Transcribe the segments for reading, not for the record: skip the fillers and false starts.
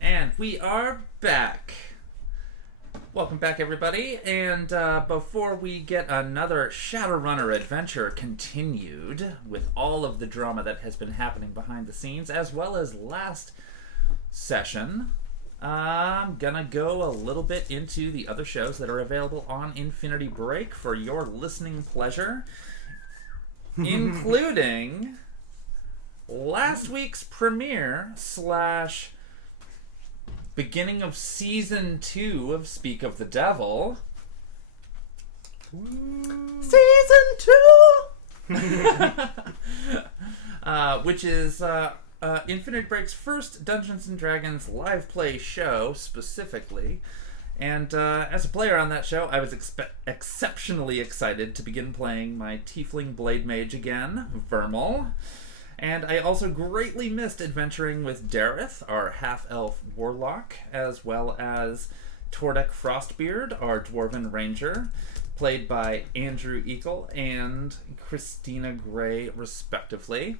And we are back. Welcome back, everybody. And before we get another Shadowrunner adventure continued with all of the drama that has been happening behind the scenes, as well as last session, I'm gonna go a little bit into the other shows that are available on Infinity Break for your listening pleasure, including last week's premiere / beginning of season 2 of Speak of the Devil. Season 2! Which is Infinite Break's first Dungeons & Dragons live play show, specifically. And as a player on that show, I was exceptionally excited to begin playing my Tiefling Blade Mage again, Vermal. And I also greatly missed adventuring with Dareth, our half-elf warlock, as well as Tordek Frostbeard, our dwarven ranger, played by Andrew Eagle and Christina Gray, respectively.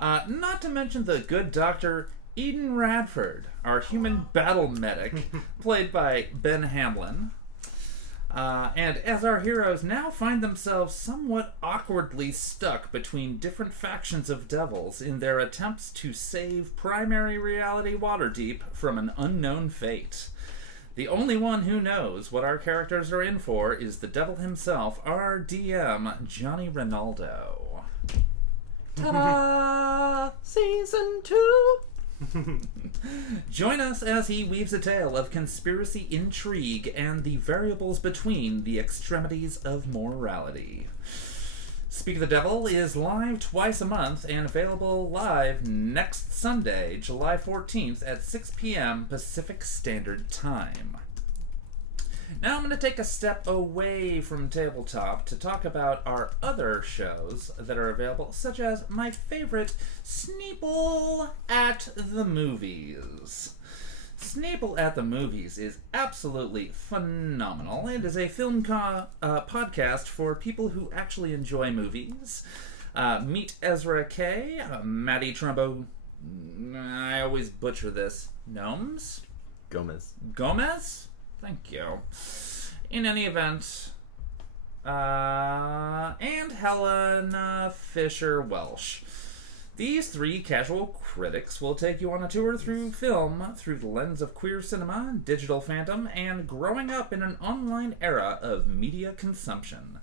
Not to mention the good Dr. Eden Radford, our human battle medic, played by Ben Hamlin. And as our heroes now find themselves somewhat awkwardly stuck between different factions of devils in their attempts to save Primary Reality Waterdeep from an unknown fate. The only one who knows what our characters are in for is the devil himself, our DM, Johnny Rinaldo. Ta-da! Season 2! Join us as he weaves a tale of conspiracy, intrigue, and the variables between the extremities of morality. Speak of the Devil is live twice a month and available live next Sunday, July 14th at 6 p.m. Pacific Standard Time. Now I'm going to take a step away from Tabletop to talk about our other shows that are available, such as my favorite, Sneeple at the Movies. Sneeple at the Movies is absolutely phenomenal. It is a film podcast for people who actually enjoy movies. Meet Ezra K., Maddie Trumbo, I always butcher this, Gomez? Thank you. In any event, and Helena Fisher Welsh. These three casual critics will take you on a tour through film through the lens of queer cinema, digital fandom, and growing up in an online era of media consumption.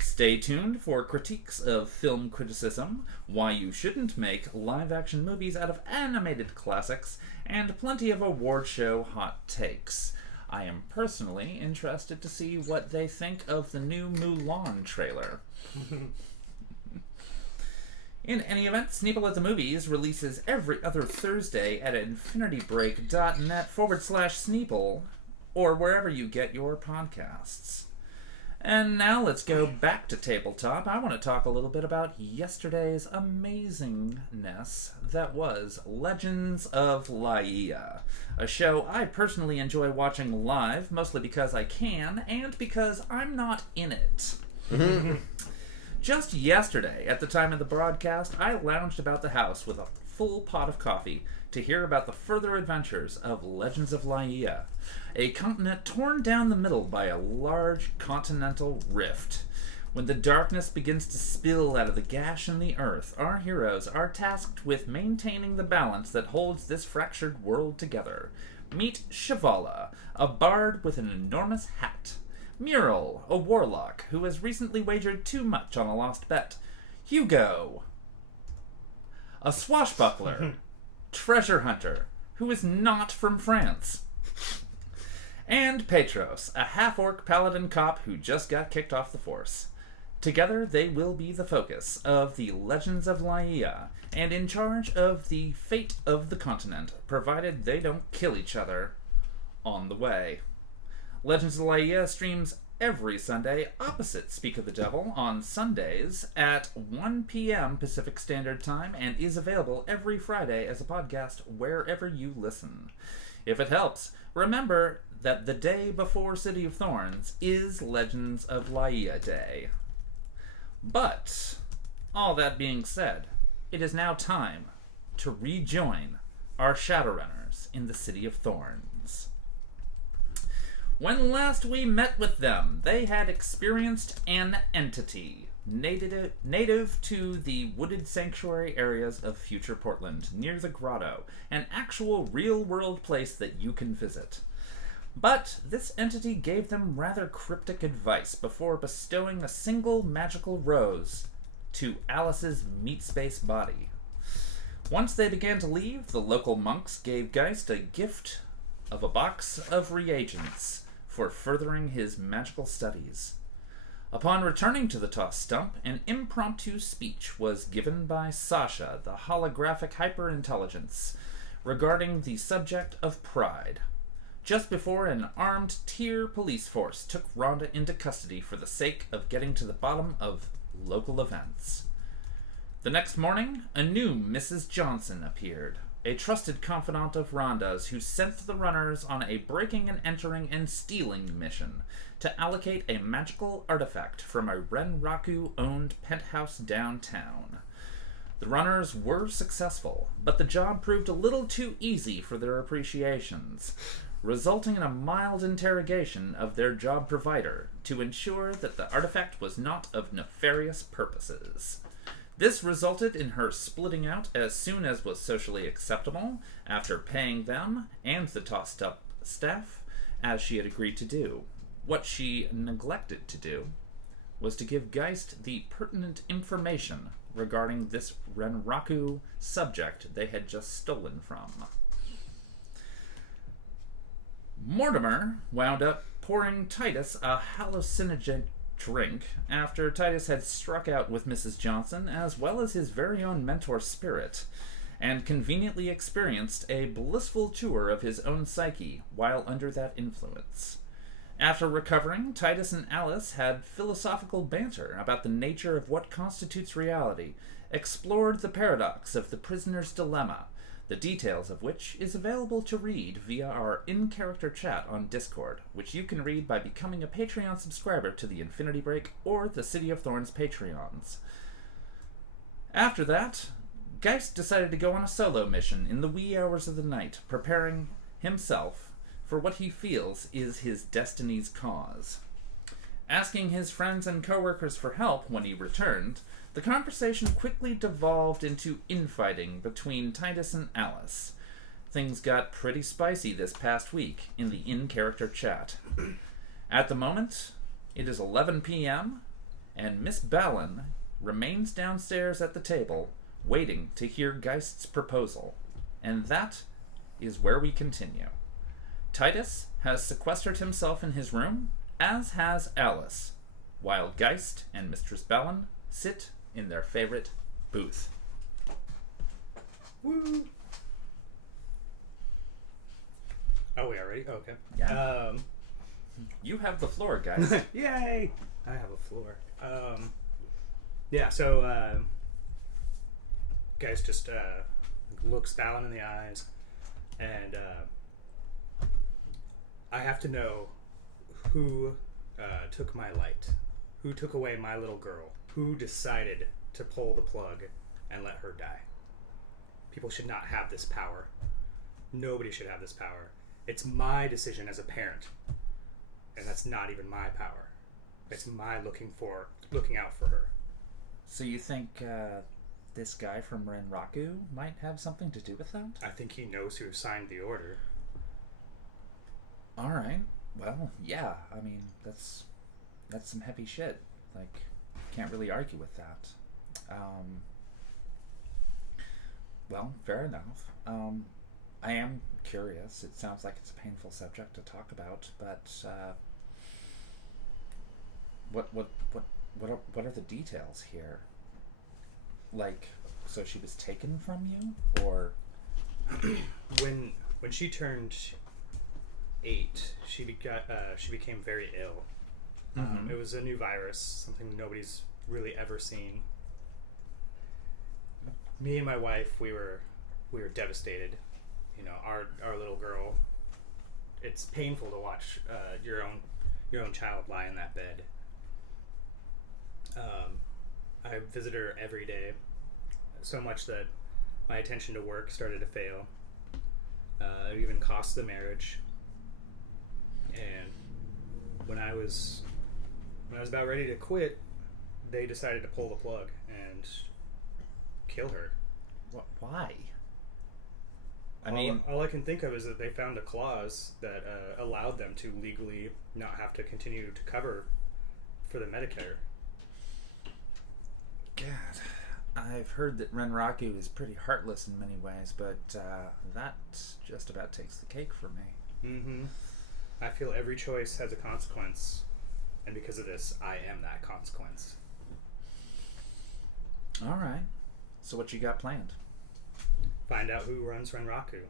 Stay tuned for critiques of film criticism, why you shouldn't make live-action movies out of animated classics, and plenty of award show hot takes. I am personally interested to see what they think of the new Mulan trailer. In any event, Sneeple at the Movies releases every other Thursday at infinitybreak.net/Sneeple, or wherever you get your podcasts. And now let's go back to Tabletop. I want to talk a little bit about yesterday's amazingness that was Legends of Laia, a show I personally enjoy watching live, mostly because I can, and because I'm not in it. Just yesterday, at the time of the broadcast, I lounged about the house with a full pot of coffee to hear about the further adventures of Legends of Laia, a continent torn down the middle by a large continental rift. When the darkness begins to spill out of the gash in the earth, our heroes are tasked with maintaining the balance that holds this fractured world together. Meet Shivala, a bard with an enormous hat. Mural, a warlock who has recently wagered too much on a lost bet. Hugo, a swashbuckler, treasure hunter, who is not from France. And Petros, a half-orc paladin cop who just got kicked off the force. Together, they will be the focus of the Legends of Laia, and in charge of the fate of the continent, provided they don't kill each other on the way. Legends of Laia streams every Sunday opposite Speak of the Devil on Sundays at 1 p.m. Pacific Standard Time and is available every Friday as a podcast wherever you listen. If it helps, remember that the day before City of Thorns is Legends of Laia Day. But, all that being said, it is now time to rejoin our Shadowrunners in the city of Thorns. When last we met with them, they had experienced an entity native to the wooded sanctuary areas of future Portland, near the grotto, an actual real-world place that you can visit. But this entity gave them rather cryptic advice before bestowing a single magical rose to Alice's meat-space body. Once they began to leave, the local monks gave Gheist a gift of a box of reagents for furthering his magical studies. Upon returning to the toss stump, an impromptu speech was given by Sasha, the holographic hyperintelligence, regarding the subject of pride, just before an armed tier police force took Rhonda into custody for the sake of getting to the bottom of local events. The next morning, a new Mrs. Johnson appeared, a trusted confidant of Rhonda's who sent the runners on a breaking and entering and stealing mission to allocate a magical artifact from a Renraku-owned penthouse downtown. The runners were successful, but the job proved a little too easy for their appreciations, resulting in a mild interrogation of their job provider to ensure that the artifact was not of nefarious purposes. This resulted in her splitting out as soon as was socially acceptable, after paying them and the tossed-up staff as she had agreed to do. What she neglected to do was to give Gheist the pertinent information regarding this Renraku subject they had just stolen from. Mortimer wound up pouring Tytus a hallucinogen drink after Tytus had struck out with Mrs. Johnson, as well as his very own mentor Spirit, and conveniently experienced a blissful tour of his own psyche while under that influence. After recovering, Tytus and ALISS had philosophical banter about the nature of what constitutes reality, explored the paradox of the prisoner's dilemma, the details of which is available to read via our in-character chat on Discord, which you can read by becoming a Patreon subscriber to the Infinity Break or the City of Thorns Patreons. After that, Gheist decided to go on a solo mission in the wee hours of the night, preparing himself for what he feels is his destiny's cause. Asking his friends and coworkers for help when he returned, the conversation quickly devolved into infighting between Tytus and ALISS. Things got pretty spicy this past week in the in-character chat. At the moment, it is 11 p.m., and Miss Ballin remains downstairs at the table, waiting to hear Geist's proposal. And that is where we continue. Tytus has sequestered himself in his room, as has ALISS, while Gheist and Mistress Ballin sit in their favorite booth. Woo! Oh, we are ready? Oh, okay. Yeah. You have the floor, guys. Yay! I have a floor. Yeah, so Geist just looks Ballin in the eyes, and I have to know who took my light, who took away my little girl, who decided to pull the plug and let her die. People should not have this power. Nobody should have this power. It's my decision as a parent, and that's not even my power. It's my looking out for her. So you think this guy from Renraku might have something to do with that? I think he knows who signed the order. All right. Well, yeah. I mean, that's some heavy shit. Like, can't really argue with that. Well, fair enough. I am curious. It sounds like it's a painful subject to talk about, but what are the details here? Like, so she was taken from you, or when she turned 8, she became very ill. Mm-hmm. It was a new virus, something nobody's really ever seen. Me and my wife, we were devastated. You know, our little girl. It's painful to watch your own child lie in that bed. I visit her every day, so much that my attention to work started to fail. It even cost the marriage. And when I was about ready to quit, they decided to pull the plug and kill her. Why? All I can think of is that they found a clause that allowed them to legally not have to continue to cover for the Medicare. God, I've heard that Renraku is pretty heartless in many ways, but that just about takes the cake for me. Mm-hmm. I feel every choice has a consequence, and because of this, I am that consequence. All right. So what you got planned? Find out who runs Renraku.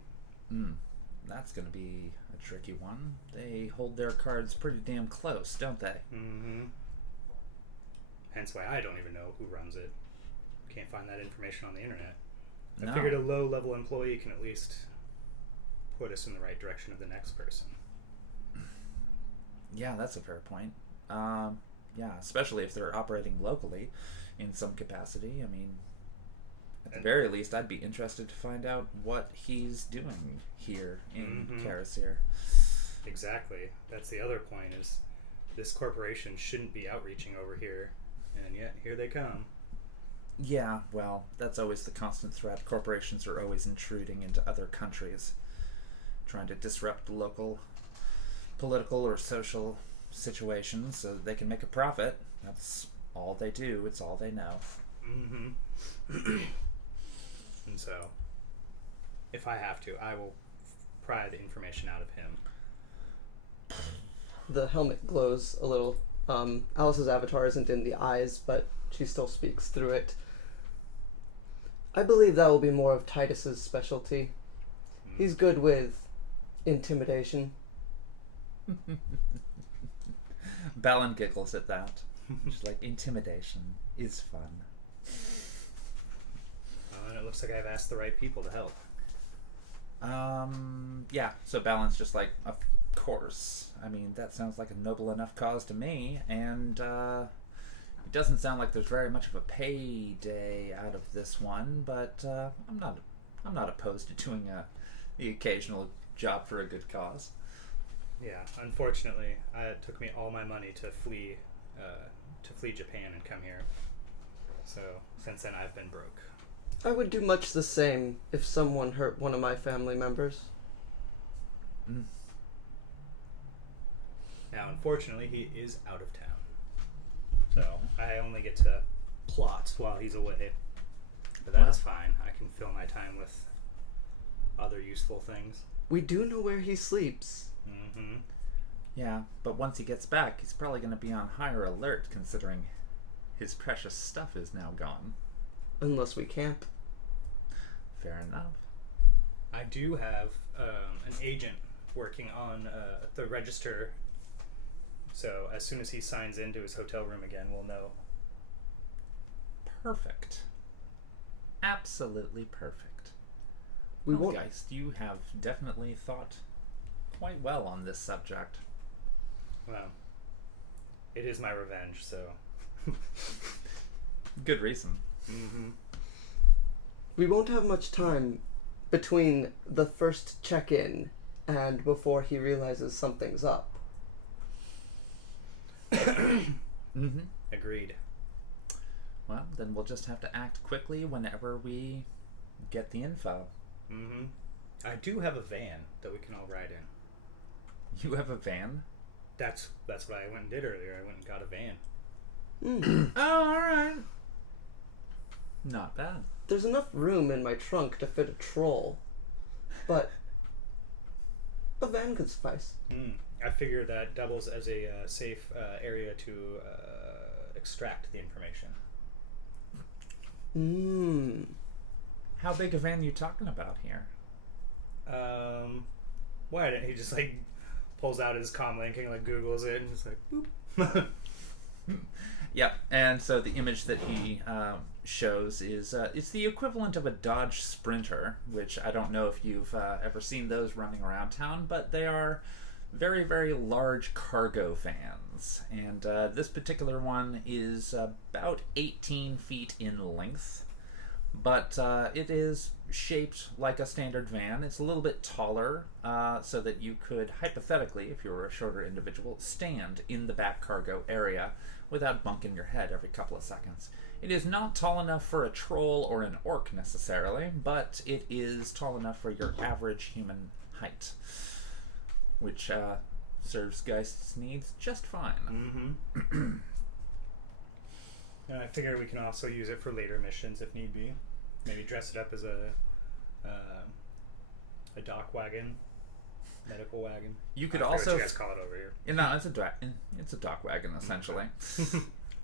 That's going to be a tricky one. They hold their cards pretty damn close, don't they? Mm-hmm. Hence why I don't even know who runs it. Can't find that information on the internet. I figured a low-level employee can at least put us in the right direction of the next person. Yeah, that's a fair point. Yeah, especially if they're operating locally in some capacity. I mean, at the very least, I'd be interested to find out what he's doing here in Karasir. Exactly. That's the other point, is this corporation shouldn't be outreaching over here, and yet here they come. Yeah, well, that's always the constant threat. Corporations are always intruding into other countries, trying to disrupt local political or social situations so that they can make a profit. That's all they do. It's all they know. Mm-hmm. And so, if I have to, I will pry the information out of him. The helmet glows a little. Alice's avatar isn't in the eyes, but she still speaks through it. I believe that will be more of Tytus's specialty. He's good with intimidation. Balin giggles at that. She's like, intimidation is fun. And it looks like I've asked the right people to help. Yeah, so Balin's just like, of course. I mean, that sounds like a noble enough cause to me, and it doesn't sound like there's very much of a payday out of this one, but I'm not opposed to doing the occasional job for a good cause. Yeah, unfortunately, it took me all my money to flee Japan and come here. So since then, I've been broke. I would do much the same if someone hurt one of my family members. Now, unfortunately, he is out of town. So I only get to plot while he's away. But that is fine. I can fill my time with other useful things. We do know where he sleeps. Mm-hmm. Yeah, but once he gets back, he's probably going to be on higher alert, considering his precious stuff is now gone. Unless we camp. Fair enough. I do have an agent working on the register, so as soon as he signs into his hotel room again, we'll know. Perfect. Absolutely perfect. Gheist, you have definitely thought quite well on this subject. Well, it is my revenge, so... Good reason. Mm-hmm. We won't have much time between the first check-in and before he realizes something's up. Mm-hmm. Agreed. Well, then we'll just have to act quickly whenever we get the info. Mm-hmm. I do have a van that we can all ride in. You have a van? That's what I went and did earlier. I went and got a van. Oh, alright. Not bad. There's enough room in my trunk to fit a troll, but a van could suffice. I figure that doubles as a safe area to extract the information. How big a van are you talking about here? Why didn't he just like pulls out his comlink and like Googles it and just like boop. Yep, and so the image that he shows is it's the equivalent of a Dodge Sprinter, which I don't know if you've ever seen those running around town, but they are very, very large cargo vans. And this particular one is about 18 feet in length but it is shaped like a standard van. It's a little bit taller, so that you could, hypothetically, if you were a shorter individual, stand in the back cargo area without bunking your head every couple of seconds. It is not tall enough for a troll or an orc necessarily, but it is tall enough for your average human height, which serves Geist's needs just fine. Mm-hmm. I figure we can also use it for later missions if need be. Maybe dress it up as a dock wagon, medical wagon. You could I forget also what you guys call it over here. no, it's a dock wagon essentially.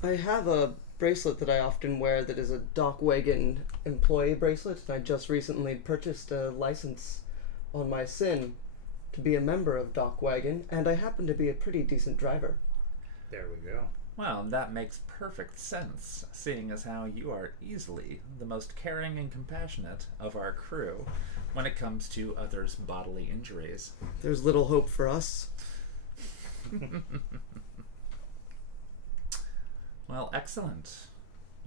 I have a bracelet that I often wear that is a Dock Wagon employee bracelet, and I just recently purchased a license on my SIN to be a member of Dock Wagon, and I happen to be a pretty decent driver. There we go. Well, that makes perfect sense, seeing as how you are easily the most caring and compassionate of our crew when it comes to others' bodily injuries. There's little hope for us. Well, excellent.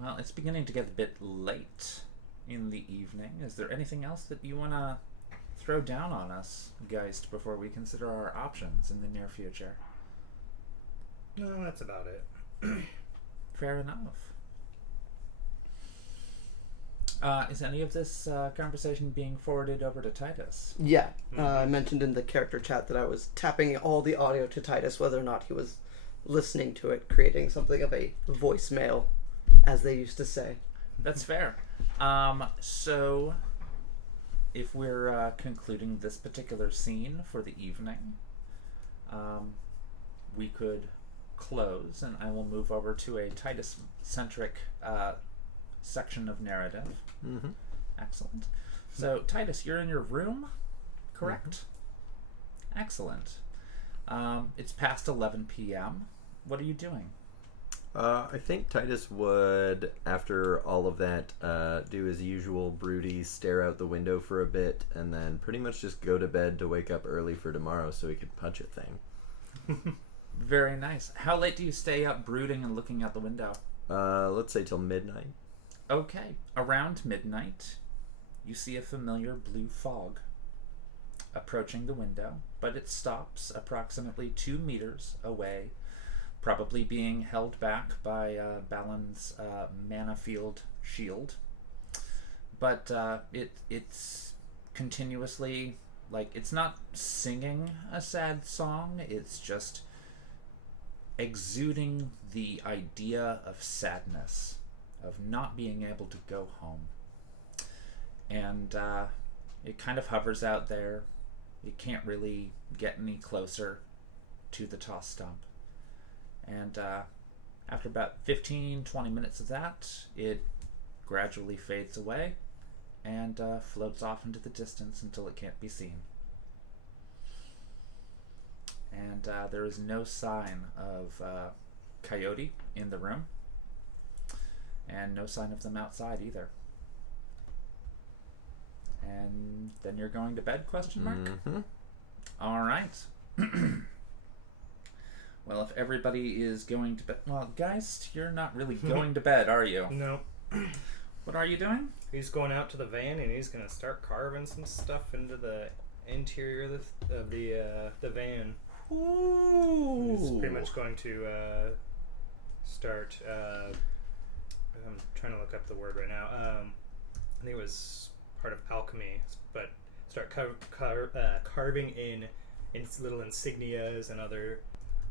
Well, it's beginning to get a bit late in the evening. Is there anything else that you want to throw down on us, Geist, before we consider our options in the near future? No, that's about it. Fair enough. Is any of this conversation being forwarded over to Tytus? Yeah, I mentioned in the character chat that I was tapping all the audio to Tytus, whether or not he was listening to it, creating something of a voicemail, as they used to say. That's fair. So, if we're concluding this particular scene for the evening, we could close, and I will move over to a Titus-centric section of narrative. Mm-hmm. Excellent. So, Tytus, you're in your room, correct? Mm-hmm. Excellent. It's past 11 p.m. What are you doing? I think Tytus would, after all of that, do his usual broody, stare out the window for a bit, and then pretty much just go to bed to wake up early for tomorrow so he could punch a thing. Very nice. How late do you stay up brooding and looking out the window? Let's say till midnight. Okay. Around midnight, you see a familiar blue fog approaching the window, but it stops approximately 2 meters away, probably being held back by Balin's mana field shield. But it's continuously, like, it's not singing a sad song, it's just exuding the idea of sadness, of not being able to go home. And it kind of hovers out there. It can't really get any closer to the toss stump. And after about 15-20 minutes of that, it gradually fades away and floats off into the distance until it can't be seen. And there is no sign of Coyote in the room, and no sign of them outside either. And then you're going to bed, question mark? Mm-hmm. All right. Well, if everybody is going to bed... Well, Geist, you're not really going to bed, are you? No. What are you doing? He's going out to the van and he's going to start carving some stuff into the interior of the van. Ooh. He's pretty much going to start... I'm trying to look up the word right now. I think it was part of alchemy, but start carving in little insignias and other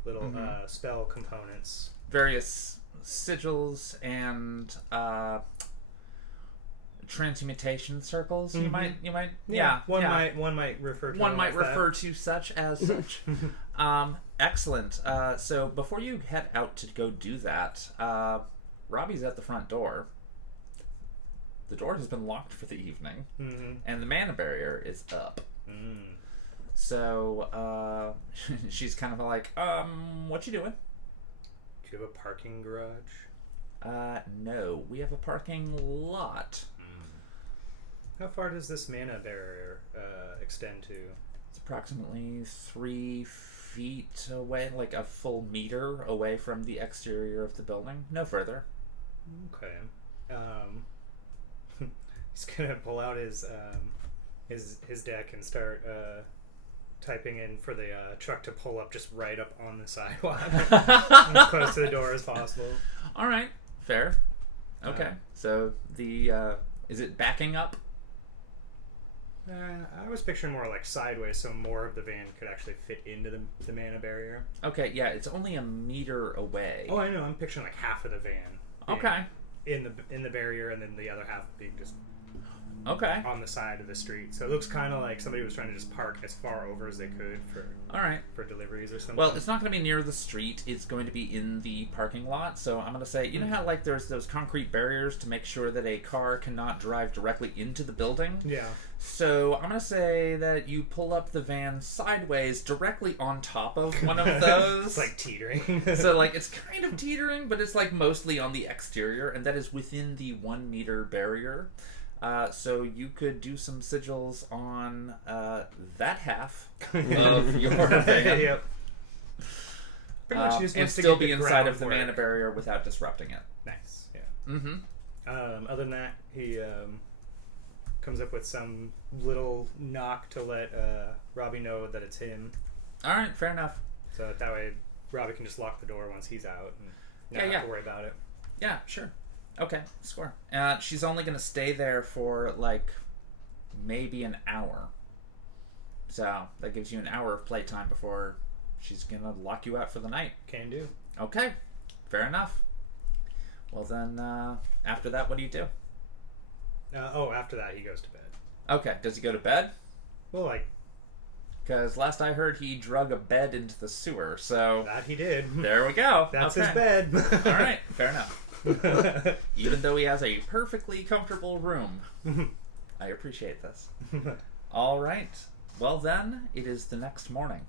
little spell components. Various sigils and transmutation circles. You might One might refer to such as such. Excellent. So before you head out to go do that, Robbie's at the front door. The door has been locked for the evening, and the mana barrier is up. So she's kind of like, what you doing? Do you have a parking garage? No, we have a parking lot. How far does this mana barrier extend to? It's approximately 3 feet away, like a full meter away from the exterior of the building. No further. Okay. He's gonna pull out his deck and start typing in for the truck to pull up just right up on the sidewalk, as close to the door as possible. All right, fair. Okay, so the is it backing up? I was picturing more like sideways, so more of the van could actually fit into the mana barrier. Okay, yeah, it's only a meter away. Oh, I know. I'm picturing like half of the van. Okay. In the barrier, and then the other half being just okay on the side of the street. So it looks kind of like somebody was trying to just park as far over as they could for deliveries or something. Well, it's not going to be near the street. It's going to be in the parking lot. So I'm going to say, you know how like there's those concrete barriers to make sure that a car cannot drive directly into the building? Yeah. So I'm going to say that you pull up the van sideways directly on top of one of those. It's like teetering. So like it's kind of teetering, but it's like mostly on the exterior, and that is within the 1 meter barrier. So you could do some sigils on that half of your van. Yep. Pretty much just and wants to still get be the inside of the groundwork. mana barrier without disrupting it. Nice. Yeah. Mm-hmm. Other than that, he comes up with some little knock to let Robbie know that it's him. All right, fair enough. So that way Robbie can just lock the door once he's out and not have to worry about it. Yeah, sure. Okay, score. She's only going to stay there for like maybe an hour. So that gives you an hour of playtime before she's going to lock you out for the night. Can do. Okay, fair enough. Well then, after that, what do you do? After that, he goes to bed. Okay, does he go to bed? Well, like... Because last I heard, he drug a bed into the sewer, so... That he did. There we go. That's okay. his bed. All right, fair enough. Even though he has a perfectly comfortable room. I appreciate this. All right. Well then, it is the next morning.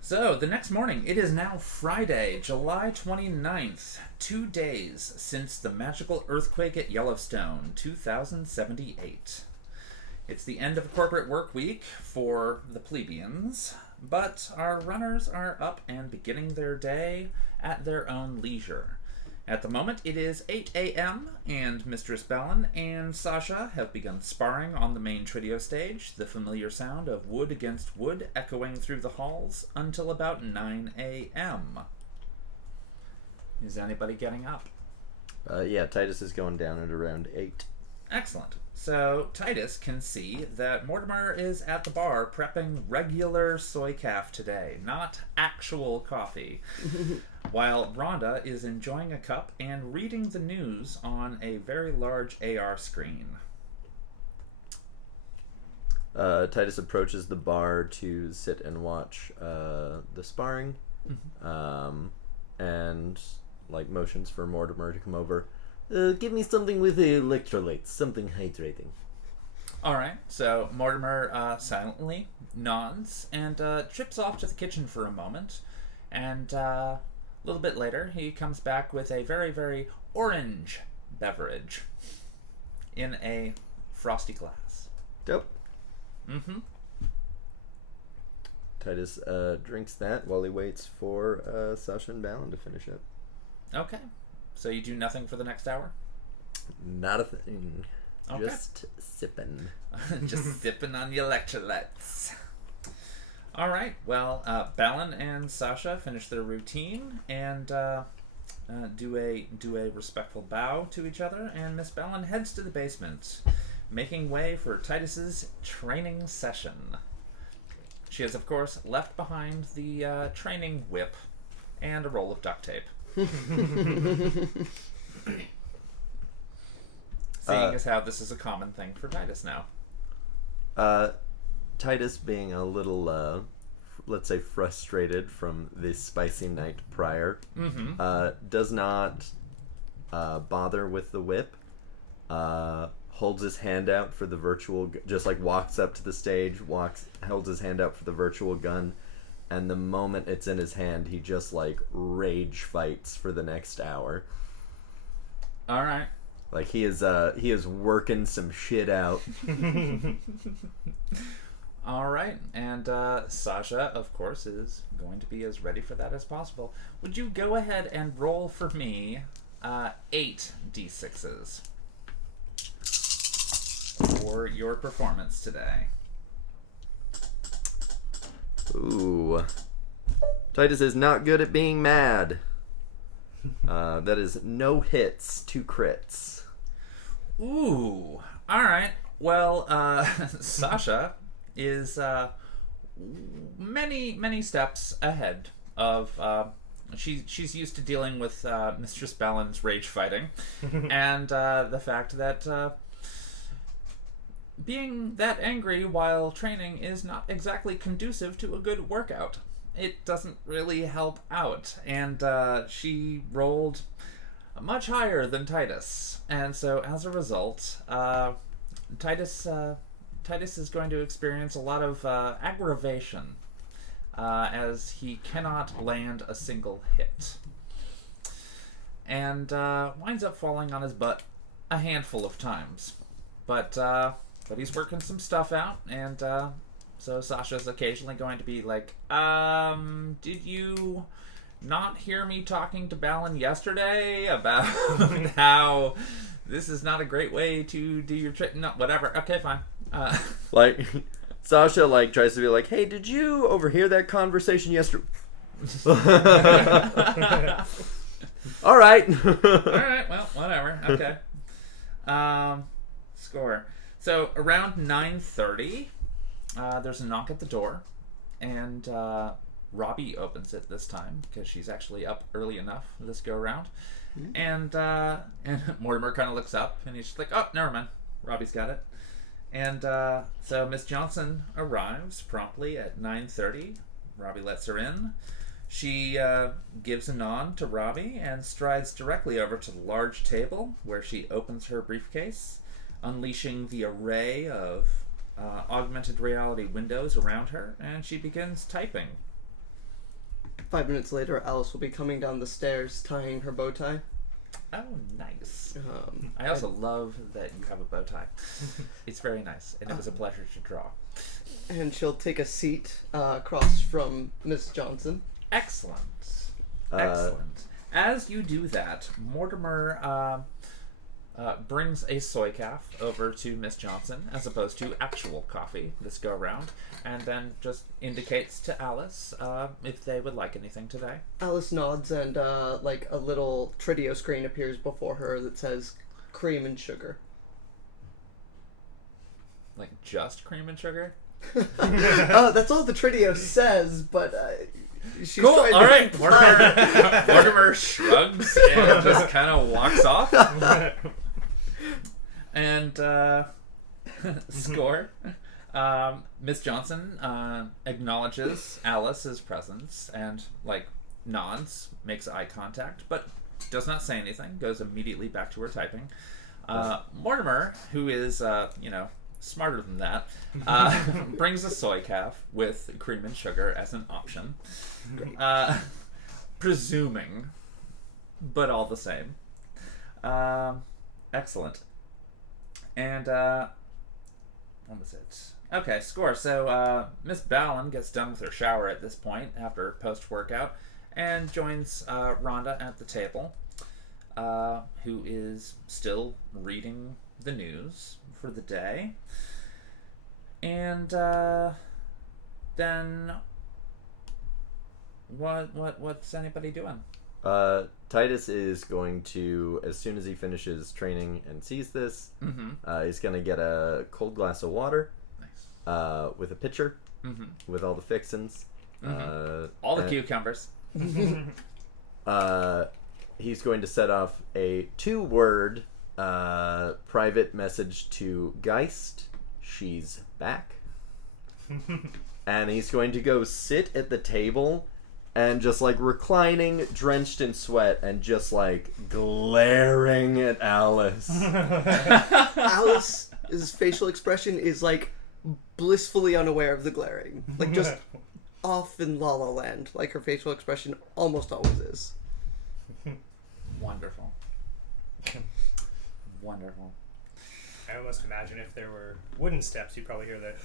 So, the next morning, it is now Friday, July 29th, 2 days since the magical earthquake at Yellowstone, 2078. It's the end of a corporate work week for the plebeians, but our runners are up and beginning their day at their own leisure. At the moment, it is 8 a.m., and Mistress Bellin and Sasha have begun sparring on the main Tridio stage, the familiar sound of wood against wood echoing through the halls until about 9 a.m. Is anybody getting up? Yeah, Tytus is going down at around 8. Excellent. So Tytus can see that Mortimer is at the bar prepping regular soy calf today, not actual coffee, while Rhonda is enjoying a cup and reading the news on a very large AR screen. Tytus approaches the bar to sit and watch the sparring, and like motions for Mortimer to come over. Give me something with electrolytes, something hydrating. Alright, so Mortimer silently nods and trips off to the kitchen for a moment, and a little bit later he comes back with a very, very orange beverage in a frosty glass. Dope. Mm-hmm. Tytus drinks that while he waits for Sasha and Balin to finish up. Okay. So you do nothing for the next hour? Not a thing. Okay. Just sipping. Just sipping on the electrolytes. All right. Well, Balin and Sasha finish their routine and do a respectful bow to each other, and Miss Balin heads to the basement, making way for Tytus's training session. She has, of course, left behind the training whip and a roll of duct tape. Seeing as how this is a common thing for Tytus now. Tytus, being a little, let's say, frustrated from the spicy night prior, does not bother with the whip. Holds his hand out for the virtual, just like walks up to the stage, holds his hand out for the virtual gun, and the moment it's in his hand, he just like rage fights for the next hour. All right. Like he is working some shit out. All right, and Sasha, of course, is going to be as ready for that as possible. Would you go ahead and roll for me 8 d6s? for your performance today. Ooh. Tytus is not good at being mad. That is no hits, 2 crits. Ooh. All right. Well, Sasha is many steps ahead of. She's used to dealing with Mistress Ballin's rage fighting, and the fact that being that angry while training is not exactly conducive to a good workout. It doesn't really help out, and she rolled much higher than Tytus, and so as a result, Tytus is going to experience a lot of aggravation as he cannot land a single hit, and winds up falling on his butt a handful of times, but he's working some stuff out, and so Sasha's occasionally going to be like, did you not hear me talking to Ballin yesterday about how this is not a great way to do your trick? No, whatever. Okay, fine. Like, Sasha, like, tries to be like, hey, did you overhear that conversation yesterday? All right. Alright, well, whatever. Okay. Score. So, around 9:30, there's a knock at the door, and Robbie opens it this time, because she's actually up early enough this go-around. And Mortimer kind of looks up, and he's just like, oh, never mind. Robbie's got it. And so Miss Johnson arrives promptly at 9:30. Robbie lets her in. She gives a nod to Robbie and strides directly over to the large table, where she opens her briefcase, unleashing the array of augmented reality windows around her, and she begins typing. 5 minutes later, Alice will be coming down the stairs tying her bow tie. Oh, nice. I also love that you have a bow tie. It's very nice, and it was a pleasure to draw. And she'll take a seat across from Miss Johnson. Excellent. Excellent. As you do that, Mortimer brings a soy calf over to Miss Johnson, as opposed to actual coffee this go-around, and then just indicates to Alice if they would like anything today. Alice nods, and like a little Tridio screen appears before her that says cream and sugar. Like just cream and sugar? That's all the Tridio says, but she's cool. trying to All right. Mortimer shrugs and just kind of walks off. And score. Miss Johnson acknowledges Alice's presence and like nods, makes eye contact, but does not say anything. Goes immediately back to her typing. Mortimer, who is smarter than that, brings a soy calf with cream and sugar as an option, presuming, but all the same. Excellent. And what was it? Okay, score. So Miss Ballin gets done with her shower at this point after post-workout and joins Rhonda at the table, who is still reading the news for the day. And then what's anybody doing? Tytus is going to, as soon as he finishes training and sees this, he's going to get a cold glass of water, Nice. With a pitcher, with all the fixins. All the cucumbers. He's going to set off a 2-word private message to Gheist. She's back. And he's going to go sit at the table and just like reclining, drenched in sweat, and just like glaring at Alice. Alice's facial expression is like blissfully unaware of the glaring. Like just off in La La Land, like her facial expression almost always is. Wonderful. Wonderful. I almost imagine if there were wooden steps, you'd probably hear that.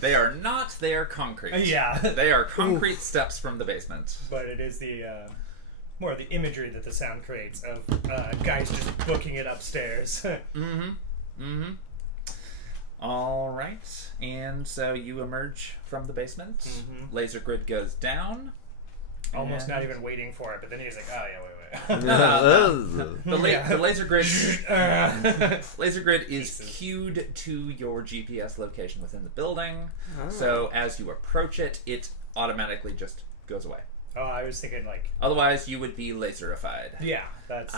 They are not, they are concrete. Yeah. They are concrete steps from the basement. But it is the more of the imagery that the sound creates of Gheist just booking it upstairs. All right, and so you emerge from the basement. Laser grid goes down. Almost and- not even waiting for it, but then he's like, "Oh yeah, wait." The laser grid. Laser grid is cued to your GPS location within the building. So as you approach it, it automatically just goes away. Oh, I was thinking like. Otherwise, you would be laserified. Yeah, that's.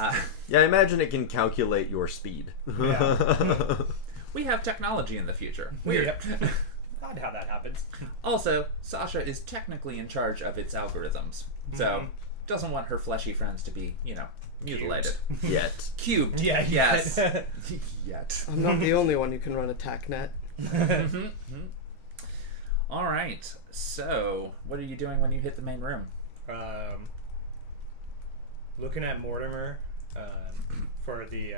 Yeah, I imagine it can calculate your speed. Yeah. We have technology in the future. Weird. Weird. Odd how that happens. Also, Sasha is technically in charge of its algorithms, so doesn't want her fleshy friends to be, mutilated. Yet. Cubed. Yeah. Yes. Yet. I'm not the only one who can run a TACnet. All right. So, what are you doing when you hit the main room? Looking at Mortimer for the.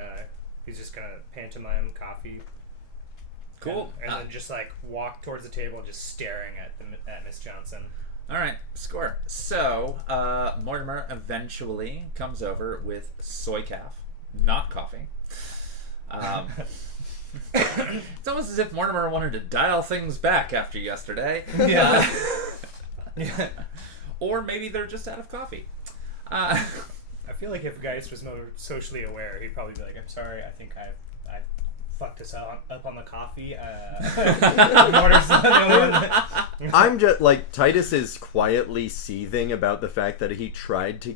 He's just gonna pantomime coffee. Cool. And then just like walk towards the table, just staring at Miss Johnson. All right, score. So, Mortimer eventually comes over with soy calf, not coffee. It's almost as if Mortimer wanted to dial things back after yesterday. Yeah. Yeah. Or maybe they're just out of coffee. I feel like if Gheist was more socially aware, he'd probably be like, "I'm sorry, I think I fucked us up on the coffee." Mortimer's the only one that- I'm just like, Tytus is quietly seething about the fact that he tried to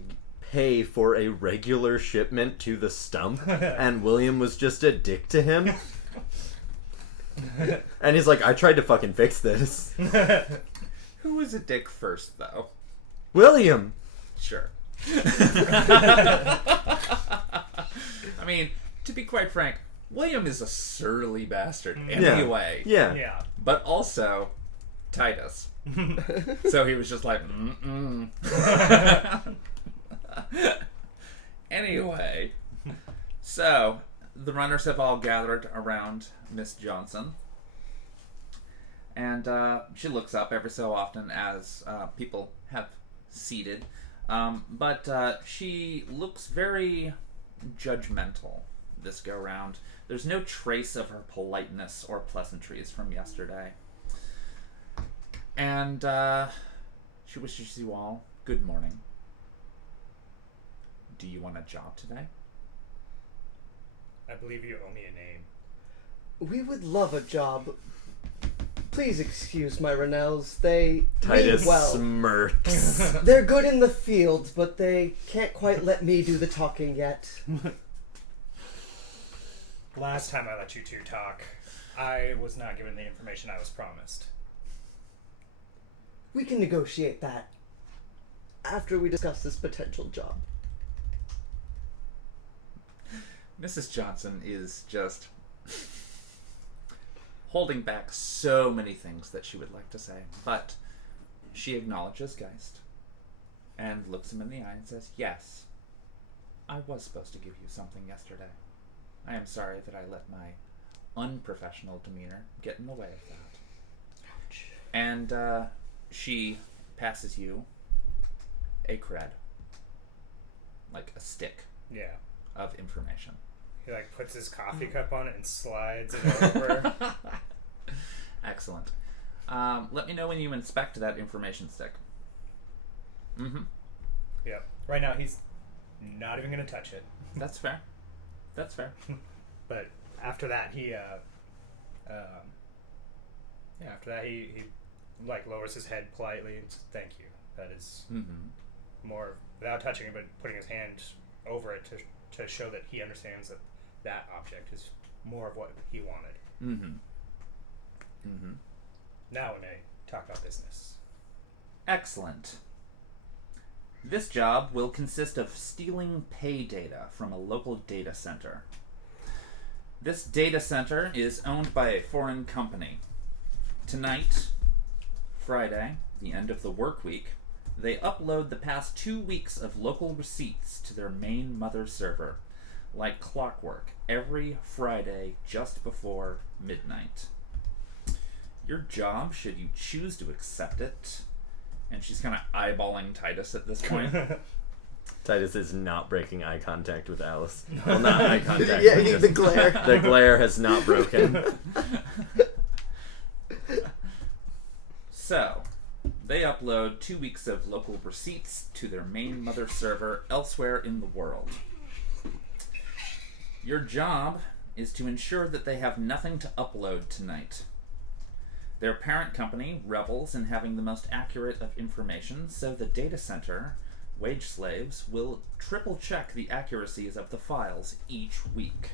pay for a regular shipment to the stump and William was just a dick to him. And he's like, I tried to fucking fix this. Who was a dick first, though? William! Sure. I mean, to be quite frank, William is a surly bastard anyway. Yeah. Yeah. But also, Tytus. So he was just like, Anyway, so the runners have all gathered around Miss Johnson. And she looks up every so often as people have seated. But she looks very judgmental this go round. There's no trace of her politeness or pleasantries from yesterday. And she wishes you all good morning. Do you want a job today? I believe you owe me a name. We would love a job. Please excuse my Rinaldos. They Tytus mean well. smirks. They're good in the field, but they can't quite let me do the talking yet. Last time I let you two talk, I was not given the information I was promised. We can negotiate that after we discuss this potential job. Mrs. Johnson is just holding back so many things that she would like to say, but she acknowledges Gheist and looks him in the eye and says, "Yes, I was supposed to give you something yesterday. I am sorry that I let my unprofessional demeanor get in the way of that." Ouch. And she passes you a cred, like a stick Yeah. of information. He like puts his coffee cup on it and slides it over. Excellent. Let me know when you inspect that information stick. Mm-hmm. Yep. Right now he's not even gonna touch it. That's fair. That's fair. But after that he he like lowers his head politely and says, "Thank you. That is Mm-hmm. more without touching it, but putting his hand over it to show that he understands that that object is more of what he wanted." Mm-hmm. Mm-hmm. Now when I talk about business. Excellent. This job will consist of stealing pay data from a local data center. This data center is owned by a foreign company. Tonight, Friday, the end of the work week, they upload the past 2 weeks of local receipts to their main mother server, like clockwork, every Friday just before midnight. Your job, should you choose to accept it, and she's kind of eyeballing Tytus at this point. Titus is not breaking eye contact with Alice. Well, not eye contact. Yeah, but just the glare. the glare has not broken. So, they upload 2 weeks of local receipts to their main mother server elsewhere in the world. Your job is to ensure that they have nothing to upload tonight. Their parent company revels in having the most accurate of information, so the data center, wage slaves, will triple check the accuracies of the files each week.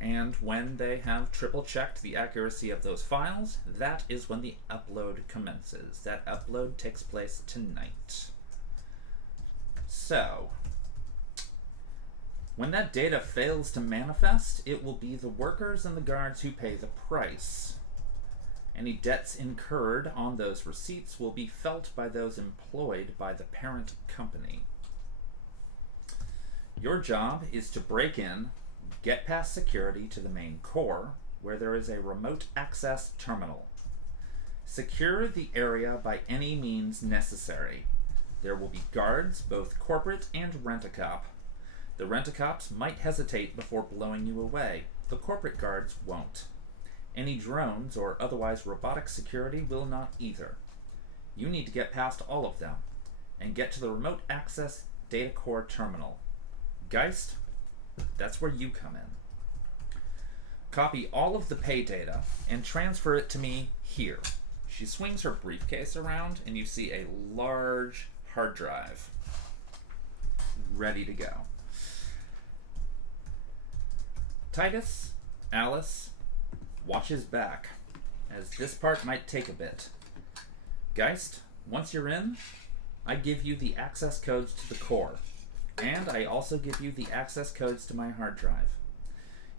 And when they have triple checked the accuracy of those files, that is when the upload commences. That upload takes place tonight. So, when that data fails to manifest, it will be the workers and the guards who pay the price. Any debts incurred on those receipts will be felt by those employed by the parent company. Your job is to break in, get past security to the main core, where there is a remote access terminal. Secure the area by any means necessary. There will be guards, both corporate and rent-a-cop. The rent-a-cops might hesitate before blowing you away. The corporate guards won't. Any drones or otherwise robotic security will not either. You need to get past all of them and get to the remote access data core terminal. Gheist, that's where you come in. Copy all of the pay data and transfer it to me here. She swings her briefcase around and you see a large hard drive ready to go. Tytus, ALISS, watch his back, as this part might take a bit. Gheist, once you're in, I give you the access codes to the core, and I also give you the access codes to my hard drive.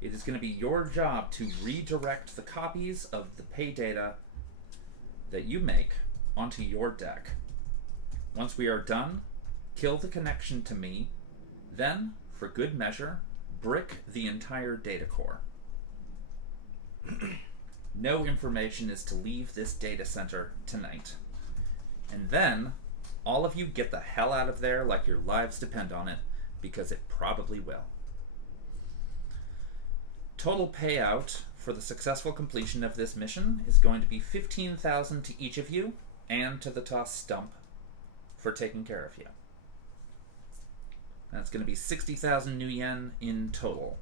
It is going to be your job to redirect the copies of the pay data that you make onto your deck. Once we are done, kill the connection to me, then, for good measure, brick the entire data core. No information is to leave this data center tonight. And then, all of you get the hell out of there like your lives depend on it, because it probably will. Total payout for the successful completion of this mission is going to be 15,000 to each of you, and to the toss stump for taking care of you. That's going to be 60,000 new yen in total.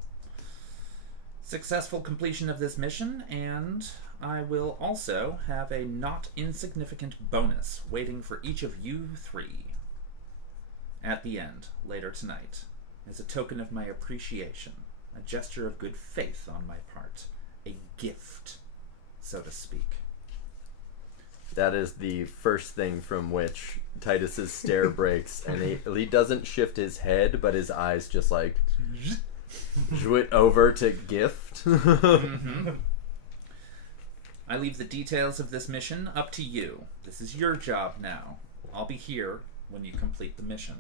Successful completion of this mission, and I will also have a not insignificant bonus waiting for each of you three at the end, later tonight, as a token of my appreciation, a gesture of good faith on my part, a gift, so to speak. That is the first thing from which Titus's stare breaks, and he doesn't shift his head, but his eyes just like it over to gift. Mm-hmm. I leave the details of this mission up to you. This is your job now. I'll be here when you complete the mission.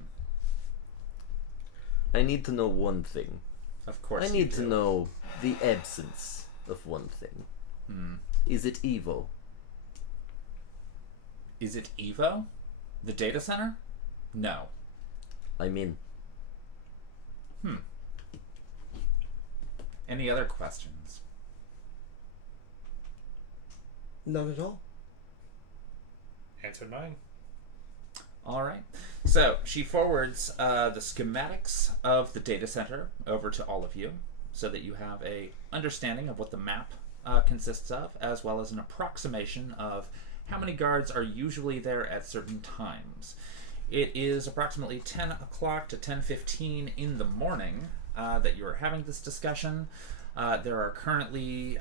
I need to know one thing. Of course I you need do. to know the absence of one thing. Is it evil? Is it Evo? The data center? No. I'm in. Any other questions? None at all. Answer 9. All right. So she forwards the schematics of the data center over to all of you so that you have a understanding of what the map consists of, as well as an approximation of how many guards are usually there at certain times. It is approximately 10 o'clock to 10:15 in the morning that you are having this discussion. There are currently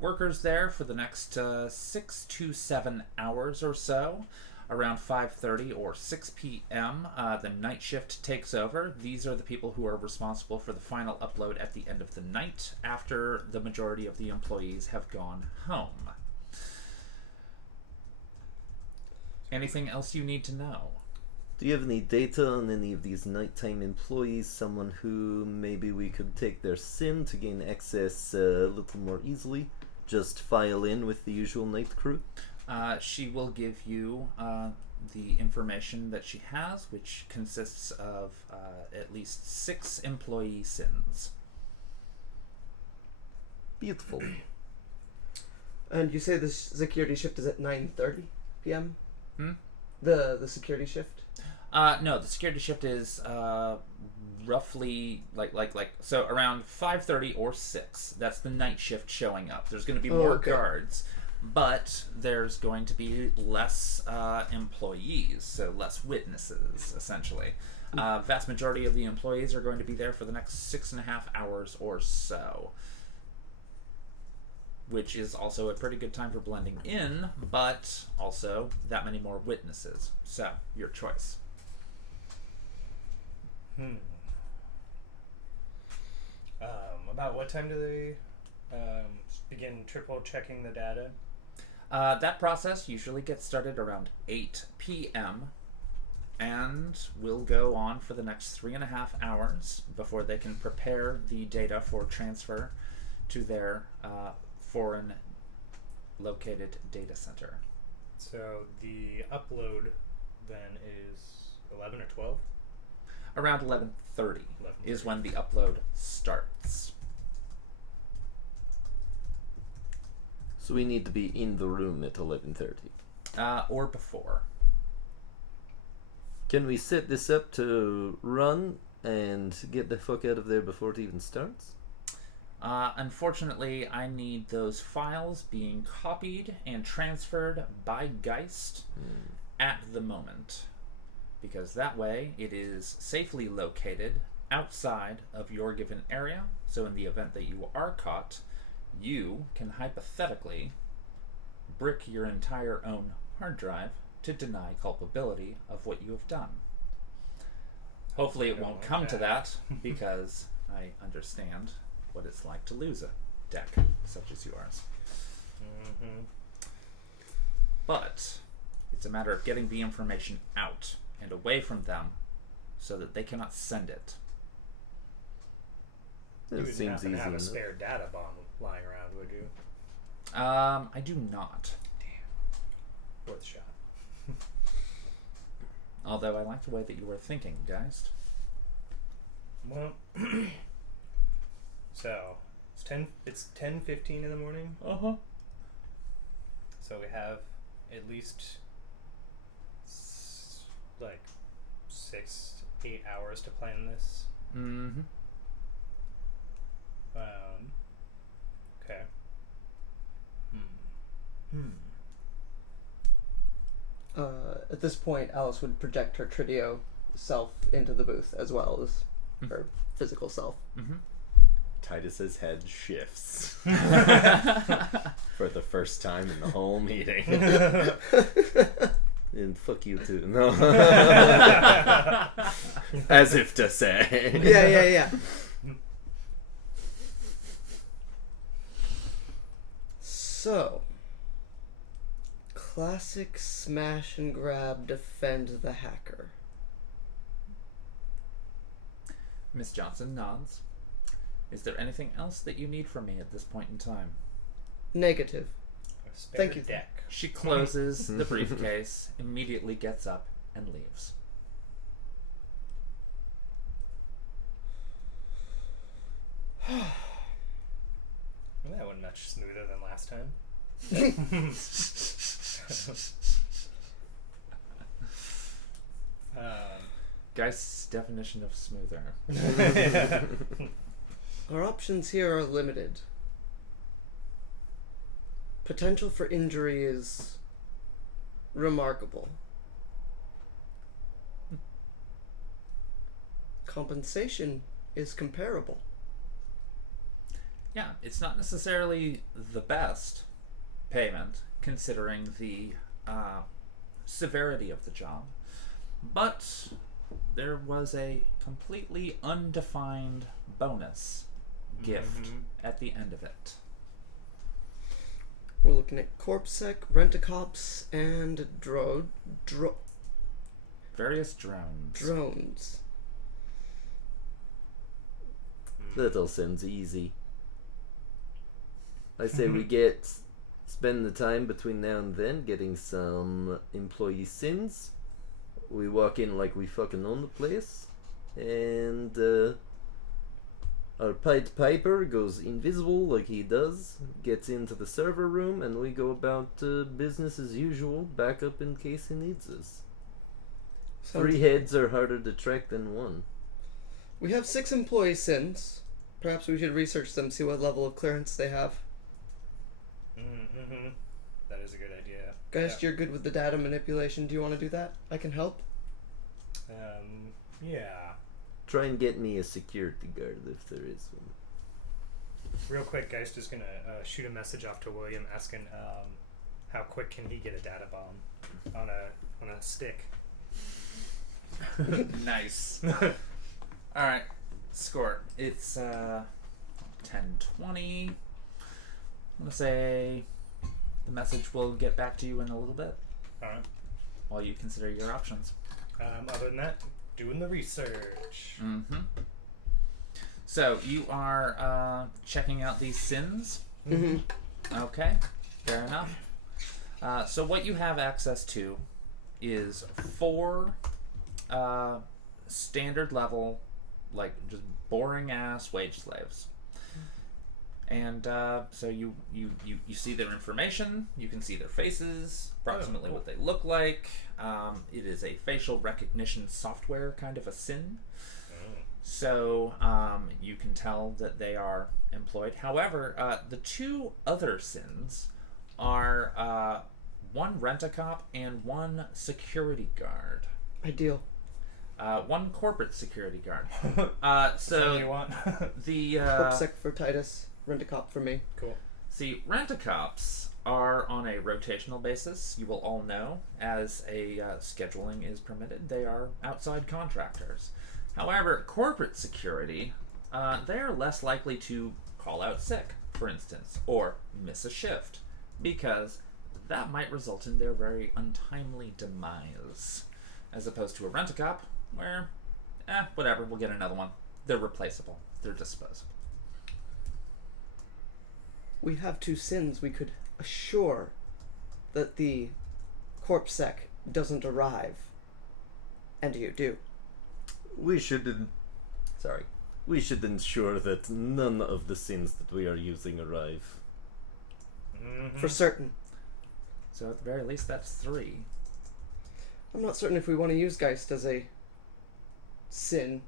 workers there for the next 6 to 7 hours or so. Around 5:30 or 6 p.m., the night shift takes over. These are the people who are responsible for the final upload at the end of the night after the majority of the employees have gone home. Anything else you need to know? Do you have any data on any of these nighttime employees? Someone who maybe we could take their SIM to gain access a little more easily? Just file in with the usual night crew? She will give you the information that she has, which consists of at least 6 employee sins. Beautiful. And you say the security shift is at 9:30 p.m.? The security shift? No, the security shift is roughly so around 5:30 or 6. That's the night shift showing up. There's going to be more guards, but there's going to be less employees, so less witnesses, essentially. Vast majority of the employees are going to be there for the next 6.5 hours or so, which is also a pretty good time for blending in, but also that many more witnesses. So, your choice. About what time do they begin triple checking the data? That process usually gets started around 8 p.m. and will go on for the next 3.5 hours before they can prepare the data for transfer to their foreign located data center. So the upload then is 11 or 12? Around 11:30 is when the upload starts. So we need to be in the room at 11:30. Or before. Can we set this up to run and get the fuck out of there before it even starts? Unfortunately, I need those files being copied and transferred by Gheist at the moment, because that way it is safely located outside of your given area, so in the event that you are caught, you can hypothetically brick your entire own hard drive to deny culpability of what you have done. Hopefully it won't come to that, because I understand what it's like to lose a deck such as yours. But it's a matter of getting the information out and away from them so that they cannot send it. You It wouldn't seems happen easy to have a enough. spare data bomb lying around, would you? I do not. Worth a shot. Although I like the way that you were thinking, Geist. Well, so it's 10:15 in the morning. So we have at least 6-8 hours to plan this. Okay. At this point, Alice would project her Tridio self into the booth as well as her physical self. Tytus's head shifts for the first time in the whole meeting. And fuck you too. No. As if to say. Yeah. So, classic smash and grab, defend the hacker. Miss Johnson nods. Is there anything else that you need from me at this point in time? Negative. A spare Thank you. deck. She closes the briefcase, immediately gets up, and leaves. Well, that went much smoother than last time. Geist's definition of smoother. Our options here are limited. Potential for injury is remarkable. Compensation is comparable. Yeah, it's not necessarily the best payment, considering the severity of the job, but there was a completely undefined bonus gift at the end of it. We're looking at CorpSec, Rent-A-Cops, and Various drones. drones. That all sounds easy. I say we get spend the time between now and then getting some employee sins. We walk in like we fucking own the place, and our Pied Piper goes invisible like he does, gets into the server room, and we go about business as usual, back up in case he needs us. Sounds- 3 heads are harder to track than 1. We have 6 employee sins. Perhaps we should research them, see what level of clearance they have. Mm-hmm. That is a good idea. Gheist, you're good with the data manipulation. Do you want to do that? I can help. Yeah. Try and get me a security guard if there is one. Real quick, Geist is gonna shoot a message off to William asking how quick can he get a data bomb on a stick. Nice. All right, score. It's 10:20. I'm gonna say the message will get back to you in a little bit Alright. while you consider your options. Other than that, doing the research. Mm-hmm. So you are checking out these sins. Mm-hmm. Okay, fair enough. So what you have access to is 4 standard level, like just boring ass wage slaves. And so you see their information, you can see their faces, approximately what they look like. It is a facial recognition software kind of a sin. So you can tell that they are employed. However, the 2 other sins are 1 rent-a-cop and 1 security guard. Ideal. 1 corporate security guard. So What do you want? the Corpsec for Tytus. Rent-a-cop for me. Cool. see, rent-a-cops are on a rotational basis. You will all know, as a scheduling is permitted, they are outside contractors. However, corporate security, they are less likely to call out sick, for instance, or miss a shift, because that might result in their very untimely demise, as opposed to a rent-a-cop, where, whatever, we'll get another one. They're replaceable. They're disposable. We have 2 sins. We could assure that the Corpsec doesn't arrive. And you do. We should ensure that none of the sins that we are using arrive. Mm-hmm. For certain. So at the very least, that's 3. I'm not certain if we want to use Gheist as a sin.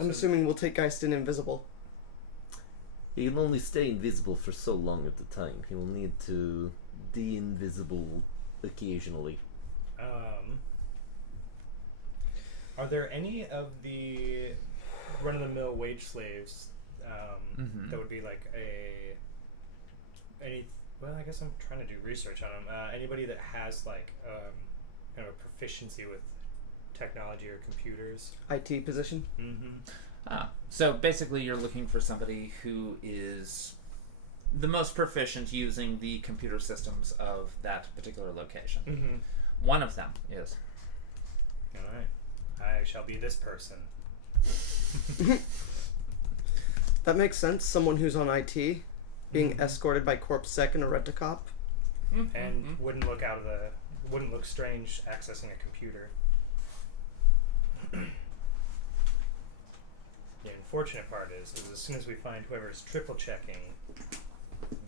I'm assuming we'll take Gheist in invisible. He will only stay invisible for so long at a time. He will need to de-invisible occasionally. Are there any of the run-of-the-mill wage slaves that would be like well, I guess I'm trying to do research on them. Anybody that has like kind of a proficiency with technology or computers? IT position? Mm-hmm. So basically you're looking for somebody who is the most proficient using the computer systems of that particular location. Mm-hmm. One of them is. Alright. I shall be this person. That makes sense. Someone who's on IT being escorted by Corpsec and a rent-a-cop. And wouldn't look strange accessing a computer. The unfortunate part is as soon as we find whoever's triple checking,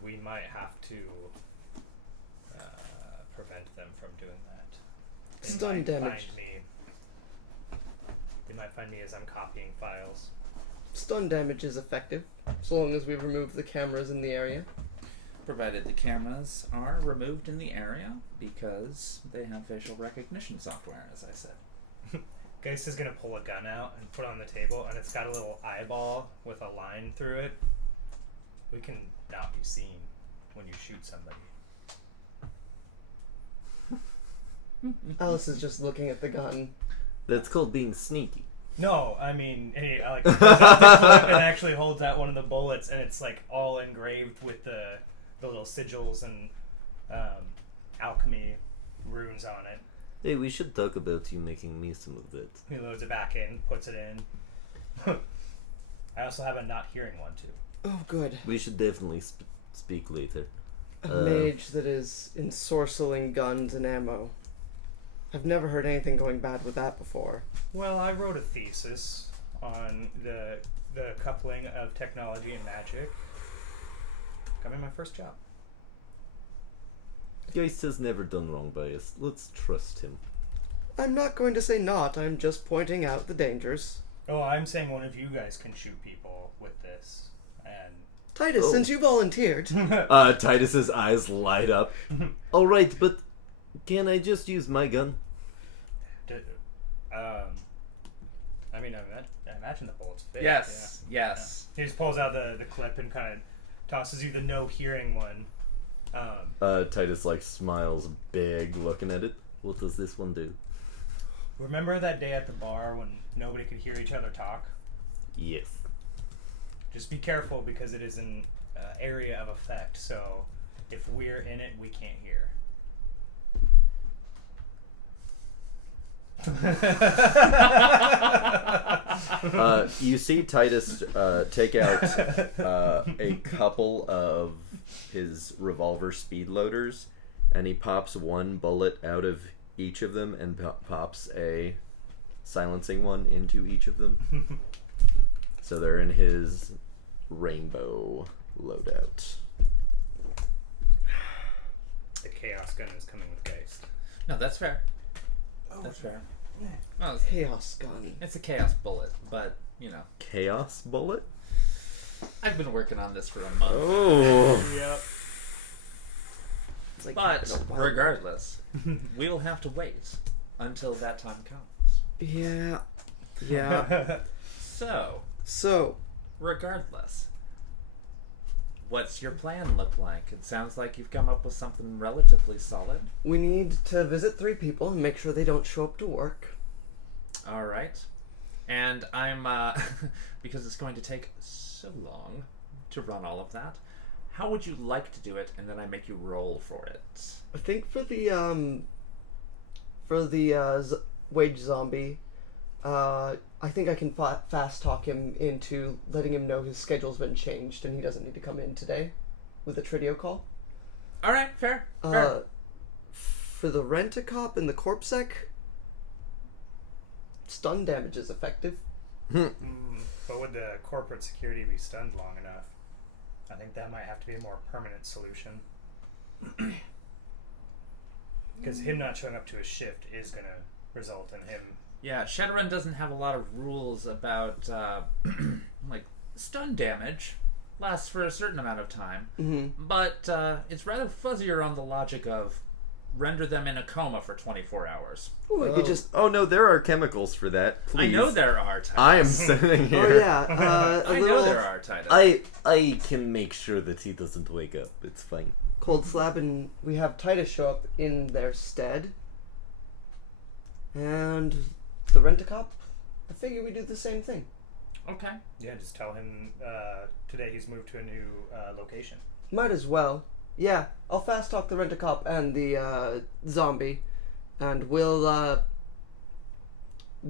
we might have to prevent them from doing that. Stun damage. They might find me as I'm copying files. Stun damage is effective, so long as we remove the cameras in the area. Provided the cameras are removed in the area, because they have facial recognition software, as I said. Gheist is gonna pull a gun out and put it on the table, and it's got a little eyeball with a line through it. We can not be seen when you shoot somebody. Alice is just looking at the gun. That's called being sneaky. No, I mean, he like pulls out the clip and actually holds out one of the bullets, and it's like all engraved with the little sigils and alchemy runes on it. Hey, we should talk about you making me some of that. He loads it back in, puts it in. I also have a not hearing one too. Oh, good. We should definitely speak later. A mage that is ensorceling guns and ammo. I've never heard anything going bad with that before. Well, I wrote a thesis on the coupling of technology and magic. Got me my first job. Gheist has never done wrong by us. Let's trust him. I'm not going to say not, I'm just pointing out the dangers. Oh, I'm saying one of you guys can shoot people with this. And Tytus, since you volunteered. Titus's eyes light up. All right, but can I just use my gun? I mean, I imagine the bullets fit. Yes. Yeah. He just pulls out the clip and kind of tosses you the no-hearing one. Titus like smiles big looking at it. What does this one do? Remember that day at the bar when nobody could hear each other talk? Yes. Just be careful because it is an area of effect, so if we're in it, we can't hear. You see Titus take out a couple of his revolver speed loaders, and he pops one bullet out of each of them and pops a silencing one into each of them. So they're in his rainbow loadout. The Chaos Gun is coming with Gheist. No, that's fair. That's fair. No, Chaos gun. it's a chaos bullet, but, you know, Chaos bullet? I've been working on this for a month. Oh. Yep. It's like But having a wild- regardless, we'll have to wait until that time comes. Yeah. Yeah. So, regardless, what's your plan look like? It sounds like you've come up with something relatively solid. We need to visit 3 people and make sure they don't show up to work. All right. And I'm, because it's going to take so long to run all of that, how would you like to do it? And then I make you roll for it. I think for the wage zombie, I think I can fast talk him into letting him know his schedule's been changed and he doesn't need to come in today with a Tridio call. All right, fair. For the rent-a-cop and the corpsec, stun damage is effective. But would the corporate security be stunned long enough? I think that might have to be a more permanent solution. Because him not showing up to his shift is going to result in him. Yeah, Shadowrun doesn't have a lot of rules about, like, stun damage. Lasts for a certain amount of time. Mm-hmm. But it's rather fuzzier on the logic of render them in a coma for 24 hours. Ooh, I could just... Oh no, there are chemicals for that. Please. I know there are, Titus. I am sitting here. Oh yeah, I know there are, Titus. I can make sure that he doesn't wake up. It's fine. cold slab, and we have Tytus show up in their stead. And the rent-a-cop, I figure we do the same thing. Okay. Yeah, just tell him today he's moved to a new location. Might as well. Yeah, I'll fast talk the rent-a-cop and the zombie, and we'll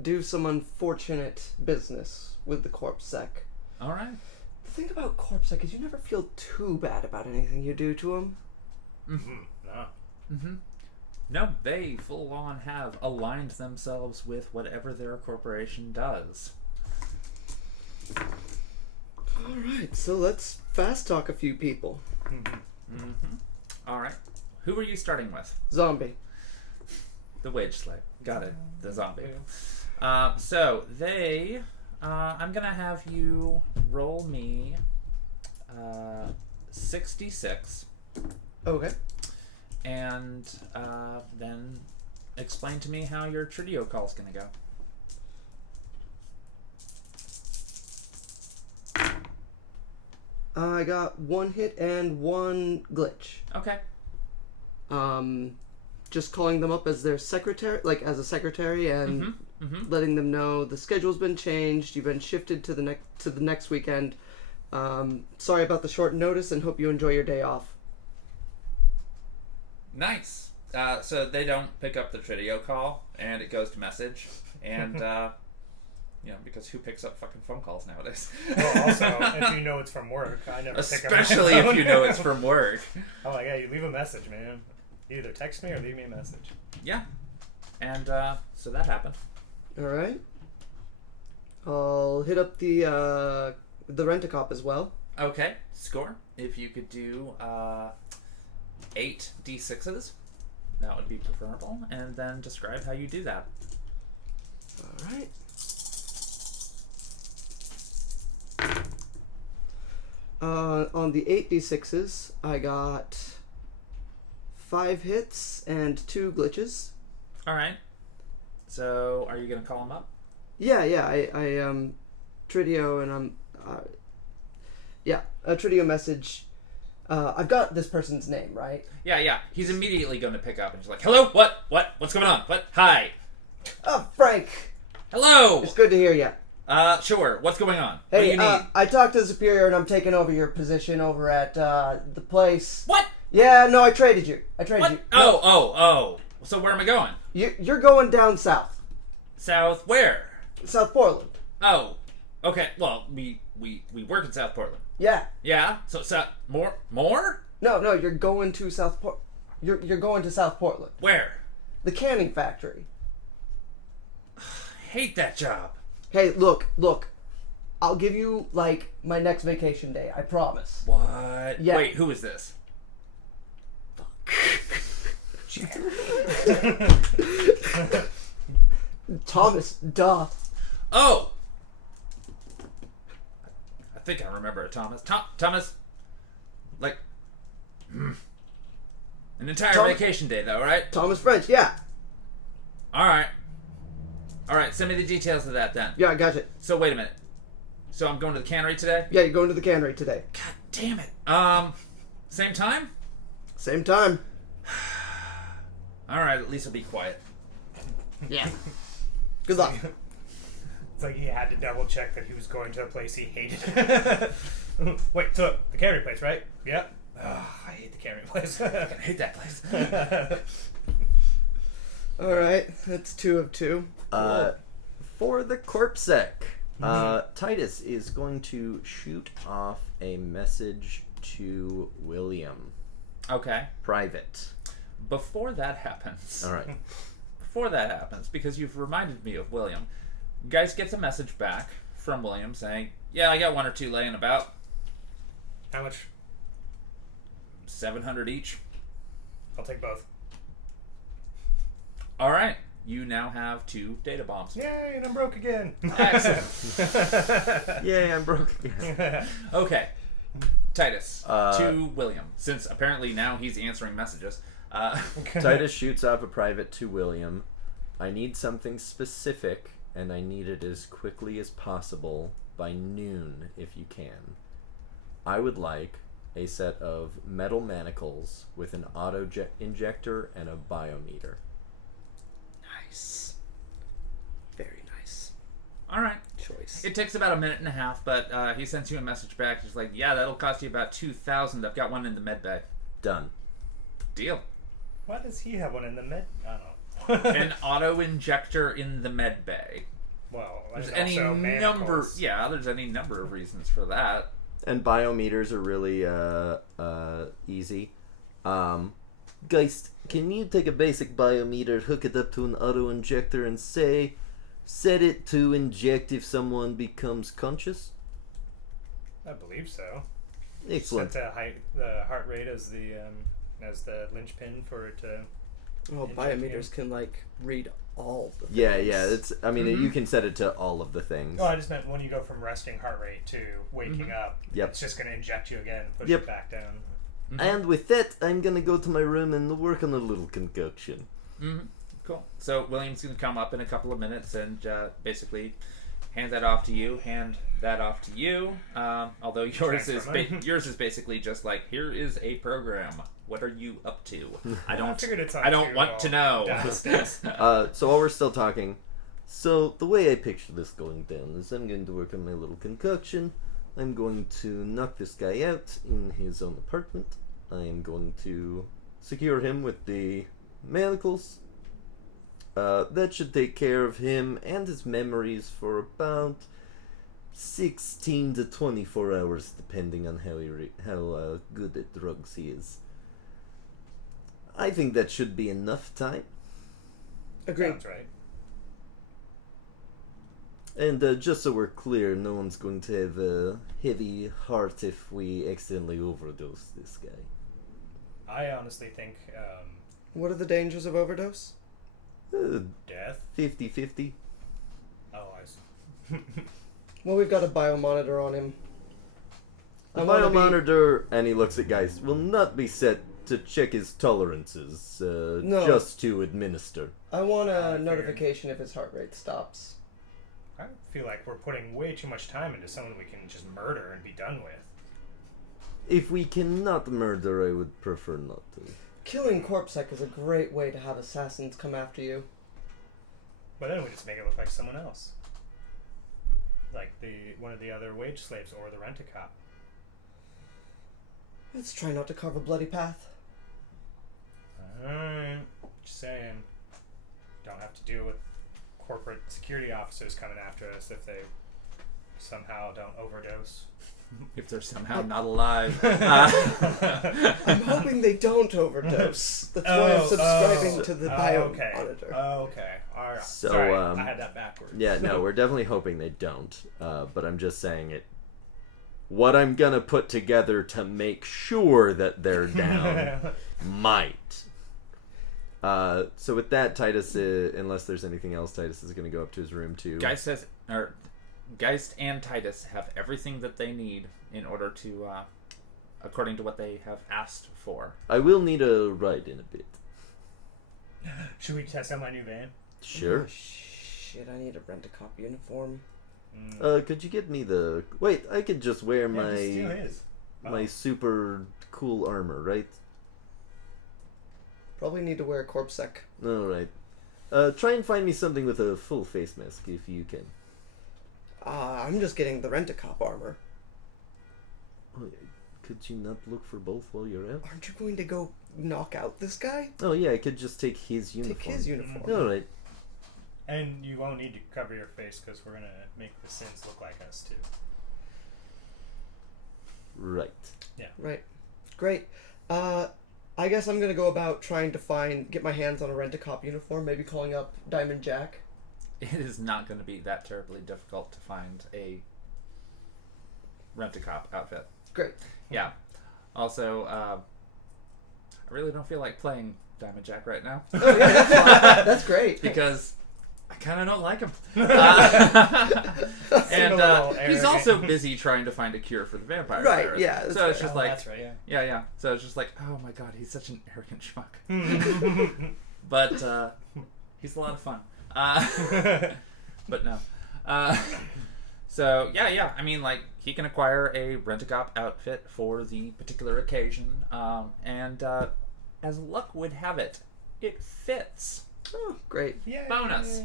do some unfortunate business with the corpse sec. All right. The thing about corpse sec is you never feel too bad about anything you do to them. Mm-hmm. No. Mm-hmm. No, they full on have aligned themselves with whatever their corporation does. Alright, so let's fast talk a few people. Mm-hmm. All right. Who are you starting with? Zombie. The wage slave. Got it. The zombie. So they, I'm gonna have you roll me 66, Okay. and then explain to me how your Tridio call's gonna go. I got 1 hit and 1 glitch. Okay. Just calling them up as their secretary, like as a secretary, and letting them know the schedule's been changed. You've been shifted to the next weekend. Sorry about the short notice, and hope you enjoy your day off. Nice. So they don't pick up the Tridio call, and it goes to message, and You know, because who picks up fucking phone calls nowadays? Well, also, if you know it's from work, I never pick up my Especially phone. if you know it's from work. I'm like, hey, you leave a message, man. Either text me or leave me a message. Yeah. And so that happened. All right. I'll hit up the rent-a-cop as well. Okay, score. If you could do 8 d6s, that would be preferable. And then describe how you do that. All right. On the 8d6s, I got 5 hits and 2 glitches. All right. So, are you gonna call him up? Yeah. I Tridio and a Tridio message. I've got this person's name, right? Yeah. He's immediately going to pick up and he's like, "Hello? What's going on? What? Hi. Oh, Frank. Hello. It's good to hear you. Sure. What's going on? What Hey, do you need? I talked to the Superior and I'm taking over your position over at the place. What? Yeah, no, I traded you. What? No, Oh. So where am I going? you're going down south. South where? South Portland. Oh. Okay. Well, we work in South Portland. Yeah. Yeah. So more? No, you're going to You're going to South Portland. Where? The canning factory. Hate that job. Hey, look. I'll give you, like, my next vacation day. I promise. What? Yeah. Wait, who is this? Thomas, duh. Oh! I think I remember it, Thomas. Thomas. Like. An entire vacation day, though, right? Thomas French, yeah. Alright, send me the details of that then. Yeah, I got it. So, wait a minute. So, I'm going to the cannery today? Yeah, you're going to the cannery today. God damn it. Same time? Same time. Alright, at least I'll be quiet. Yeah. Good luck. It's like he had to double check that he was going to a place he hated. Wait, so the cannery place, right? Yep. Oh, I hate the cannery place. I hate that place. Alright, that's 2 of 2. For the corpsec, Tytus is going to shoot off a message to William. Okay. Private. Before that happens. All right. Because you've reminded me of William, Gheist gets a message back from William saying, "Yeah, I got 1 or 2 laying about. How much? 700 each. I'll take both. All right. You now have 2 data bombs. Yay, and I'm broke again. Excellent. Yay, I'm broke again. Okay. Titus to William, since apparently now he's answering messages. Tytus shoots off a private to William. I need something specific, and I need it as quickly as possible by noon, if you can. I would like a set of metal manacles with an auto-injector and a biometer. Nice. Very nice. All right. Choice. It takes about a minute and a half, but he sends you a message back. He's like, "Yeah, that'll cost you about 2,000. I've got one in the med bay." Done. Deal. Why does he have one in the med? I don't know. An auto-injector in the med bay. Well, There's there's any also number. manacles. Yeah, there's any number of reasons for that. And biometers are really easy. Gheist, can you take a basic biometer, hook it up to an auto-injector, and set it to inject if someone becomes conscious? I believe so. Excellent. Set the heart rate as the linchpin for it to. Well, biometers can, like, read all the things. Yeah, it's. I mean, you can set it to all of the things. Oh, I just meant when you go from resting heart rate to waking up, Yep. it's just going to inject you again, push Yep. it back down. And with that, I'm gonna go to my room and work on a little concoction. Mm-hmm. Cool. So William's going to come up in a couple of minutes and basically hand that off to you. Although yours is basically just like, here is a program. What are you up to? I figured it's on I don't two want to know. downstairs. So while we're still talking, so the way I picture this going down is I'm going to work on my little concoction. I'm going to knock this guy out in his own apartment. I am going to secure him with the manacles. That should take care of him and his memories for about 16 to 24 hours, depending on how good at drugs he is. I think that should be enough time. Agreed. Sounds right. And just so we're clear, no one's going to have a heavy heart if we accidentally overdose this guy. I honestly think What are the dangers of overdose? death. 50-50. Oh, I see. Well, we've got a biomonitor on him. The biomonitor, and he looks at guys, will not be set to check his tolerances, No. just to administer. I want a figured. notification if his heart rate stops. I feel like we're putting way too much time into someone we can just murder and be done with. If we cannot murder, I would prefer not to. Killing Corpsec is a great way to have assassins come after you. But then we just make it look like someone else. Like one of the other wage slaves or the rent-a-cop. Let's try not to carve a bloody path. Alright. Just saying. Don't have to deal with corporate security officers coming after us if they somehow don't overdose. If they're somehow not alive. I'm hoping they don't overdose. That's why I'm subscribing to the okay. biomonitor. Okay. Alright. So, Sorry, I had that backwards. Yeah, no, we're definitely hoping they don't. But I'm just saying it. What I'm gonna put together to make sure that they're down might. So with that, Tytus, unless there's anything else, Tytus is gonna go up to his room too. Gheist and Tytus have everything that they need in order to, according to what they have asked for. I will need a ride in a bit. Should we test out my new van? Sure. Oh, shit, I need to rent a cop uniform. Could you get me the... Wait, I could just wear Yeah, just steal his. my super cool armor, right? Probably need to wear a Corpsec. Alright. Try and find me something with a full face mask, if you can. I'm just getting the rent-a-cop armor. Oh, could you not look for both while you're out? Aren't you going to go knock out this guy? Oh yeah, I could just take his uniform. Take his uniform. Alright. And you won't need to cover your face because we're going to make the Sins look like us too. Right. Right. Great. I guess I'm gonna go about trying to get my hands on a rent-a-cop uniform, maybe calling up Diamond Jack. It is not going to be that terribly difficult to find a rent-a-cop outfit. Great. Yeah. Also, I really don't feel like playing Diamond Jack right now. Oh yeah, that's fine. That's great. Because I kind of don't like him. Seem a little He's arrogant. also busy trying to find a cure for the vampire Right, virus. yeah, that's So it's fair. just like, that's right, yeah. yeah. So it's just like, oh my god, he's such an arrogant schmuck. But he's a lot of fun. But no. So yeah. I mean, like, he can acquire a rent-a-cop outfit for the particular occasion, and as luck would have it, it fits. Oh, great. Yay. Bonus.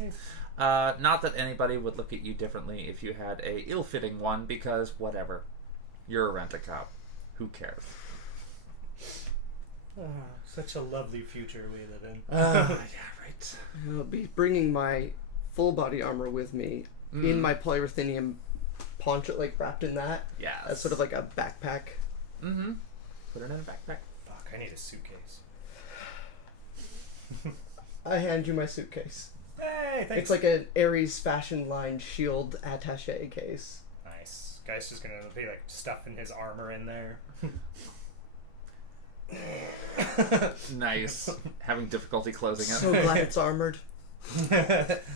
Not that anybody would look at you differently if you had a ill-fitting one, because whatever, you're a rent-a-cop. Who cares? Such a lovely future we live in. Yeah, right. I'll be bringing my full body armor with me in my polyurethanium poncho, like wrapped in that. Yeah. As sort of like a backpack. Mm-hmm. Put it in a backpack. Fuck, I need a suitcase. I hand you my suitcase. Hey, thanks. It's like an Ares fashion line shield attaché case. Nice. Guy's just gonna be like stuffing his armor in there. Nice. Having difficulty closing it. So glad it's armored.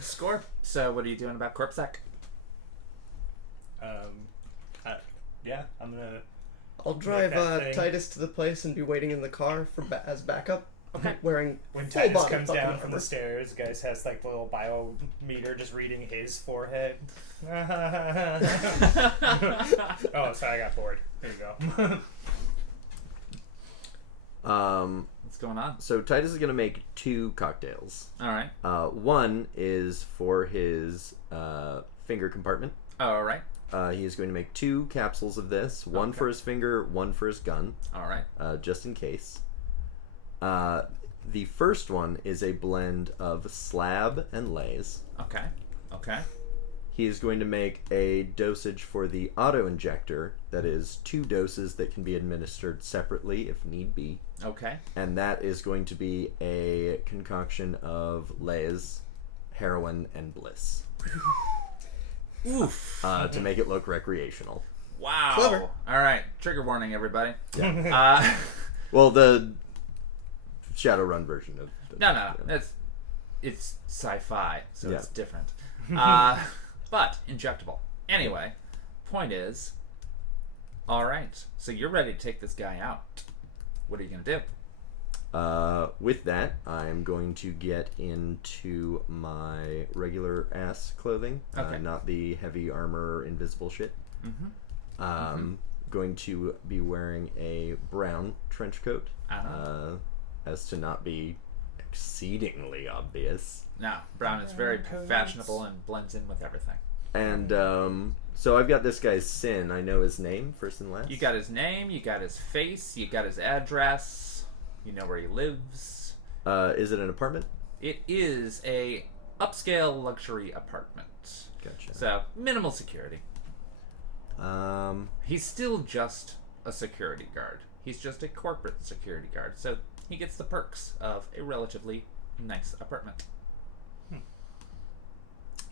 Score. So what are you doing about Corpsec? Yeah, I'm gonna. I'll drive that thing. Tytus to the place and be waiting in the car for as backup. Okay. Wearing When full Tytus body comes fucking down from armor. the stairs, guys has like the little biometer just reading his forehead. Oh, sorry, I got bored. Here you go. What's going on? So Titus is gonna make 2 cocktails. All right. One is for his finger compartment. All right. He is going to make 2 capsules of this. One Okay. for his finger, one for his gun, All right. just in case. The first one is a blend of slab and lays. Okay. Okay. He is going to make a dosage for the auto-injector that is 2 doses that can be administered separately if need be. Okay. And that is going to be a concoction of lays, heroin, and bliss. Oof. To make it look recreational. Wow. Clever. All right. Trigger warning, everybody. Yeah. Well, the Shadowrun version of... No. It's sci-fi, so Yeah. it's different. But injectable. Anyway, point is, all right. So you're ready to take this guy out. What are you going to do? With that, I'm going to get into my regular ass clothing, Okay. not the heavy armor, invisible shit. Going to be wearing a brown trench coat, as to not be exceedingly obvious. No, brown is very fashionable and blends in with everything. And so I've got this guy's sin. I know his name, first and last. You got his name, you got his face, you got his address, you know where he lives. Is it an apartment? It is a upscale luxury apartment. Gotcha. So, minimal security. Um, He's still just a security guard. He's just a corporate security guard. So, he gets the perks of a relatively nice apartment.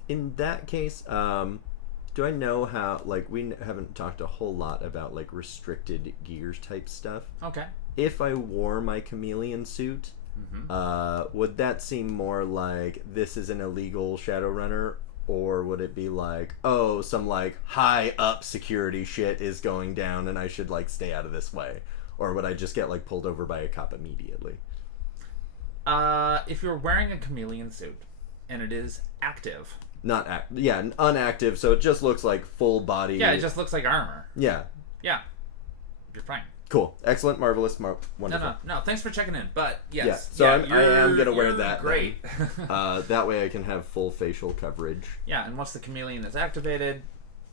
in that case, do I know how, like, we haven't talked a whole lot about, like, restricted gears type stuff. Okay. If I wore my chameleon suit, would that seem more like this is an illegal Shadowrunner, or would it be like, oh, some, like, high up security shit is going down and I should, like, stay out of this way? Or would I just get, like, pulled over by a cop immediately? If you're wearing a chameleon suit and it is active. Unactive, so it just looks like full body. Yeah, it just looks like armor. Yeah. Yeah. You're fine. Cool. Excellent. Marvelous. Wonderful. No. Thanks for checking in. But yes. Yeah, so I am going to wear you're that. Great. That way I can have full facial coverage. Yeah, and once the chameleon is activated,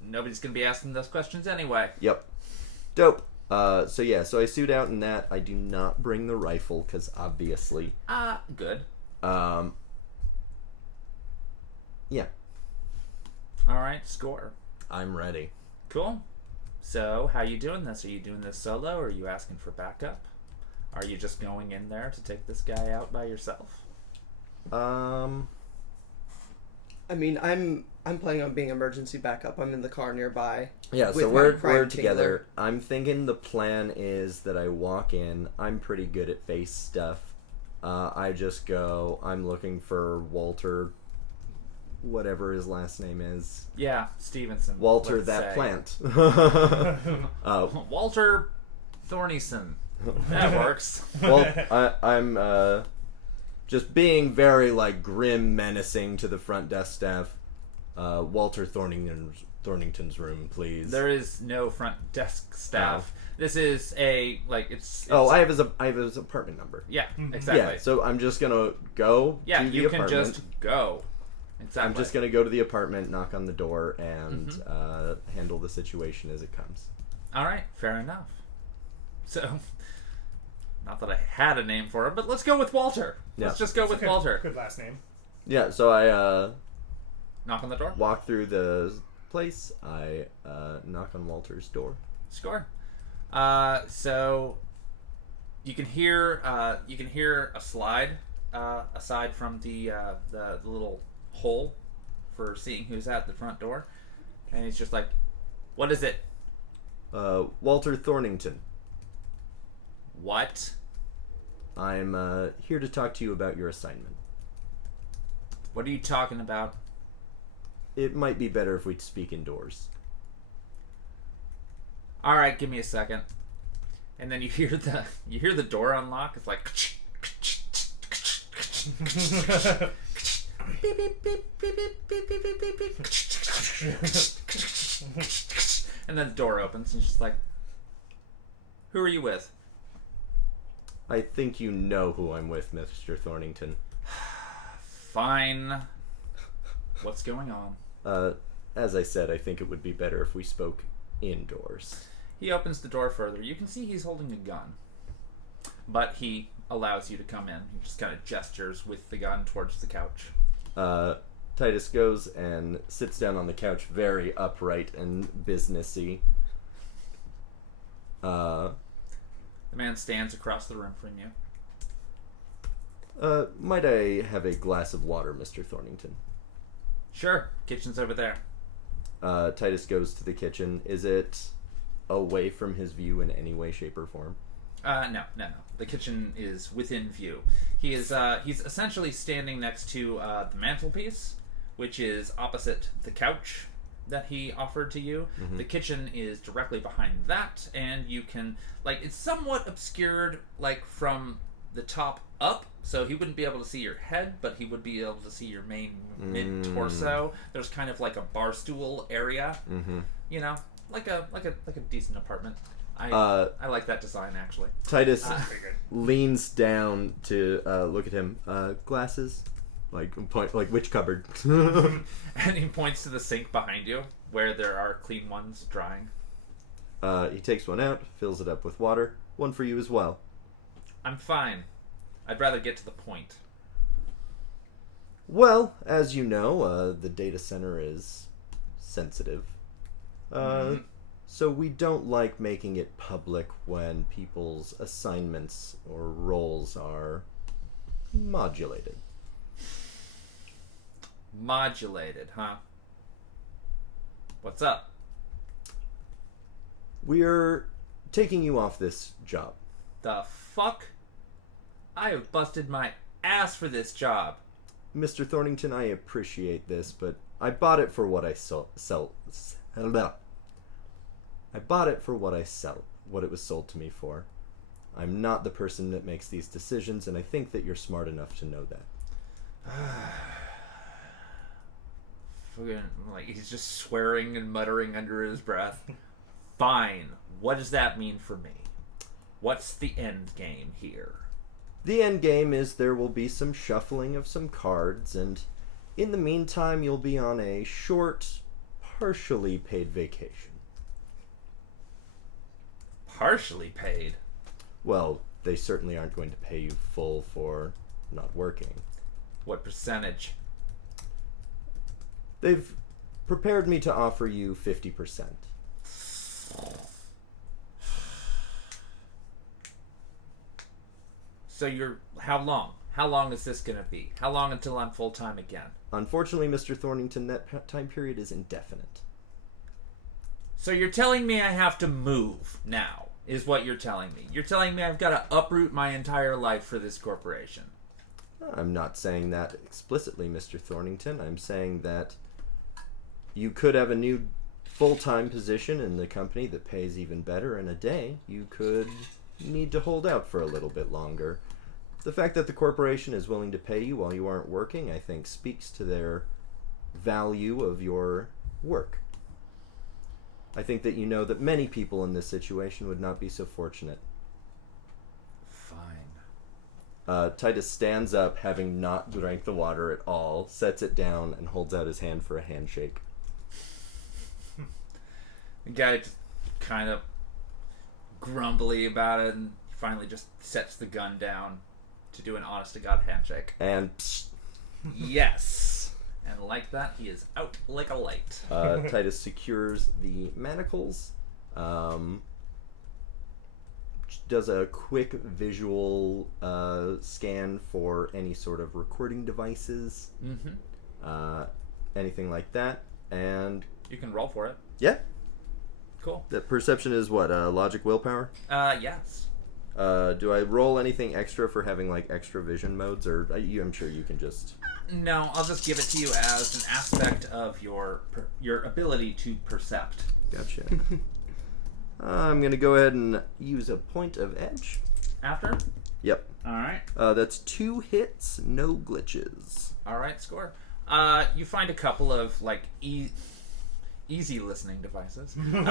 nobody's going to be asking those questions anyway. Yep. Dope. So I suit out in that. I do not bring the rifle, because obviously. Good. Yeah. Alright, score. I'm ready. Cool. So, how you doing this? Are you doing this solo, or are you asking for backup? Are you just going in there to take this guy out by yourself? I mean, I'm planning on being emergency backup. I'm in the car nearby. Yeah, with so my we're crime together. I'm thinking the plan is that I walk in. I'm pretty good at face stuff. I just go, I'm looking for Walter, whatever his last name is. Yeah, Stevenson. Walter let's that say. plant. Walter Thornyson. That works. Well, I'm just being very, like, grim, menacing to the front desk staff. Walter Thornington's room, please. There is no front desk staff. This is a, like, it's I have his apartment number. yeah, exactly. Yeah, so I'm just gonna go Yeah, to the you can apartment. just go. Exactly. I'm just gonna go to the apartment, knock on the door, and handle the situation as it comes. All right, fair enough. So, not that I had a name for it, but let's go with Walter. Yeah. Let's just go with Walter. Good last name. Yeah, so I Knock on the door. walk through the place. I knock on Walter's door. Score. So you can hear a slide aside from the little hole for seeing who's at the front door, and he's just like, "What is it? Walter Thornington. What? I'm here to talk to you about your assignment. What are you talking about?" It might be better if we speak indoors. All right, give me a second. And then you hear the door unlock. It's like beep, beep, beep, beep, beep, beep, beep, beep, beep, beep. And then the door opens and she's like, "Who are you with?" I think you know who I'm with, Mr. Thornington. Fine. What's going on? As I said, I think it would be better if we spoke indoors. He opens the door further. You can see he's holding a gun. But he allows you to come in. He just kind of gestures with the gun towards the couch. Tytus goes and sits down on the couch, very upright and businessy. The man stands across the room from you. Might I have a glass of water, Mr. Thornington? Sure. Kitchen's over there. Tytus goes to the kitchen. Is it away from his view in any way, shape, or form? No. The kitchen is within view. He's essentially standing next to the mantelpiece, which is opposite the couch that he offered to you. Mm-hmm. The kitchen is directly behind that, and you can, it's somewhat obscured, from the top up, so he wouldn't be able to see your head, but he would be able to see your main mid-torso. There's kind of like a bar stool area, like a decent apartment. I like that design, actually. Titus leans down to look at him. Glasses? Which cupboard? And he points to the sink behind you, where there are clean ones drying. He takes one out, fills it up with water. One for you as well. I'm fine. I'd rather get to the point. Well, as you know, the data center is sensitive. So we don't like making it public when people's assignments or roles are modulated. Modulated, huh? What's up? We're taking you off this job. The fuck? I have busted my ass for this job. Mr. Thornington, I appreciate this, but I bought it for what I I bought it for what it was sold to me for. I'm not the person that makes these decisions, and I think that you're smart enough to know that. He's just swearing and muttering under his breath. Fine. What does that mean for me? What's the end game here? The end game is there will be some shuffling of some cards, and in the meantime, you'll be on a short, partially paid vacation. Partially paid? Well, they certainly aren't going to pay you full for not working. What percentage? They've prepared me to offer you 50%. So how long? How long is this going to be? How long until I'm full-time again? Unfortunately, Mr. Thornington, that time period is indefinite. So you're telling me I have to move now, is what you're telling me. You're telling me I've got to uproot my entire life for this corporation. I'm not saying that explicitly, Mr. Thornington. I'm saying that you could have a new full-time position in the company that pays even better in a day. You could need to hold out for a little bit longer. The fact that the corporation is willing to pay you while you aren't working, I think, speaks to their value of your work. I think that you know that many people in this situation would not be so fortunate. Fine. Tytus stands up, having not drank the water at all, sets it down, and holds out his hand for a handshake. The guy just kind of grumbly about it, and finally just sets the gun down to do an honest-to-God handshake. And psst. Yes. And like that, he is out like a light. Tytus secures the manacles, does a quick visual scan for any sort of recording devices, anything like that, and... You can roll for it. Yeah. Cool. That perception is what, logic willpower? Yes. Do I roll anything extra for having, extra vision modes, or I'm sure you can just... No, I'll just give it to you as an aspect of your ability to percept. Gotcha. I'm going to go ahead and use a point of edge. After? Yep. Alright. That's 2 hits, no glitches. Alright, score. You find a couple of, easy listening devices. You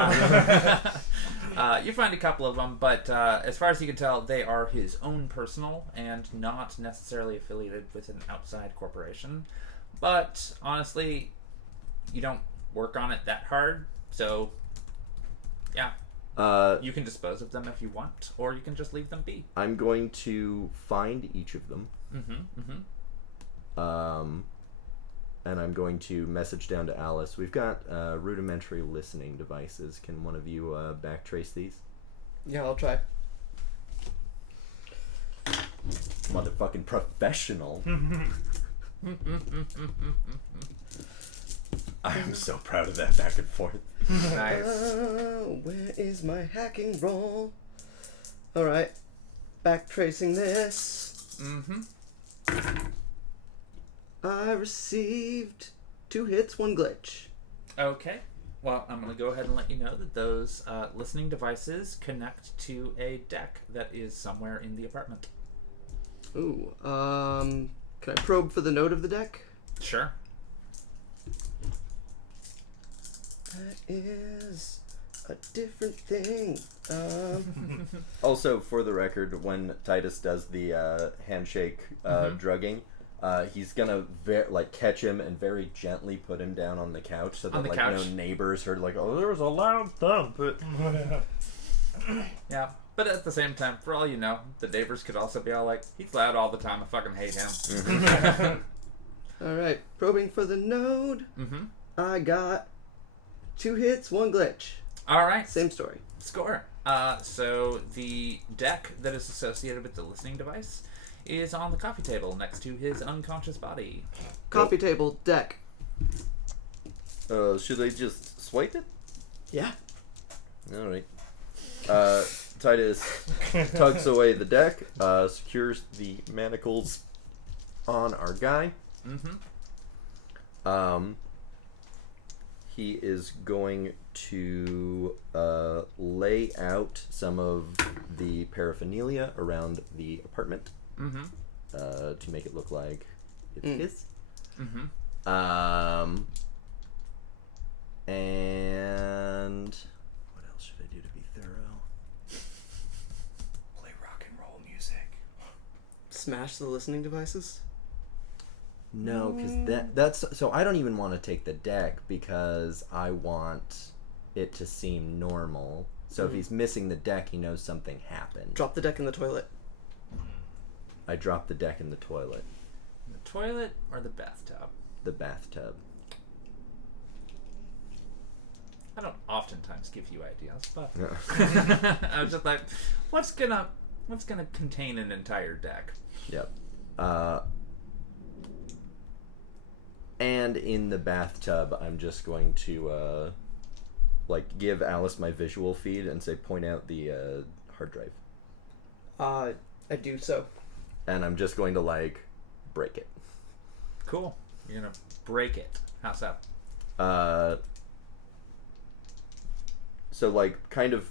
find a couple of them, but as far as you can tell, they are his own personal and not necessarily affiliated with an outside corporation. But honestly, you don't work on it that hard, so yeah, You can dispose of them if you want, or you can just leave them be. I'm going to find each of them. And I'm going to message down to Alice. We've got rudimentary listening devices. Can one of you backtrace these? Yeah, I'll try. Motherfucking professional. I am so proud of that back and forth. Nice. Where is my hacking roll? Alright. Backtracing this. I received 2 hits, 1 glitch. Okay. Well, I'm going to go ahead and let you know that those listening devices connect to a deck that is somewhere in the apartment. Ooh, can I probe for the node of the deck? Sure. That is a different thing. Also, for the record, when Tytus does the handshake drugging, he's gonna catch him and very gently put him down on the couch so that no neighbors heard oh, there was a loud thump. Yeah, but at the same time, for all you know, the neighbors could also be all like, he's loud all the time, I fucking hate him. Alright, probing for the node. I got 2 hits, 1 glitch. Alright. Same story. Score. So the deck that is associated with the listening device is on the coffee table next to his unconscious body. Coffee table, deck. Should I just swipe it? Yeah. Alright. Tytus tugs away the deck, secures the manacles on our guy. He is going to lay out some of the paraphernalia around the apartment to make it look like it's his. And what else should I do to be thorough? Play rock and roll music. Smash the listening devices? No, because that's so I don't even want to take the deck because I want it to seem normal. So if he's missing the deck, he knows something happened. Drop the deck in the toilet. I dropped the deck in the toilet. The toilet or the bathtub? The bathtub. I don't oftentimes give you ideas, but I was just like, what's gonna contain an entire deck? Yep. And in the bathtub, I'm just going to give Alice my visual feed and say point out the hard drive. I do so. And I'm just going to break it. Cool. You're gonna break it. How's that? So kind of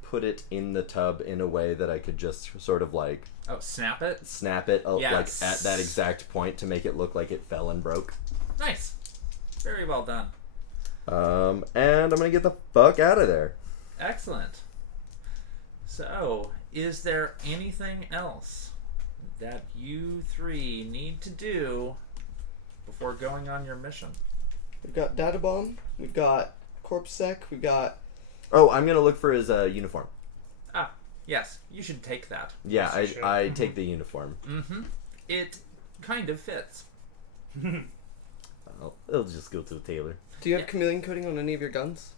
put it in the tub in a way that I could just sort of oh, snap it? Snap it Yes. at that exact point to make it look like it fell and broke. Nice. Very well done. And I'm gonna get the fuck out of there. Excellent. So, is there anything else that you 3 need to do before going on your mission? We've got data bomb. We've got corpse sec. We've got. Oh, I'm gonna look for his uniform. Ah, yes. You should take that. Yeah, Yes, I take the uniform. It kind of fits. It'll just go to the tailor. Do you have chameleon coating on any of your guns?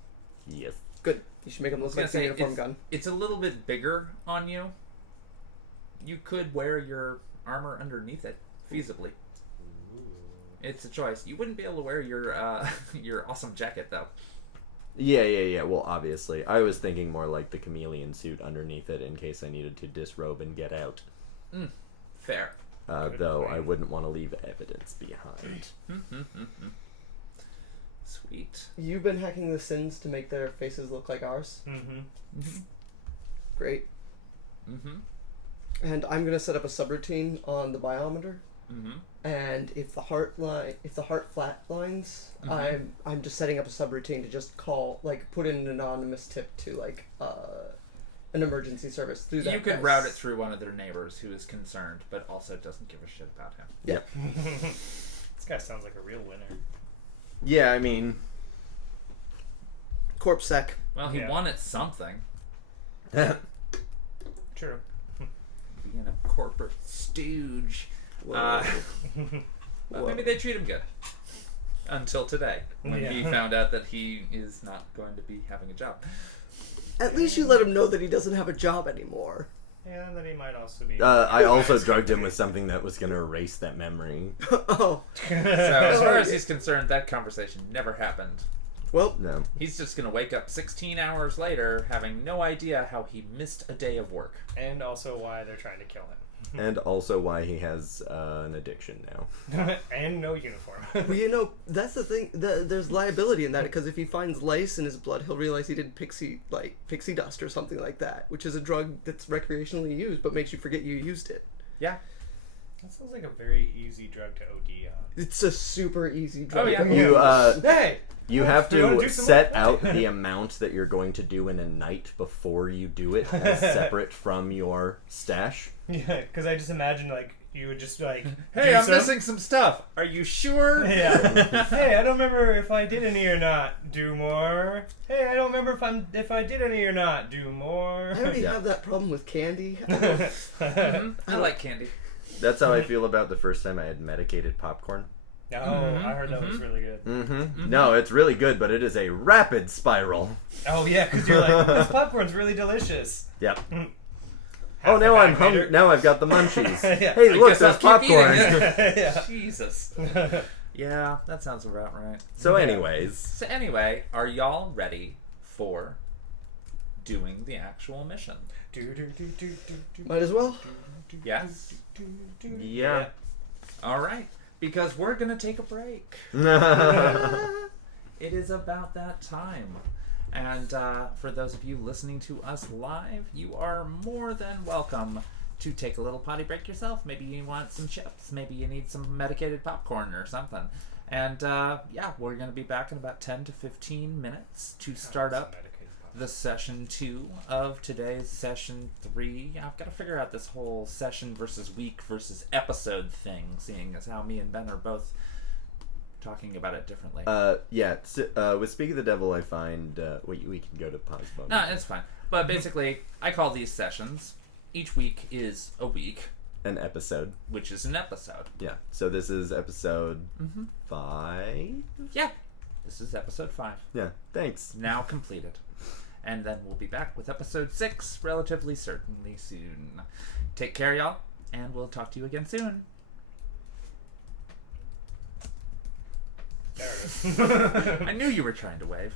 Yes. Good. You should make them look like the uniform gun. It's a little bit bigger on you. You could wear your armor underneath it, feasibly. It's a choice. You wouldn't be able to wear your your awesome jacket, though. Yeah. Well, obviously. I was thinking more like the chameleon suit underneath it in case I needed to disrobe and get out. Fair. Though I wouldn't want to leave evidence behind. Sweet. You've been hacking the Sins to make their faces look like ours. Great. And I'm gonna set up a subroutine on the biometer. And if the heart flat lines, I'm just setting up a subroutine to just call, put in an anonymous tip to an emergency service through that. You could route it through one of their neighbors who is concerned, but also doesn't give a shit about him. Yeah. This guy sounds like a real winner. Yeah, I mean, Corpse sec. Well, he Yeah. wanted something. True. Being a corporate stooge. Whoa. But Whoa. maybe they treat him good. Until today, when he Yeah. found out that he is not going to be having a job. At least you let him know that he doesn't have a job anymore. Yeah, that he might also be. I also drugged him with something that was going to erase that memory. Oh. So as far as he's concerned, that conversation never happened. Well, No. He's just going to wake up 16 hours later having no idea how he missed a day of work. And also why they're trying to kill him. And also why he has an addiction now. And no uniform. well, you know, that's the thing. There's liability in that, because if he finds lice in his blood, he'll realize he did pixie dust or something like that, which is a drug that's recreationally used but makes you forget you used it. Yeah. That sounds like a very easy drug to OD on. It's a super easy drug. Oh, yeah. to Hey! You have You wanna to do some set more? out the amount that you're going to do in a night before you do it, as separate from your stash. Yeah, because I just imagine, like, you would just, like... Hey, do I'm some- missing some stuff. Are you sure? Yeah. Hey, I don't remember if I did any or not. Do more. Hey, I don't remember if I did any or not. Do more. I already Yeah. have that problem with candy. Mhm. I like candy. That's how I feel about the first time I had medicated popcorn. Oh, Mhm, I heard that was mhm. really good. Mm-hmm. No, it's really good, but it is a rapid spiral. Oh yeah, because you're like, this popcorn's really delicious. Yep. Half Oh, now a I'm bag hungry. later. Now I've got the munchies. Yeah. Hey, I look, guess there's I'll keep eating popcorn. it. Yeah. Jesus. Yeah, that sounds about right. So, anyways, So anyway, are y'all ready for doing the actual mission? Might as well. Yes? yeah. All right. Because we're going to take a break. It is about that time. And for those of you listening to us live, you are more than welcome to take a little potty break yourself. Maybe you want some chips. Maybe you need some medicated popcorn or something. And yeah, we're going to be back in about 10 to 15 minutes to start up the session 2 of today's session 3. I've got to figure out this whole session versus week versus episode thing, seeing as how me and Ben are both talking about it differently. Yeah. With Speak of the Devil, I find we can go to pause mode. No, it's fine. But basically, I call these sessions. Each week is a week, An episode. which is an episode. Yeah. So this is episode Mm-hmm. 5. Yeah, this is episode 5. Yeah. Thanks. Now completed. And then we'll be back with episode 6 relatively certainly soon. Take care, y'all, and we'll talk to you again soon. There it is. I knew you were trying to wave.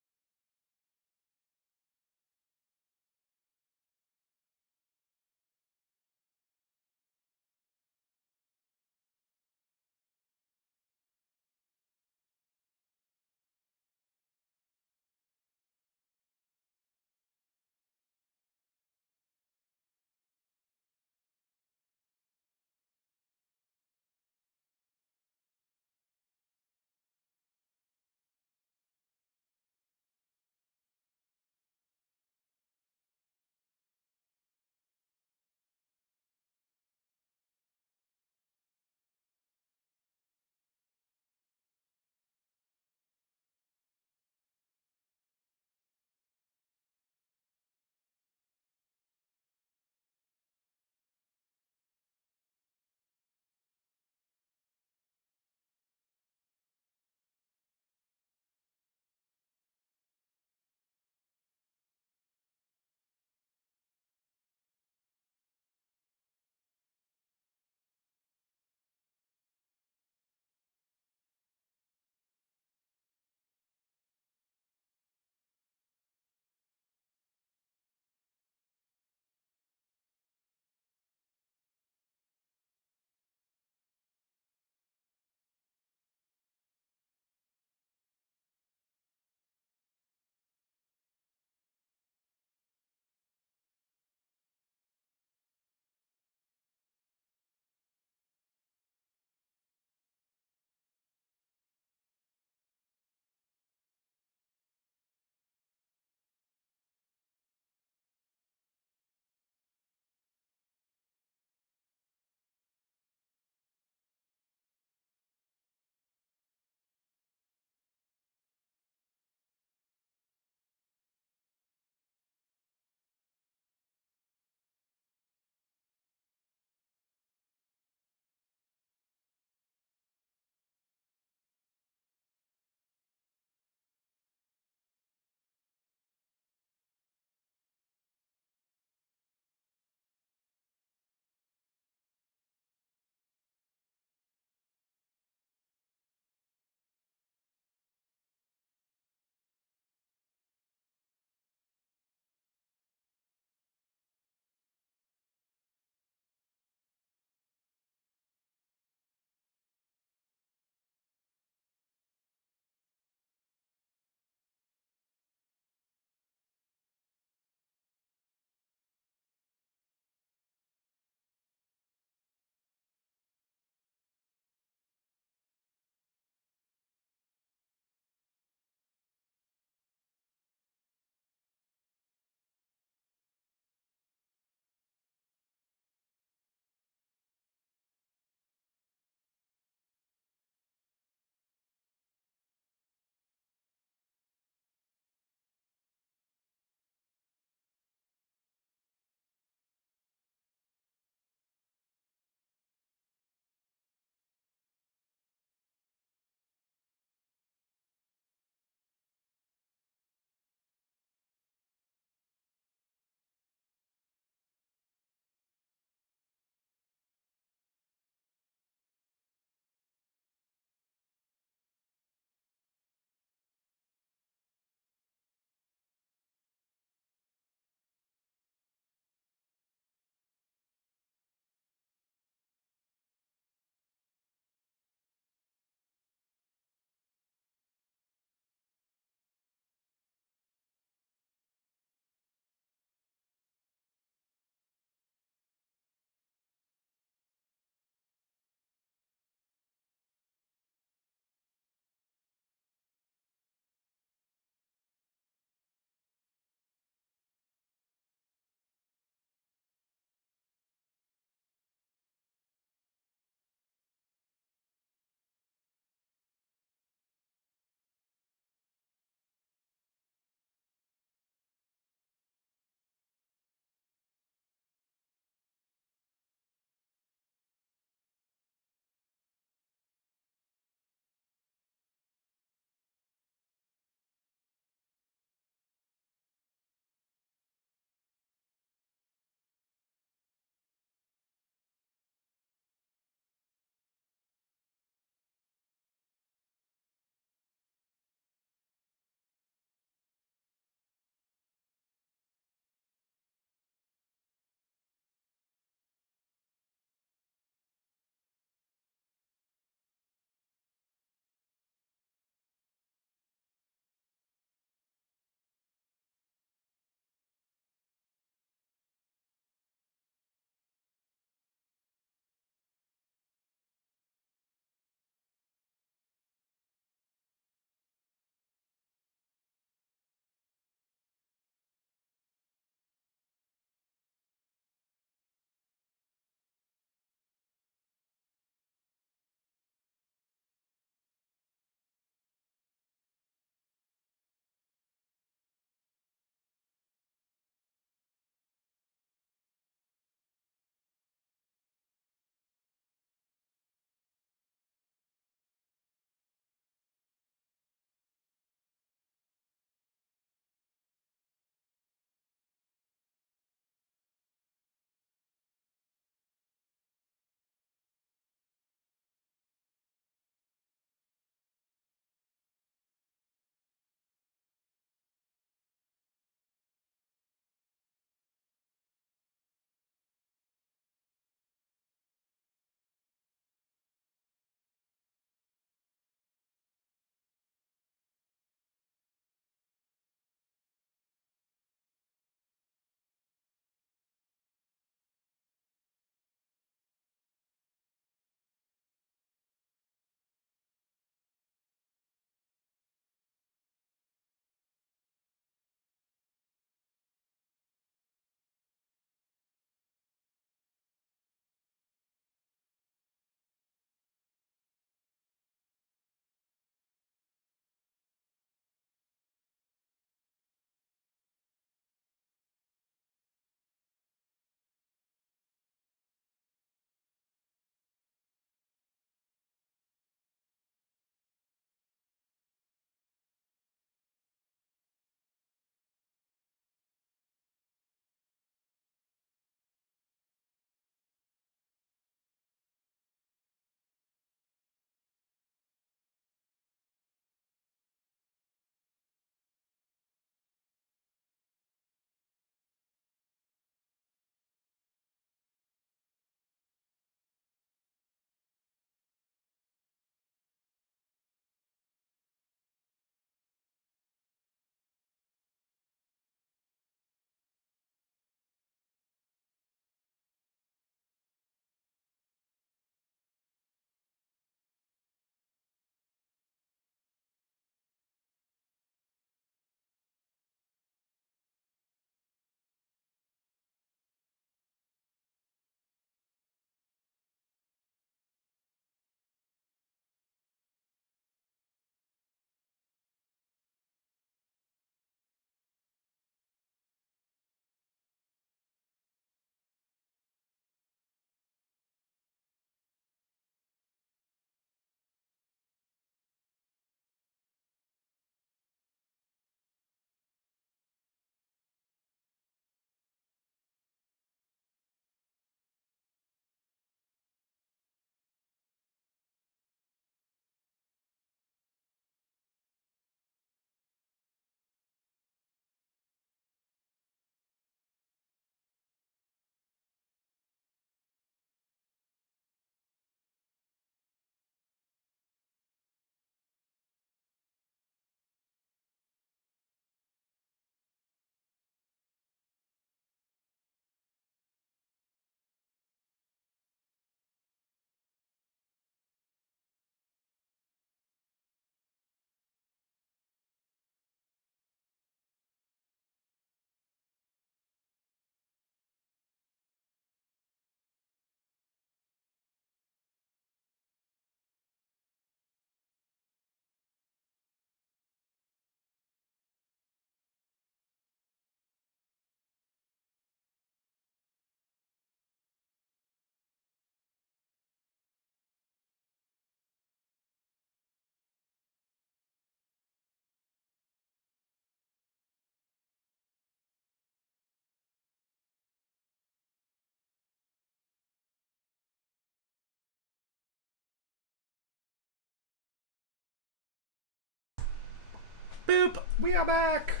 Boop! We are back!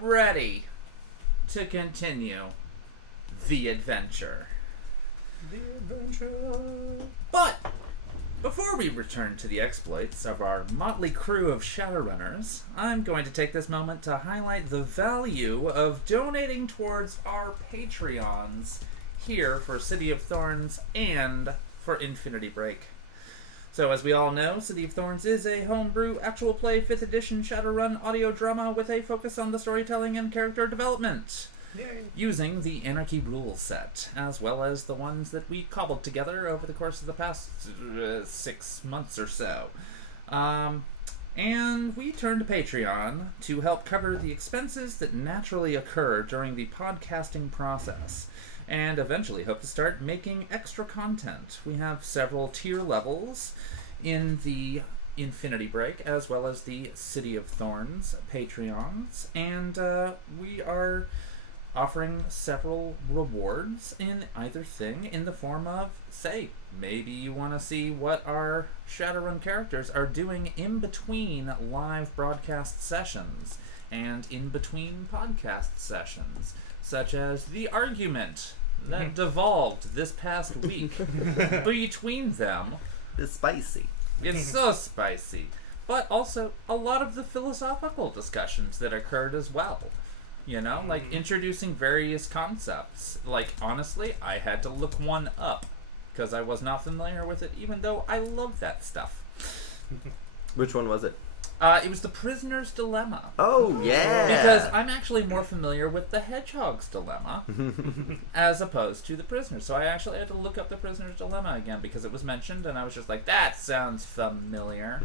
Ready to continue the adventure. The adventure. But before we return to the exploits of our motley crew of Shadowrunners, I'm going to take this moment to highlight the value of donating towards our Patreons here for City of Thorns and for Infinity Break. So as we all know, City of Thorns is a homebrew, actual play 5th edition Shadowrun audio drama with a focus on the storytelling and character development. Yay. Using the Anarchy rule set, as well as the ones that we cobbled together over the course of the past 6 months or so. And we turn to Patreon to help cover the expenses that naturally occur during the podcasting process, and eventually hope to start making extra content. We have several tier levels in the Infinity Break, as well as the City of Thorns Patreons, and we are offering several rewards in either thing in the form of, say, maybe you want to see what our Shadowrun characters are doing in between live broadcast sessions and in between podcast sessions, such as the argument that devolved this past week between them. It's spicy. It's so spicy. But also a lot of the philosophical discussions that occurred as well. You know, like introducing various concepts. Like, honestly, I had to look one up because I was not familiar with it, even though I love that stuff. Which one was it? It was the Prisoner's Dilemma. Oh, yeah! Because I'm actually more familiar with the Hedgehog's Dilemma as opposed to the Prisoner. So I actually had to look up the Prisoner's Dilemma again because it was mentioned, and I was just like, that sounds familiar.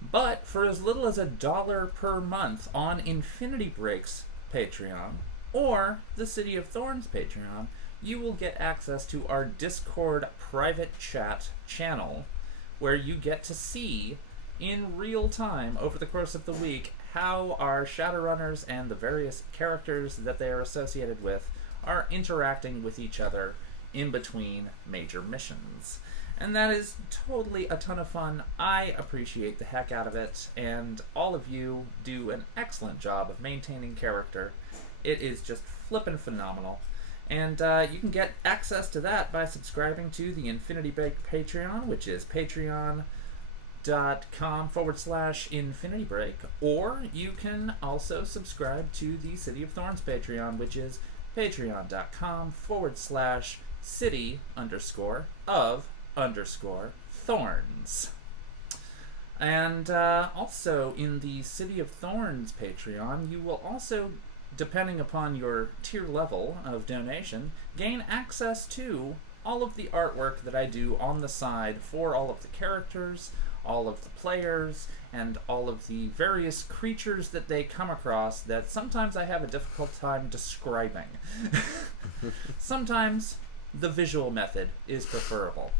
But for as little as $1 per month on Infinity Break's Patreon or the City of Thorns Patreon, you will get access to our Discord private chat channel where you get to see in real time over the course of the week how our Shadowrunners and the various characters that they are associated with are interacting with each other in between major missions. And that is totally a ton of fun. I appreciate the heck out of it, and all of you do an excellent job of maintaining character. It is just flippin' phenomenal. And you can get access to that by subscribing to the Infinity Break Patreon, which is patreon.com/Infinity Break, or you can also subscribe to the City of Thorns Patreon, which is patreon.com/city_of_Thorns. And also in the City of Thorns Patreon, you will also, depending upon your tier level of donation, gain access to all of the artwork that I do on the side for all of the characters, all of the players, and all of the various creatures that they come across that sometimes I have a difficult time describing. Sometimes the visual method is preferable.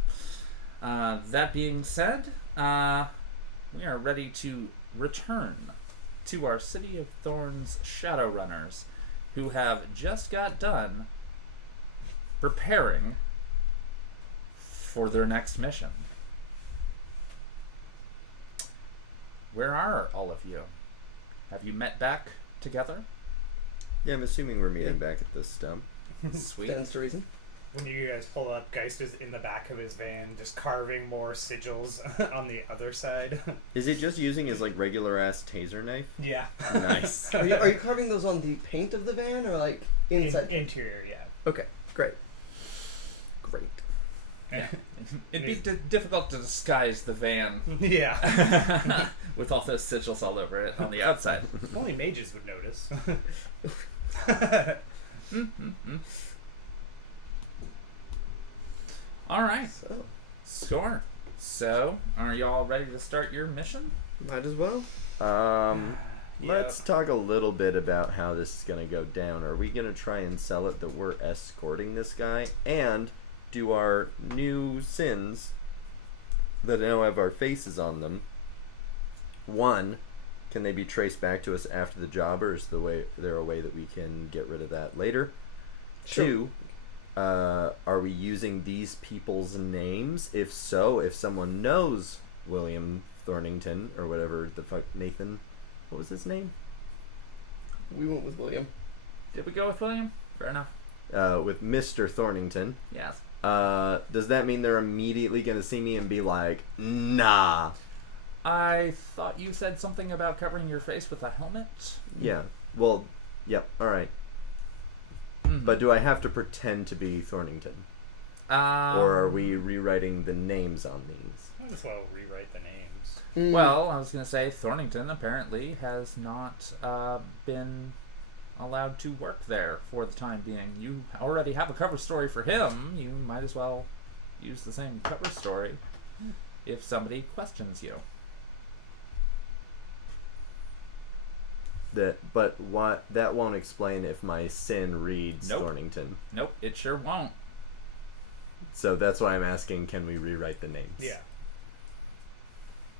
That being said, we are ready to return to our City of Thorns Shadowrunners, who have just got done preparing for their next mission. Where are all of you? Have you met back together? Yeah, I'm assuming we're meeting back at this stump. Sweet. Stands to reason. When you guys pull up, Gheist is in the back of his van, just carving more sigils on the other side. Is he just using his, like, regular-ass taser knife? Yeah. Nice. Are you carving those on the paint of the van or like inside? Interior, yeah. Okay, great. Great. Yeah. It'd be difficult to disguise the van Yeah. with all those sigils all over it on the outside. Only mages would notice. All right. So, Score. So, are y'all ready to start your mission? might as well. Let's talk a little bit about how this is going to go down. Are we going to try and sell it that we're escorting this guy? And do our new sins that now have our faces on them, one, can they be traced back to us after the job, or is there a way that we can get rid of that later? Sure. Two, are we using these people's names? If so, if someone knows William Thornington or whatever the fuck, Nathan, what was his name? We went with William. Did we go with William? Fair enough. With Mr. Thornington. Yes. Does that mean they're immediately going to see me and be like, nah? I thought you said something about covering your face with a helmet. Yeah. Well, yep. All right. But do I have to pretend to be Thornington? Or are we rewriting the names on these? Might as well rewrite the names. Well, I was going to say Thornington apparently has not been allowed to work there for the time being. You already have a cover story for him. You might as well use the same cover story if somebody questions you. But what? That won't explain if my sin reads Thornington. Nope, it sure won't. So that's why I'm asking, can we rewrite the names? Yeah.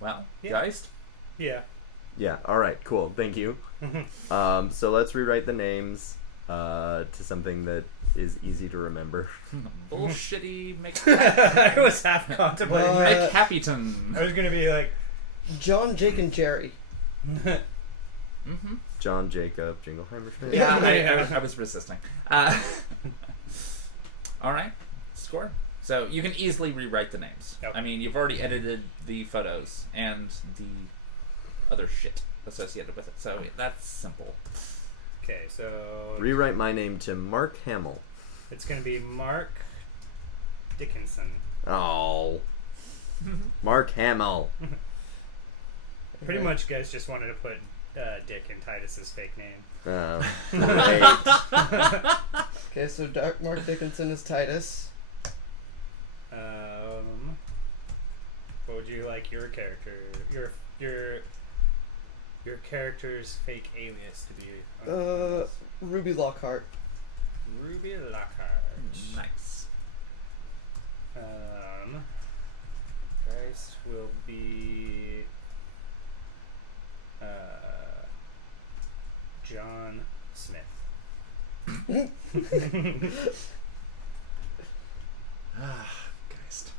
Well, Yeah. Gheist? Yeah. Yeah, alright, cool, thank you. So let's rewrite the names to something that is easy to remember. Bullshitty I was half contemplating that. McHappyton. I was gonna be like, John, Jake, and Jerry. John Jacob Jingleheimer. Yeah, I was resisting. Alright, score. So you can easily rewrite the names. Yep. I mean, you've already edited the photos and the other shit associated with it, so that's simple. okay, so Rewrite my name to Mark Hamill. it's gonna be Mark Dickinson. Oh. Mark Hamill. Pretty much, guys just wanted to put Dick in Titus's fake name. Great. Okay, so Dark Mark Dickinson is Titus. What would you like your character, your character's fake alias to be? Ruby Lockhart. Ruby Lockhart. Nice. Gheist will be John Smith. Gheist.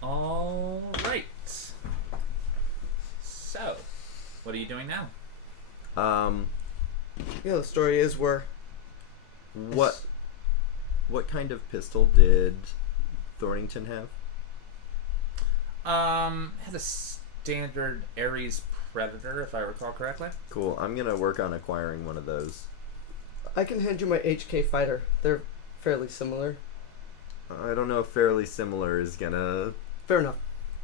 All right. So, what are you doing now? Yeah, the story is we're What kind of pistol did Thornington have? Has a standard Ares Predator, if I recall correctly. Cool. I'm gonna work on acquiring one of those. I can hand you my HK fighter. They're fairly similar. I don't know if fairly similar is gonna... Fair enough.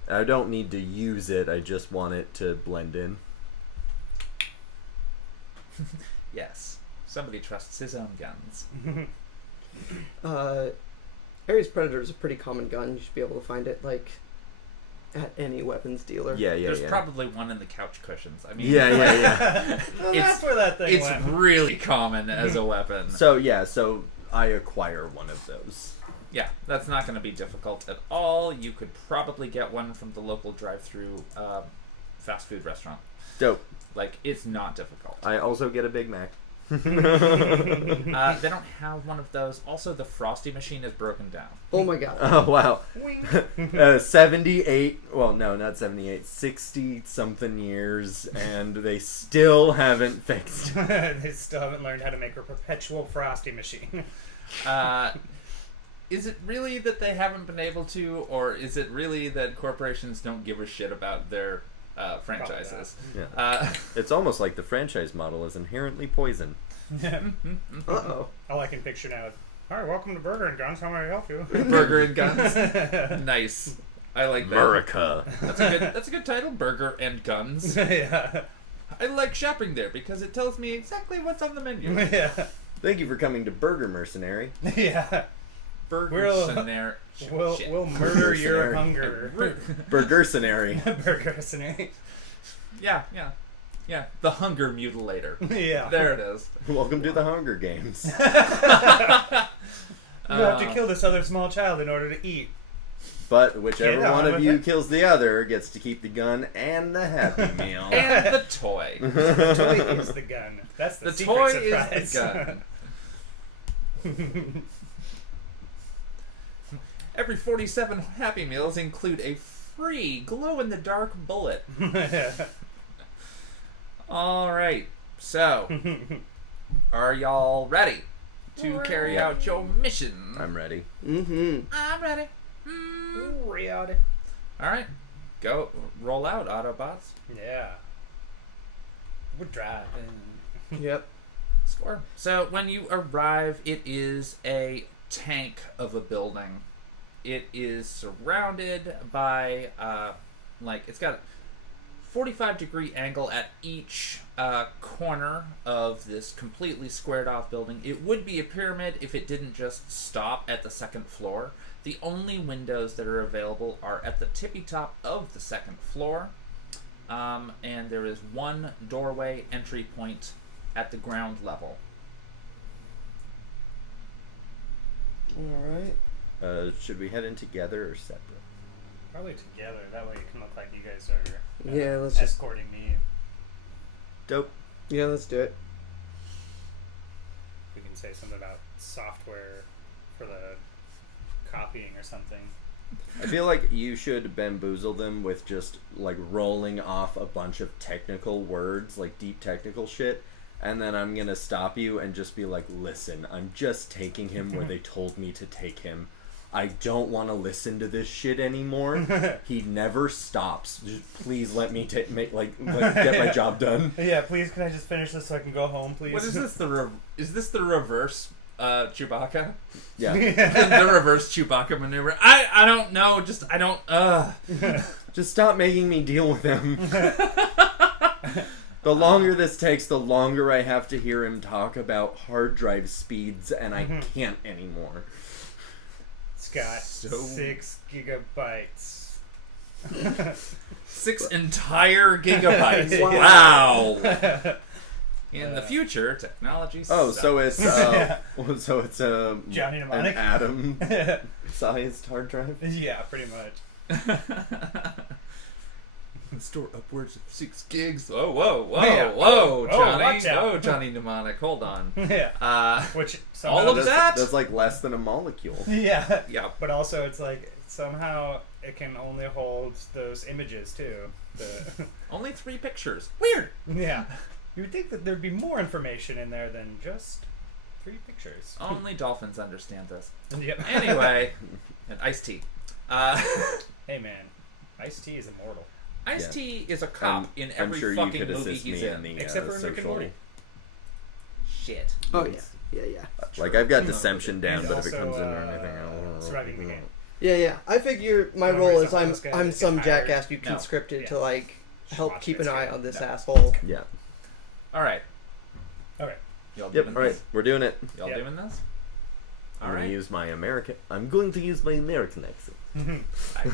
I don't need to use it, I just want it to blend in. Yes. Somebody trusts his own guns. Ares Predator is a pretty common gun. You should be able to find it, like, at any weapons dealer. Yeah. There's probably one in the couch cushions. I mean, Yeah. Well, that's where that thing it's went. really common as a weapon. So I acquire one of those. Yeah, that's not going to be difficult at all. You could probably get one from the local drive-through fast food restaurant. Dope. Like, it's not difficult. I also get a Big Mac. They don't have one of those. Also, the Frosty machine is broken down. Oh my god. Oh, wow. 78, well, no, not 78, 60-something years, and they still haven't fixed it. They still haven't learned how to make a perpetual Frosty machine. Is it really that they haven't been able to, or is it really that corporations don't give a shit about their franchises? Yeah. It's almost like the franchise model is inherently poison. Uh-oh. All I can picture now is, hi, welcome to Burger and Guns. How may I help you? Burger and Guns. Nice. I like that. America. That's a good title. Burger and Guns. Yeah. I like shopping there because it tells me exactly what's on the menu. Yeah. Thank you for coming to Burger Mercenary. Yeah. Burger scenario. We'll murder your hunger. Burgercenary. Burgercenary. Yeah. The Hunger Mutilator. Yeah. There it is. Welcome to the Hunger Games. You have to kill this other small child in order to eat. But whichever Get on one of with you it. kills the other gets to keep the gun and the Happy Meal. And the toy. The toy is the gun. That's the secret toy surprise. is the gun. Every 47 Happy Meals include a free glow-in-the-dark bullet. All right. So, are y'all ready to carry out your mission? I'm ready. I'm ready. Ready. All right. Go. Roll out, Autobots. Yeah. We're driving. Yep. Score. So when you arrive, it is a tank of a building. It is surrounded by, it's got a 45-degree angle at each corner of this completely squared off building. It would be a pyramid if it didn't just stop at the second floor. The only windows that are available are at the tippy top of the second floor. And there is one doorway entry point at the ground level. Alright. Should we head in together or separate? Probably together. That way it can look like you guys are Yeah, let's just. escorting me. Dope. Yeah, let's do it. We can say something about software for the copying or something. I feel like you should bamboozle them with just like rolling off a bunch of technical words, like deep technical shit, and then I'm gonna stop you and just be like, listen, I'm just taking him where they told me to take him. I don't want to listen to this shit anymore. He never stops. Just please let me get my job done. Yeah, please, can I just finish this so I can go home, please? What is this? Is this the reverse Chewbacca? Yeah. The reverse Chewbacca maneuver. I don't know. I don't. Just stop making me deal with him. The longer this takes, the longer I have to hear him talk about hard drive speeds, and I can't anymore. It's got 6 gigabytes. 6 entire gigabytes. Wow. Wow. In the future, technology. Oh, sucks. so it's so it's Johnny an Mnemonic? atom-sized hard drive. Yeah, pretty much. Store upwards of 6 gigs. Whoa, whoa, whoa, Yeah. whoa, Oh, Johnny. watch out. Whoa, Johnny Mnemonic. Hold on. Yeah. Which somehow all of does- that? That's like less than a molecule. Yeah. Yeah. But also, it's like somehow it can only hold those images too. Only 3 pictures. Weird. Yeah. You would think that there'd be more information in there than just 3 pictures. Only dolphins understand this. Yep. Anyway, and Ice-T. Hey man, Ice-T is immortal. Ice-T is a cop in I'm every sure you fucking could movie assist he's me in. in the Except for in Rick and social. Morty. Shit. Oh, yeah. Like I've got deception down, He's but if it also, comes in or anything, I'll surviving the game. Yeah. I figure my One role where is someone else I'm gets some hired. jackass you No. conscripted Yeah. to like help watch keep this an eye game. on this No. asshole. Yeah. All right. Okay. Y'all Yep. doing All right. this? We're doing it. Y'all Yep. doing this? I'm All gonna right. use my American. I'm going to use my American accent. I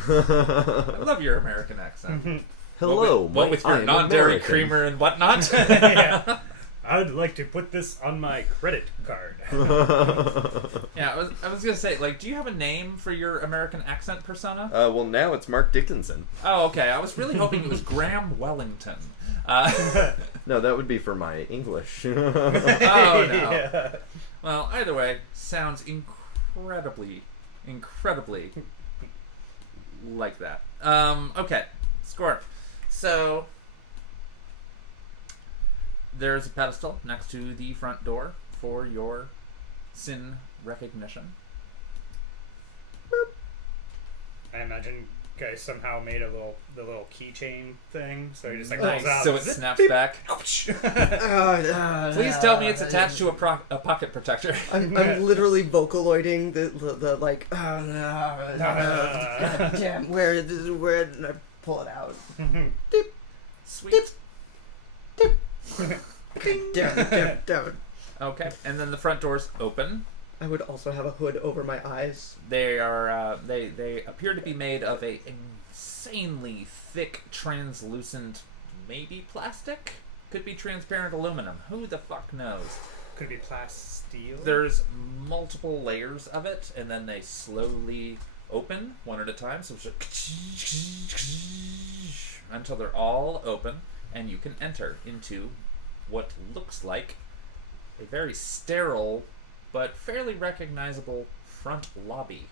love your American accent. Hello. What with your I'm non-dairy American. creamer and whatnot? Yeah. I'd like to put this on my credit card. Yeah, I was gonna say, like, do you have a name for your American accent persona? Well, now it's Mark Dickinson. Oh, okay. I was really hoping it was Graham Wellington. No, that would be for my English. Oh no. Yeah. Well, either way, sounds incredibly like that. Okay, score. So there's a pedestal next to the front door for your sin recognition. I imagine guys somehow made the little keychain thing, so he just like Nice. pulls out. So it snaps back. Please tell me it's attached to a pocket protector. I'm literally vocaloiding the like. God damn! Where did I pull it out? Sweet. Damn it. Okay, and then the front doors open. I would also have a hood over my eyes. They are they appear to be made of a insanely thick, translucent, maybe plastic, could be transparent aluminum. Who the fuck knows? Could it be plasteel? There's multiple layers of it, and then they slowly open one at a time. So it's just until they're all open, and you can enter into what looks like a very sterile but fairly recognizable front lobby.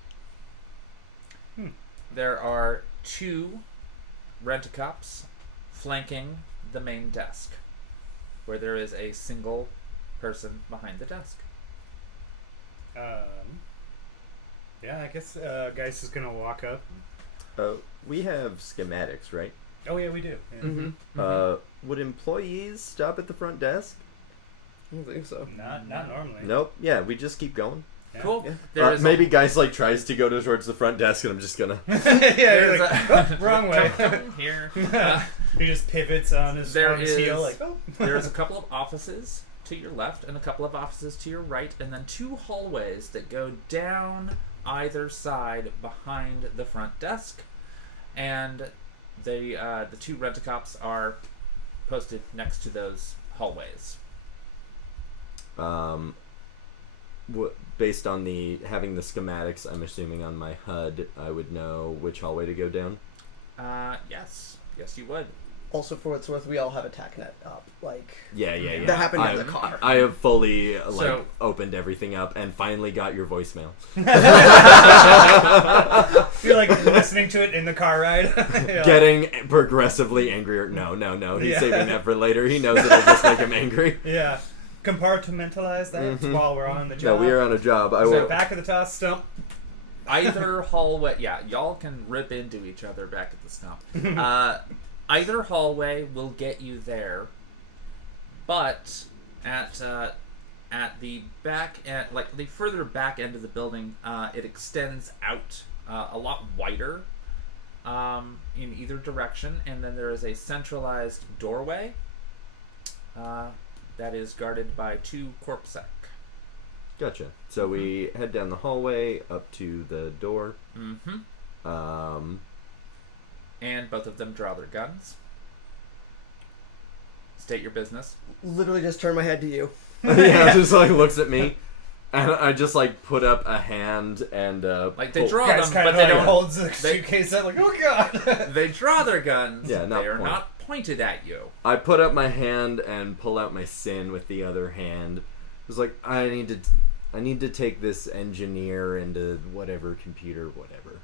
there are 2 rent-a-cops flanking the main desk, where there is a single person behind the desk. Yeah, I guess Gheist is gonna walk up. We have schematics, right? Oh yeah, we do. Yeah. Would employees stop at the front desk? I don't think so. Not normally. Nope. Yeah, we just keep going. Yeah. Cool. Yeah. There is Maybe Gheist like tries to go towards the front desk, and I'm just gonna. Yeah, you're like, oh, wrong way. here. He just pivots on his heel, like, oh. There's a couple of offices to your left and a couple of offices to your right, and then 2 hallways that go down either side behind the front desk. And the 2 rent-a-cops are posted next to those hallways. Based on having the schematics, I'm assuming on my HUD, I would know which hallway to go down. Yes, you would. Also, for what it's worth, we all have a TACnet up. Like, Yeah. that happened in the car. I have fully So- opened everything up and finally got your voicemail. You're like listening to it in the car ride. You're Getting progressively angrier. No. He's Yeah. saving that for later. He knows it'll just make him angry. Yeah. Compartmentalize that while we're on the No, job. we are on a job. I So will. back of the toss stump. Either hallway, yeah, y'all can rip into each other back at the stump. Either hallway will get you there, but at the back end, like the further back end of the building, it extends out a lot wider in either direction, and then there is a centralized doorway that is guarded by 2 corpsec. Gotcha. So we head down the hallway up to the door. Mm-hmm. And both of them draw their guns. State your business. Literally just turn my head to you. Yeah, just like looks at me, and I just like put up a hand and Like they pull- draw Guys them, kind but of they like don't. holds the suitcase up like, oh god. They draw their guns. Yeah, not they are point. not pointed at you. I put up my hand and pull out my sin with the other hand. It was like I need to take this engineer into whatever computer, whatever.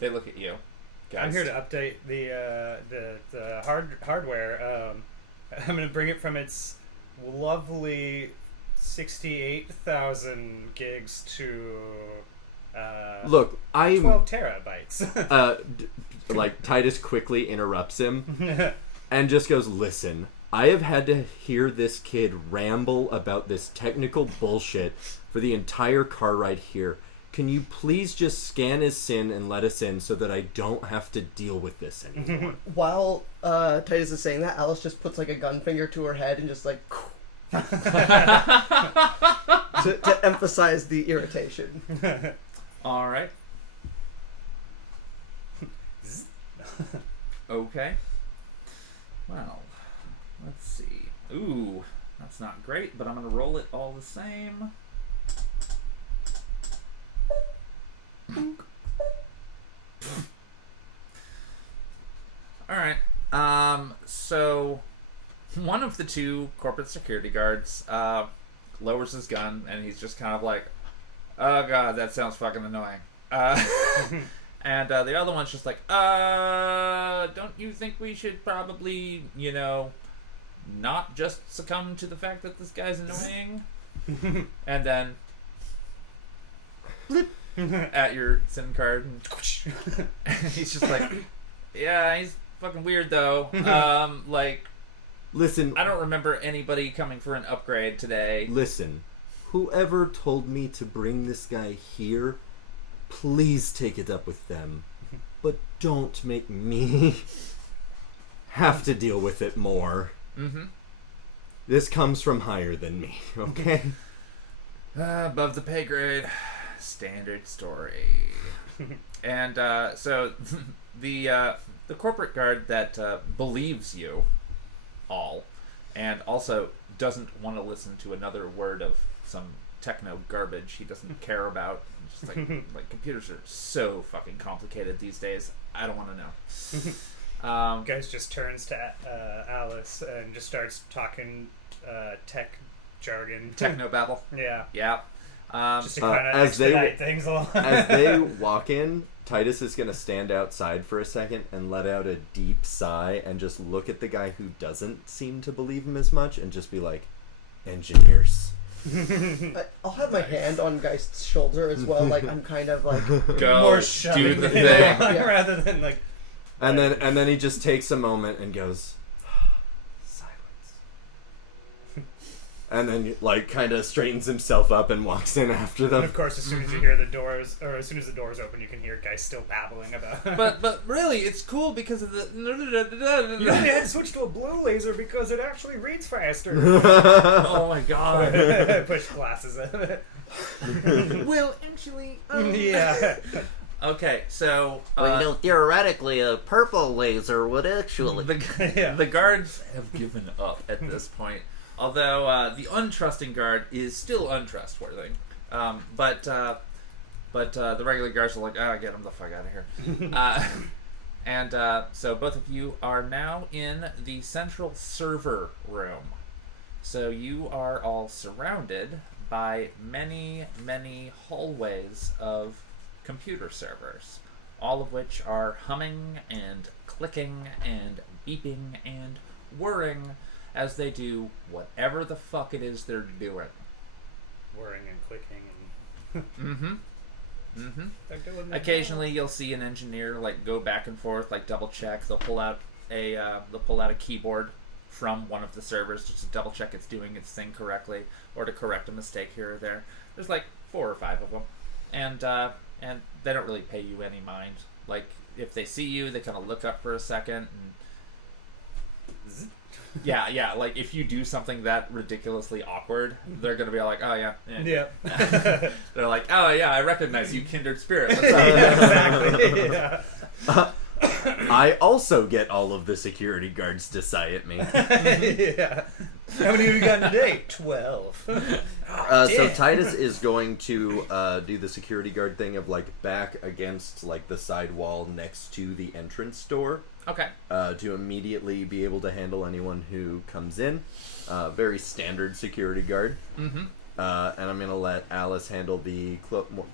They look at you. Guys. I'm here to update the hardware. I'm going to bring it from its lovely 68,000 gigs to Look, I'm 12 terabytes. like Tytus quickly interrupts him and just goes, "Listen, I have had to hear this kid ramble about this technical bullshit for the entire car ride here. Can you please just scan his SIN and let us in so that I don't have to deal with this anymore?" While Titus is saying that, Alice just puts like a gun finger to her head and just like to emphasize the irritation. All right. Okay. Well, let's see. Ooh, that's not great, but I'm gonna roll it all the same. All right. So one of the 2 corporate security guards lowers his gun, and he's just kind of like, "Oh god, that sounds fucking annoying." And the other one's just like, don't you think we should probably, not just succumb to the fact that this guy's annoying? And then at your SIM card, and he's just like, "Yeah, he's fucking weird though. Like, Listen, I don't remember anybody coming for an upgrade today." listen. Whoever told me to bring this guy here, please take it up with them. But don't make me have to deal with it more. Mm-hmm. This comes from higher than me, okay? Above the pay grade. Standard story. And so the corporate guard that believes you all, and also doesn't want to listen to another word of some techno garbage he doesn't care about. Just like computers are so fucking complicated these days. I don't want to know. Guys just turns to Alice and just starts talking tech jargon. Techno babble. Yeah. Yeah. Just to kind of as they expedite things along. as they walk in, Tytus is going to stand outside for a second and let out a deep sigh and just look at the guy who doesn't seem to believe him as much and just be like, engineers. I'll have my hand on Geist's shoulder as well, like I'm kind of like Go More do shoving the it thing. along Yeah. rather than like. And then he just takes a moment and goes, silence. And then like kind of straightens himself up and walks in after And them. of course, as soon as you hear the doors, or as soon as the doors open, you can hear guys still babbling about. But really, it's cool because of the. You only had to switch to a blue laser because it actually reads faster. Oh my god. Push glasses in. Well, actually. Yeah. Okay, so Theoretically, a purple laser would actually. Yeah. the guards have given up at this point. Although the untrusting guard is still untrustworthy, but the regular guards are like, "Oh, get him the fuck out of here." So both of you are now in the central server room. So you are all surrounded by many, many hallways of computer servers, all of which are humming and clicking and beeping and whirring as they do whatever the fuck it is they're doing. Whirring and clicking and. They're doing their Occasionally, you'll see an engineer like go back and forth, like double check. They'll pull out a keyboard from one of the servers just to double check it's doing its thing correctly, or to correct a mistake here or there. There's like 4 or 5 of them, and they don't really pay you any mind. Like if they see you, they kind of look up for a second and. Yeah, like if you do something that ridiculously awkward, they're gonna be like, oh yeah. Yeah. They're like, oh yeah, I recognize you, kindred spirit. What's Yeah, up? exactly. Yeah. I also get all of the security guards to sigh at me. Yeah. How many have you gotten today? 12. So Damn. Tytus is going to do the security guard thing of like back against like the side wall next to the entrance door. Okay. To immediately be able to handle anyone who comes in. Very standard security guard. Mm-hmm. And I'm going to let ALISS handle the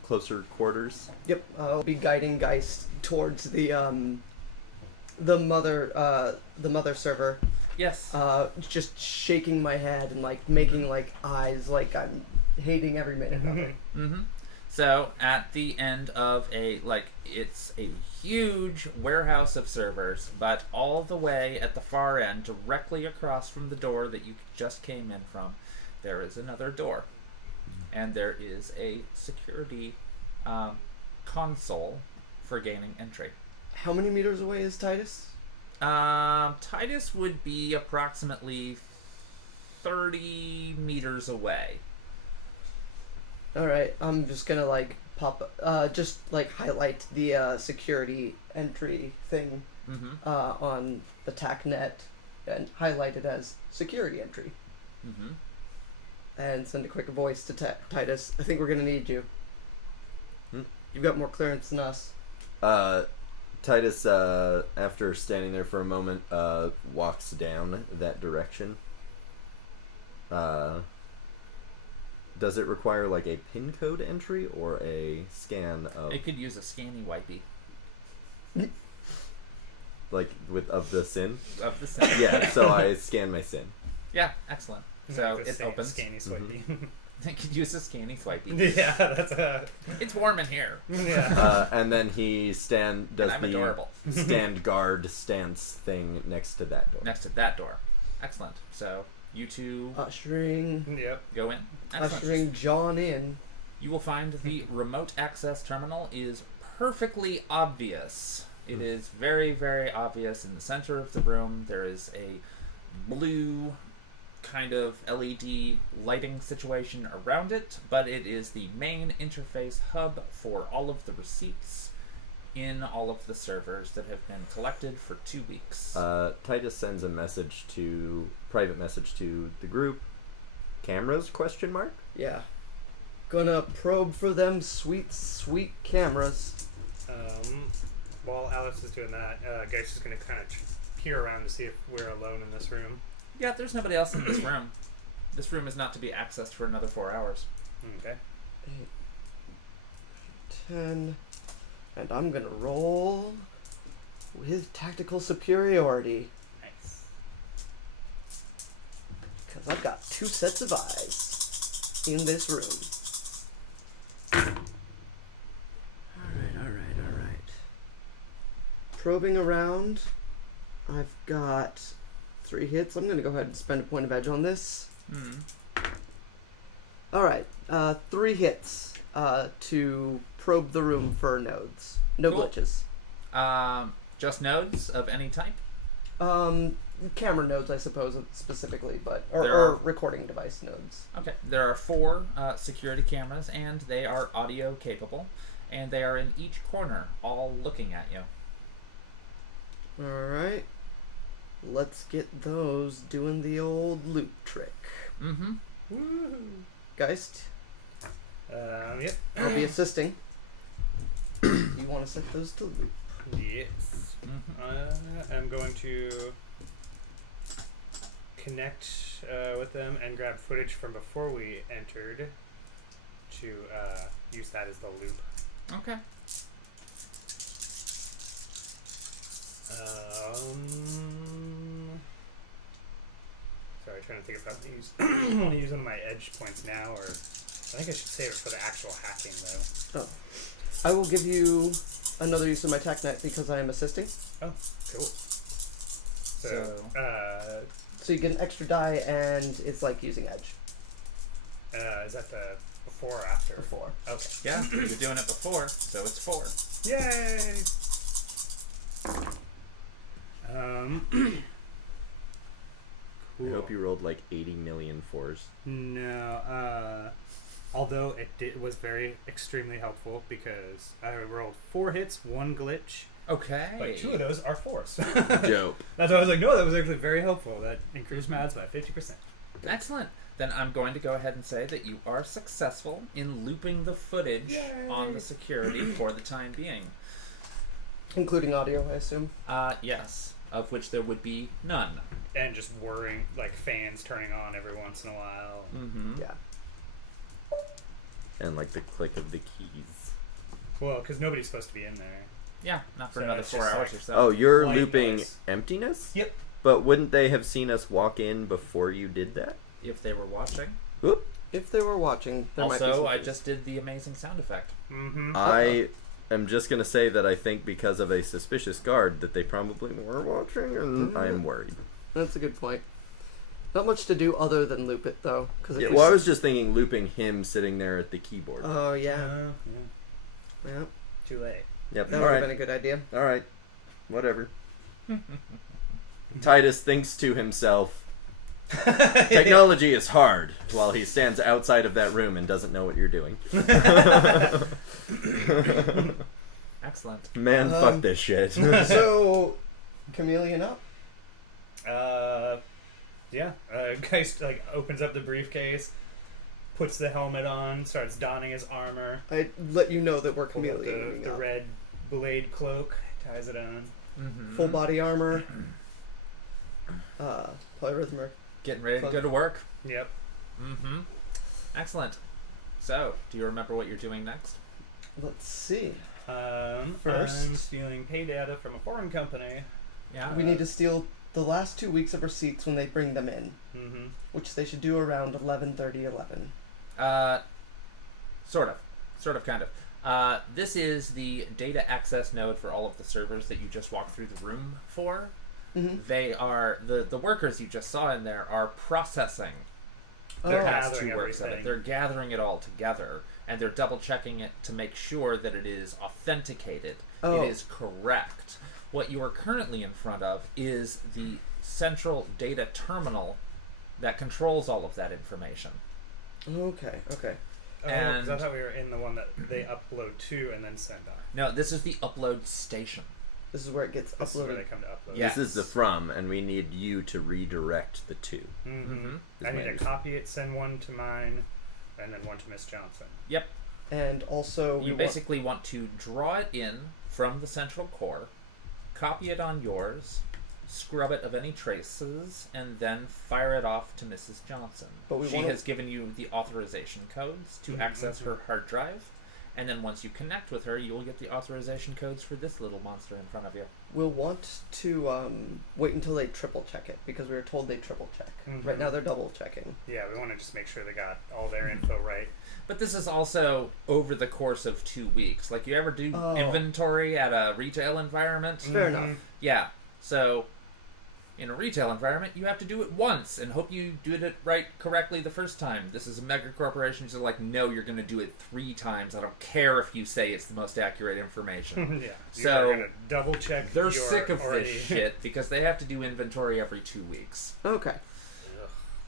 closer quarters. Yep, I'll be guiding Geist towards the mother server. Yes. Just shaking my head and like making like eyes like I'm hating every minute of it. Mm-hmm. So at the end of it's a huge warehouse of servers, but all the way at the far end, directly across from the door that you just came in from, there is another door. And there is a security console for gaining entry. How many meters away is Tytus? Tytus would be approximately 30 meters away. Alright, I'm just gonna like just like highlight the security entry thing Mm-hmm. on the TACnet and highlight it as security entry. Mm-hmm. And send a quick voice to Tytus. I think we're gonna need you. You've got more clearance than us. Tytus, after standing there for a moment, walks down that direction. Does it require like a PIN code entry or a scan of It could use a scanny wipey like of the SIN? of the same. Yeah, so I scan my SIN. Yeah, excellent. So Like the it opens. Scanny swipey. It could use a scanny swipey. Yeah, that's a. It's warm in here. Yeah. And then he does And I'm the adorable. stand guard stance thing next to that door. Next to that door. Excellent. So you two Ushering Yep. go in. Excellent. ushering John in. You will find the remote access terminal is perfectly obvious. It is very, very obvious. In the center of the room, there is a blue kind of LED lighting situation around it, but it is the main interface hub for all of the receipts in all of the servers that have been collected for 2 weeks. Tytus sends a private message to the group. Cameras? ? Yeah. Gonna probe for them sweet, sweet cameras. While Alice is doing that, Gheist is going to kind of peer around to see if we're alone in this room. Yeah, there's nobody else in this room. This room is not to be accessed for another 4 hours. Okay. 8, 10. And I'm gonna roll with tactical superiority. Nice. Because I've got 2 sets of eyes in this room. Alright. Probing around. I've got 3 hits. I'm going to go ahead and spend a point of edge on this. Alright. 3 hits to probe the room for nodes. No Cool. glitches. Just nodes of any type? Camera nodes, I suppose, specifically, but There or are- recording device nodes. Okay. There are 4 security cameras, and they are audio capable, and they are in each corner, all looking at you. Alright. Let's get those doing the old loop trick. Mm-hmm. Woo. Gheist, Yep. I'll be assisting. You want to set those to loop? Yes. I'm going to connect with them and grab footage from before we entered to use that as the loop. Okay. Sorry, trying to think if I want to use one of my edge points now, or I think I should save it for the actual hacking, though. Oh. I will give you another use of my TACnet because I am assisting. Oh, cool. So, So you get an extra die, and it's like using edge is that the before or after? before. Okay. Yeah, you're doing it before, so it's 4. Yay! Cool. I hope you rolled like 80 million 4s. No, although it was very extremely helpful because I rolled 4 hits, 1 glitch, Okay. but 2 of those are 4s. Dope. That's why I was like, no, that was actually very helpful. That increased my odds by 50%. Excellent. Then I'm going to go ahead and say that you are successful in looping the footage Yay. on the security for the time being. Including audio, I assume. Yes, of which there would be none. And just whirring, like fans turning on every once in a while. Mm-hmm. Yeah. And like the click of the keys. Well, because nobody's supposed to be in there. Yeah, not for So another it's 4 just hours like- or so. Oh, you're White looping noise. emptiness? Yep. But wouldn't they have seen us walk in before you did that? If they were watching. Whoop. If they were watching, there might be Also, some I clues. just did the amazing sound effect. Mm-hmm. I am just going to say that I think because of a suspicious guard that they probably were watching, and I'm worried. That's a good point. Not much to do other than loop it, though. Cause Yeah, well, I was just thinking looping him sitting there at the keyboard. Oh, yeah. Yeah. Too late. Yep. That All would have right. been a good idea. All right. Whatever. Tytus thinks to himself, technology is hard, while he stands outside of that room and doesn't know what you're doing. Excellent. Man, fuck this shit. So, chameleon up. Yeah. Gheist like opens up the briefcase, puts the helmet on, starts donning his armor, I let you know that we're pulls up chameleoning the up. red blade cloak, ties it on. Mm-hmm. Full body armor. Polyrhythmic. Getting ready to go to work. Yep. Mm-hmm. Excellent. So, do you remember what you're doing next? Let's see. First, I'm stealing pay data from a foreign company. Yeah. We need to steal the last 2 weeks of receipts when they bring them in, Mm-hmm. which they should do around 11:30, 11. Sort of, kind of. This is the data access node for all of the servers that you just walked through the room for. Mm-hmm. They are the workers you just saw in there are processing the They're past gathering 2 works of it. everything. They're gathering it all together, and they're double checking it to make sure that it is authenticated. Oh. It is correct. What you are currently in front of is the central data terminal that controls all of that information. Okay. Oh, because I And- thought we were in the one that they upload to and then send on. No, this is the upload station. This is where it gets This is where they uploaded. come to upload. Yeah. This is the from, and we need you to redirect the two. Mm-hmm. Mhm. I need to Is copy it, send one to mine, and then one to Miss Johnson. Yep. And also, we You basically want to draw it in from the central core, copy it on yours, scrub it of any traces, and then fire it off to Mrs. Johnson. But She has given you the authorization codes to access her hard drive, and then once you connect with her, you'll get the authorization codes for this little monster in front of you. We'll want to wait until they triple check it, because we were told they triple check. Right now they're double checking. Yeah, we want to just make sure they got all their info right. But this is also over the course of 2 weeks. Like, you ever do inventory at a retail environment? Fair enough. Yeah. So, in a retail environment, you have to do it once and hope you did it right correctly the first time. This is a mega corporation, so like, no, you're going to do it 3 times. I don't care if you say it's the most accurate information. Yeah. So, you're gonna double check. They're sick of this shit because they have to do inventory every 2 weeks. Okay. Ugh,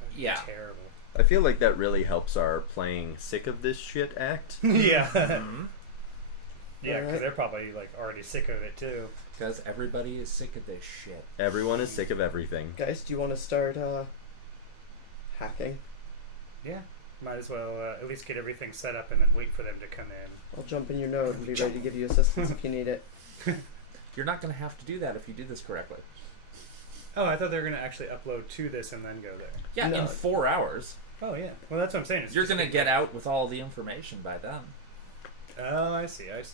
that'd be Yeah. terrible. I feel like that really helps our playing sick of this shit act. Yeah. Mm-hmm. Yeah, because Alright. they're probably like already sick of it too. Because everybody is sick of this shit. Everyone is sick of everything. Guys, do you want to start hacking? Yeah. Might as well at least get everything set up and then wait for them to come in. I'll jump in your node and be ready to give you assistance if you need it. You're not going to have to do that if you do this correctly. Oh, I thought they were gonna actually upload to this and then go there. Yeah, No. in 4 hours. Oh yeah. Well, that's what I'm saying. It's You're just going to gonna- get out with all the information by then. Oh, I see. Okay,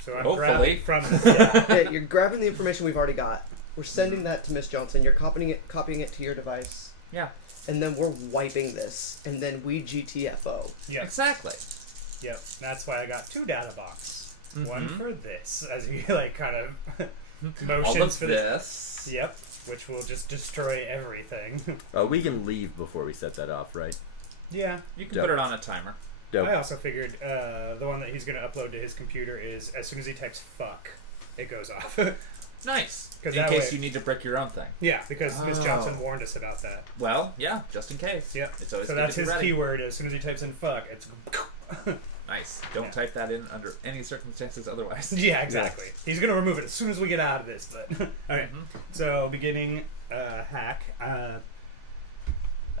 so I'm Hopefully. grabbing from. Okay, you're grabbing the information we've already got. We're sending that to Miss Johnson. You're copying it to your device. Yeah. And then we're wiping this. And then we GTFO. Yep. Exactly. Yep. That's why I got 2 data boxes. One Mhm. for this, as you like kind of All motions of for this. Yep. Which will just destroy everything. We can leave before we set that off, right? Yeah. You can Dope. put it on a timer. Dope. I also figured the one that he's going to upload to his computer is as soon as he types fuck, it goes off. Nice. 'Cause In that case way- you need to brick your own thing. Yeah, because Miss Oh. Johnson warned us about that. Well, yeah, just in case. Yep. It's always So good that's to be his ready. keyword. As soon as he types in fuck, it's. Nice. Don't Yeah. type that in under any circumstances otherwise. Yeah, exactly. He's gonna remove it as soon as we get out of this. But okay, Mhm. so beginning hack. I'm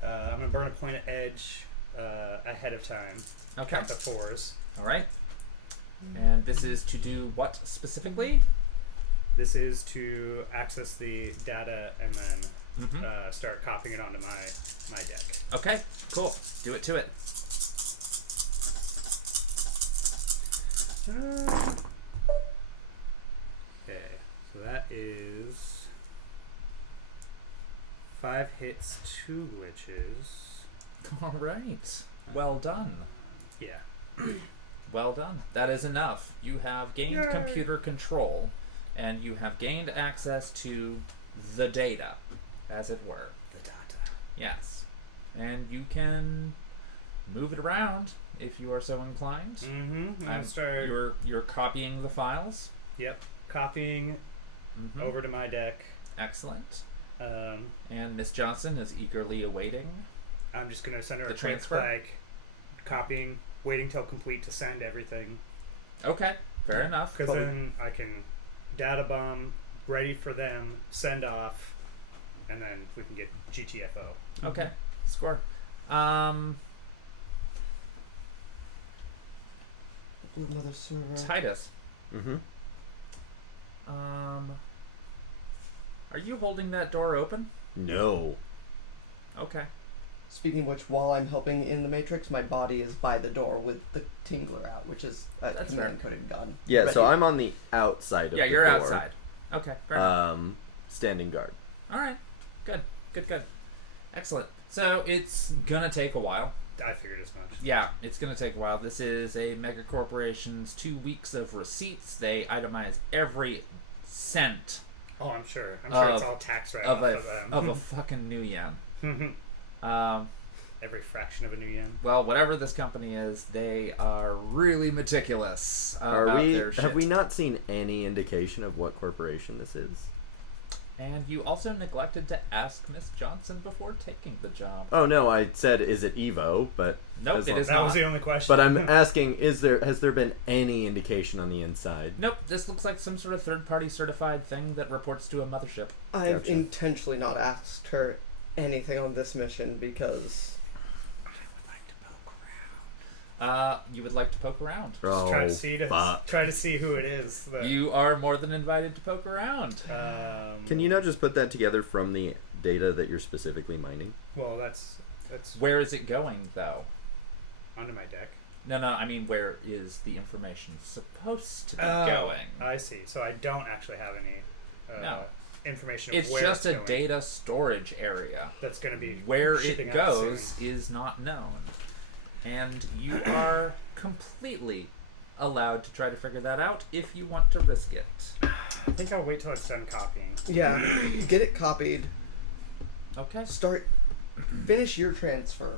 gonna burn a point of edge ahead of time. Okay. Count the 4s. All right. And this is to do what specifically? This is to access the data and then Mm-hmm. start copying it onto my deck. Okay. Cool. Do it to it. Okay, so that is 5 hits, 2 glitches. All right. Well done. Yeah. Well done. That is enough. You have gained Yay. computer control, and you have gained access to the data, as it were. The data. Yes. And you can move it around if you are so inclined. Mm-hmm. I'm I'm- gonna start. You're copying the files. Yep. Copying Mhm. over to my deck. Excellent. Um, And Miss Johnson is eagerly awaiting. I'm just gonna send her The a quick, transfer? like copying, waiting till complete to send everything. Okay. Fair enough. Because Probably- then I can data bomb, ready for them, send off, and then we can get GTFO. Okay. Score. Another server. Titus. Mm-hmm. Are you holding that door open? No. Okay. Speaking of which, while I'm helping in the Matrix, my body is by the door with the tingler out, which is a That's command-coded gun. Yeah, so Ready. I'm on the outside of Yeah, the you're door. outside. Okay. Fair enough. Standing guard. All right. Good. Good. Good. Excellent. So it's gonna take a while. I figured as much. Yeah, it's gonna take a while. This is a mega corporation's 2 weeks of receipts. They itemize every cent Oh, I'm sure. I'm sure it's Of- all tax write of off a of them. of a fucking new yen. Every fraction of a new yen. Well, whatever this company is, they are really meticulous Are about we? their shit. Have we not seen any indication of what corporation this is? And you also neglected to ask Miss Johnson before taking the job. Oh no, I said is it Evo, but Nope, as it long- is That not. was the only question. But I'm asking, has there been any indication on the inside? Nope, this looks like some sort of third-party certified thing that reports to a mothership. I've Gotcha. intentionally not asked her anything on this mission because You would like to poke around. Oh, Just try to see fuck. try to see who it is. You are more than invited to poke around. Can you not just put that together from the data that you're specifically mining? Well, that's Where is it going, though? onto my deck. No, I mean, where is the information supposed to be Oh, going? I see. So I don't actually have any No. information of It's where just it's a going. data storage area. That's going to be Where shipping it out goes soon. is not known. And you are completely allowed to try to figure that out if you want to risk it. I think I'll wait till it's done copying. Yeah, get it copied. Okay. Finish your transfer,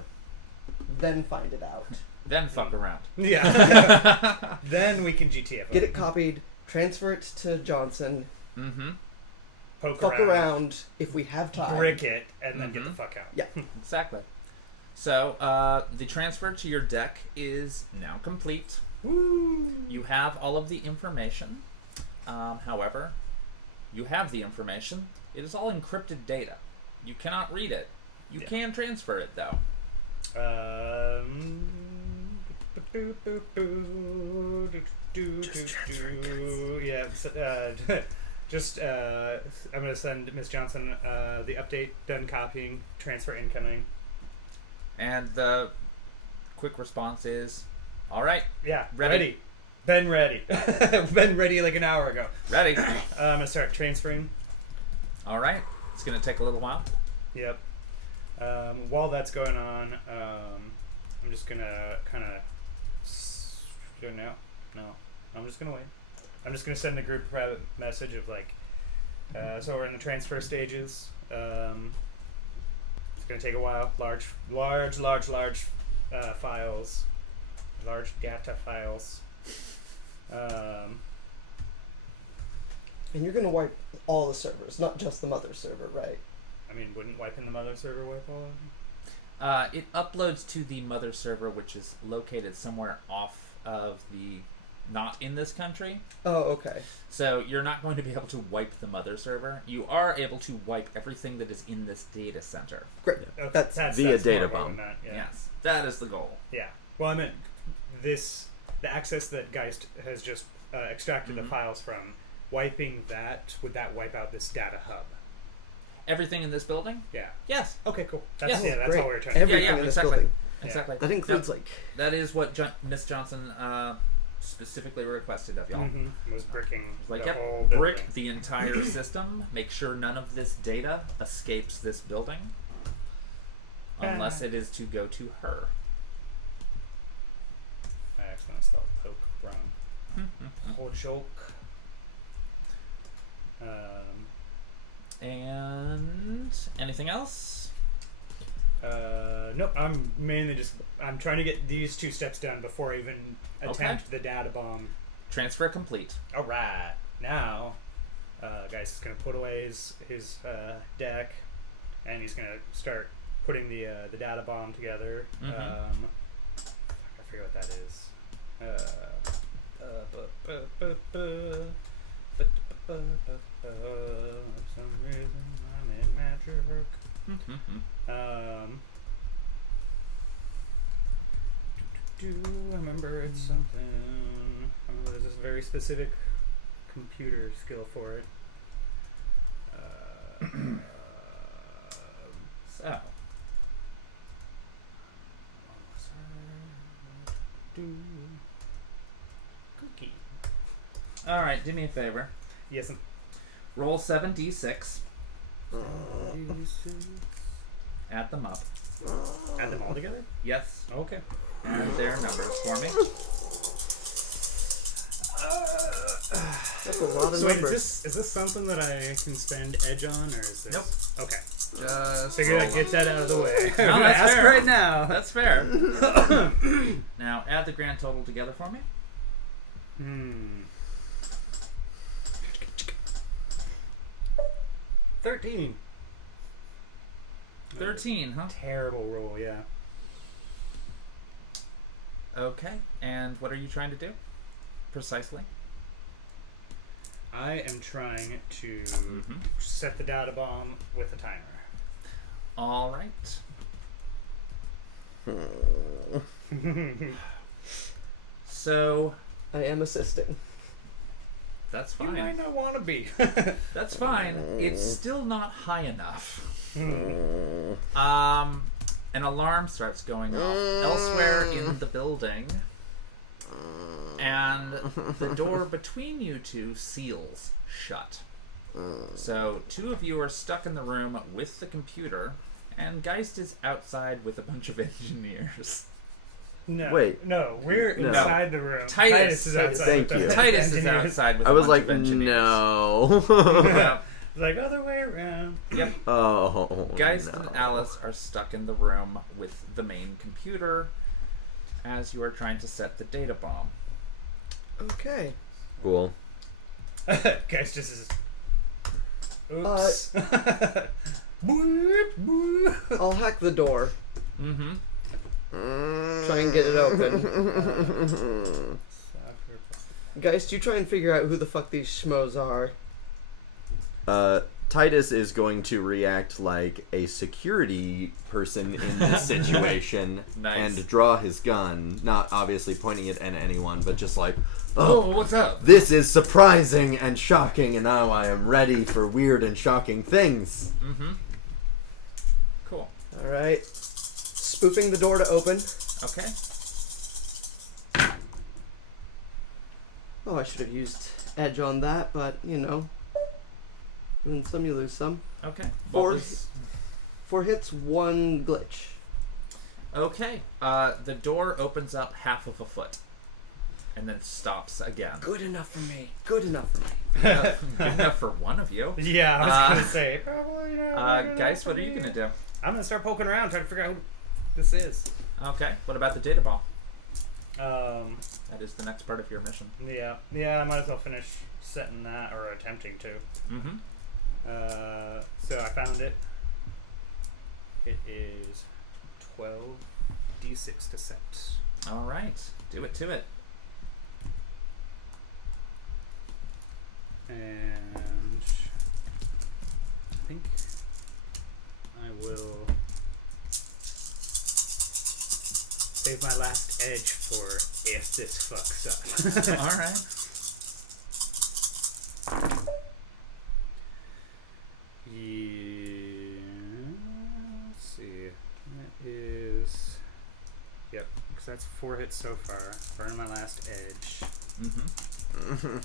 then find it out. Then fuck around. Yeah. Then we can GTF. Get it copied, transfer it to Johnson, Mm-hmm. Poke fuck around if we have time. brick it, and then get the fuck out. Yeah. Exactly. So, the transfer to your deck is now complete. Woo! You have all of the information. However, you have the information. It is all encrypted data. You cannot read it. You can transfer it, though. Yeah. I'm gonna send Miss Johnson the update. Done copying. Transfer incoming. And the quick response is, all right, Yeah. Ready. Been ready. Been ready like an hour ago. ready. I'm gonna start transferring. All right. It's going to take a little while. Yep. While that's going on, I'm just gonna kind of. No. I'm just gonna wait. I'm just gonna send a group private message of like. So we're in the transfer stages. It's gonna take a while. Large files. Large data files. And you're gonna wipe all the servers, not just the mother server, right? I mean, wouldn't wiping the mother server wipe all of them? It uploads to the mother server, which is located somewhere off of the... not in this country. Oh, okay. So you're not going to be able to wipe the mother server. You are able to wipe everything that is in this data center. Great. Okay, That's via data more bomb. than that, yeah. Yes. That is the goal. Yeah. Well, I meant the access that Gheist has just extracted the files from, wiping that, would that wipe out this data hub? Everything in this building? Yeah. Yes. Okay, cool. Yes. That's Great. all we were trying to Everything yeah, in this exactly. building. Exactly. That includes Now, like that is what Miss Johnson specifically requested of y'all. was bricking Like, the yep, whole building. brick the entire system. Make sure none of this data escapes this building. Unless it is to go to her. I accidentally spelled poke wrong. Whole joke. And anything else? Nope. I'm mainly I'm trying to get these two steps done before I even attempt the data bomb. Transfer complete. All right. Now, guys is gonna put away his deck, and he's gonna start putting the data bomb together. I forget what that is. For some reason I'm in magic. I remember it's something. I remember there's this very specific computer skill for it. So, Cookie. all right. Do me a favor. Yes. Roll 7d6. Add them up. Add them all together? Yes. Okay. Add their numbers for me. that's a lot of So wait, numbers. is this something that I can spend edge on, or is this? Nope. Okay. Just Figure that get that out of the way. No, I'm gonna that's ask fair. right now. That's fair. Now add the grand total together for me. 13. 13, huh? Terrible roll, yeah. Okay. And what are you trying to do? Precisely. I am trying to set the data bomb with a timer. All right. So, I am assisting. That's You fine. might not want to be. That's fine. It's still not high enough. An alarm starts going off elsewhere in the building, and the door between you two seals shut. So 2 of you are stuck in the room with the computer, and Gheist is outside with a bunch of engineers. No. Wait. No, we're inside the room. Titus is outside. Thank with you. the Titus is engineers. outside with I a was bunch like, of engineers. no. Yeah. It's like other way around. Yep. Oh. Gheist no. and ALISS are stuck in the room with the main computer as you are trying to set the data bomb. Okay. Cool. Guys, just is. Oops. Boop, boop. I'll hack the door. Mm-hmm. Try and get it open. Guys, you try and figure out who the fuck these schmoes are. Tytus is going to react like a security person in this situation Nice. and draw his gun, not obviously pointing it at anyone, but just like, Oh, what's up? this is surprising and shocking, and now I am ready for weird and shocking things. Mm-hmm. Cool. Alright. Spoofing the door to open. Okay. Oh, I should have used edge on that, but, you know. You win some, you lose some. Okay. 4 hits, 1 glitch. Okay. The door opens up half of a foot, and then stops again. Good enough for me. Good enough for me. Good enough for one of you. Yeah, I was gonna say. Probably not. Guys, what are you gonna do? I'm gonna start poking around, trying to figure out who this is. Okay. What about the data ball? That is the next part of your mission. Yeah, I might as well finish setting that, or attempting to. Mm-hmm. So I found it. It is 12d6 to set. All right. Do it to it. And I think I will save my last edge for if this fucks up. All right. Yeah, let's see. That is. Yep, because that's 4 hits so far. Burn my last edge. Mm-hmm.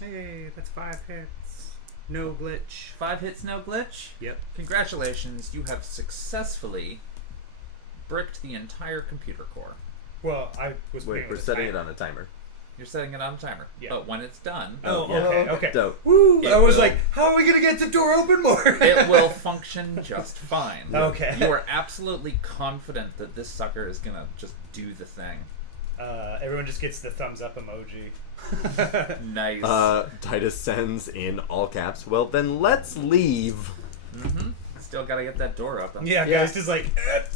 Hey, that's 5 hits. No glitch. 5 hits, no glitch. Yep. Congratulations, you have successfully bricked the entire computer core. Well, I was. Wait, we're setting it on a timer. You're setting it on a timer. Yeah. But when it's done, Oh, yeah. okay. Dope. Woo! It I was will- like, how are we gonna get the door open more? it will function just fine. Okay. You are absolutely confident that this sucker is gonna just do the thing. Everyone just gets the thumbs up emoji. Nice. Tytus sends in all caps, well then let's leave. Mm-hmm. Still gotta get that door open. Yeah, Yeah. guys, just like.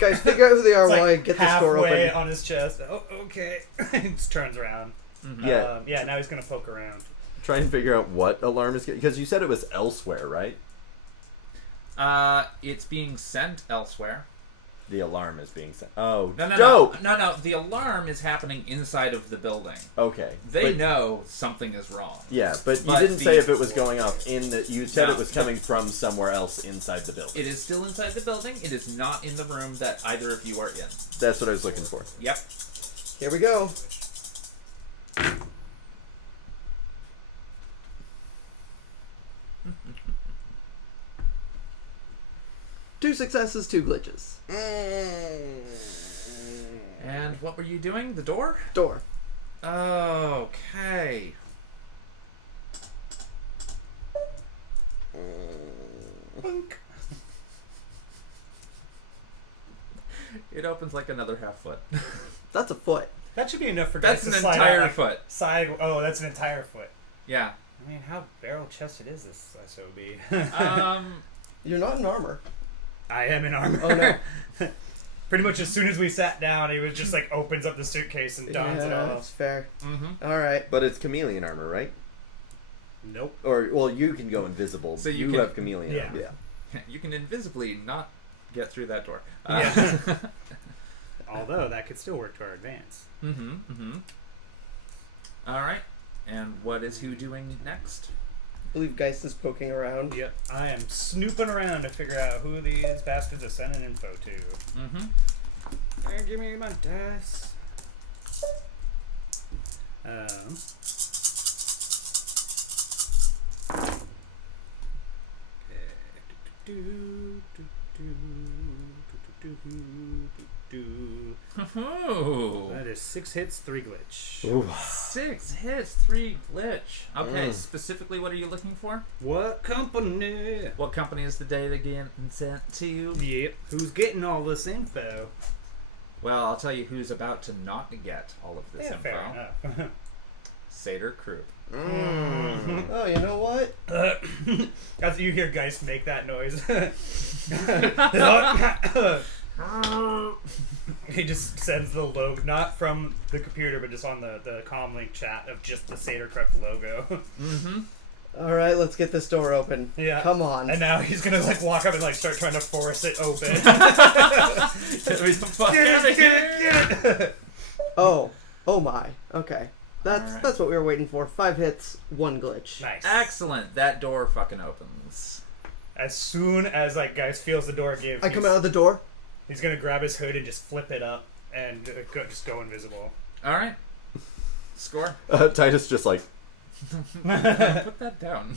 Guys, figure out who they are It's while I like get this door halfway open. on his chest. Oh, okay. He just turns around. Mhm. Yeah. Yeah. Now he's gonna poke around. Try and figure out what alarm is because you said it was elsewhere, right? It's being sent elsewhere. The alarm is being sent. Oh, No. dope. No. The alarm is happening inside of the building. Okay. They But- know something is wrong. Yeah, but you But didn't the- say if it was going off in the. You said No. it was coming from somewhere else inside the building. It is still inside the building. It is not in the room that either of you are in. That's what I was looking for. Yep. Here we go. Two successes, 2 glitches. And what were you doing? The door? Door. Okay. It opens like another half foot. That's a foot. That should be enough for That's guys an to slide entire out, like, foot. Side. Oh, that's an entire foot. Yeah. I mean, how barrel-chested is this SOB? You're not in armor. I am in armor. Oh, no. Pretty much as soon as we sat down, he was just like opens up the suitcase and dons it Yeah, off. that's fair. Mm-hmm. Alright. But it's chameleon armor, right? Nope. Or well, you can go invisible. So you you can- have chameleon Yeah. armor. Yeah. You can invisibly not get through that door. Yeah. Although that could still work to our advance. Mm-hmm. Mm-hmm. All right. And what is who doing next? I believe Gheist is poking around. Yep, I am snooping around to figure out who these bastards are sending info to. Mm-hmm. Give me my dice. Oh. That is 6 hits, 3 glitch. Ooh. 6 hits, 3 glitch. Okay, specifically, what are you looking for? What company? What company is the data getting sent to? Yep. Who's getting all this info? Well, I'll tell you who's about to not get all of this info. Fair enough. Satyr Croup. Oh, you know what? As you hear Gheist make that noise. He just sends the logo, not from the computer, but just on the comlink chat of just the Satyr Croup logo. Mm-hmm. All right, let's get this door open. Yeah. Come on. And now he's gonna like walk up and like start trying to force it open. Get me the fuck out of here! Oh my. Okay. Alright. That's what we were waiting for. 5 hits, 1 glitch. Nice. Excellent. That door fucking opens. As soon as like Gheist feels the door give, I come out of the door. he's gonna grab his hood and just flip it up and just go invisible. All right. Score. Tytus just like Put that down.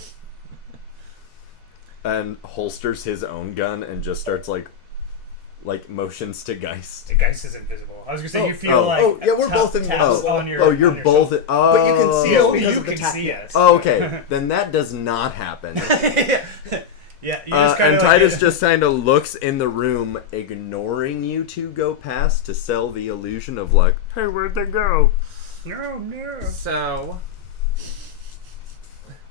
and holsters his own gun and just starts like motions to Gheist. The Gheist is invisible. I was gonna say Oh. you feel Oh. like Oh, yeah, we're both taps invisible. on your. Oh, you're on your both. shoulder. Oh, But you can see us Oh, because you of the can tap. see us. Oh, okay. Then that does not happen. Yeah, you just kind and of Tytus just kind of looks in the room, ignoring you two go past to sell the illusion of like, hey, where'd they go? no. So,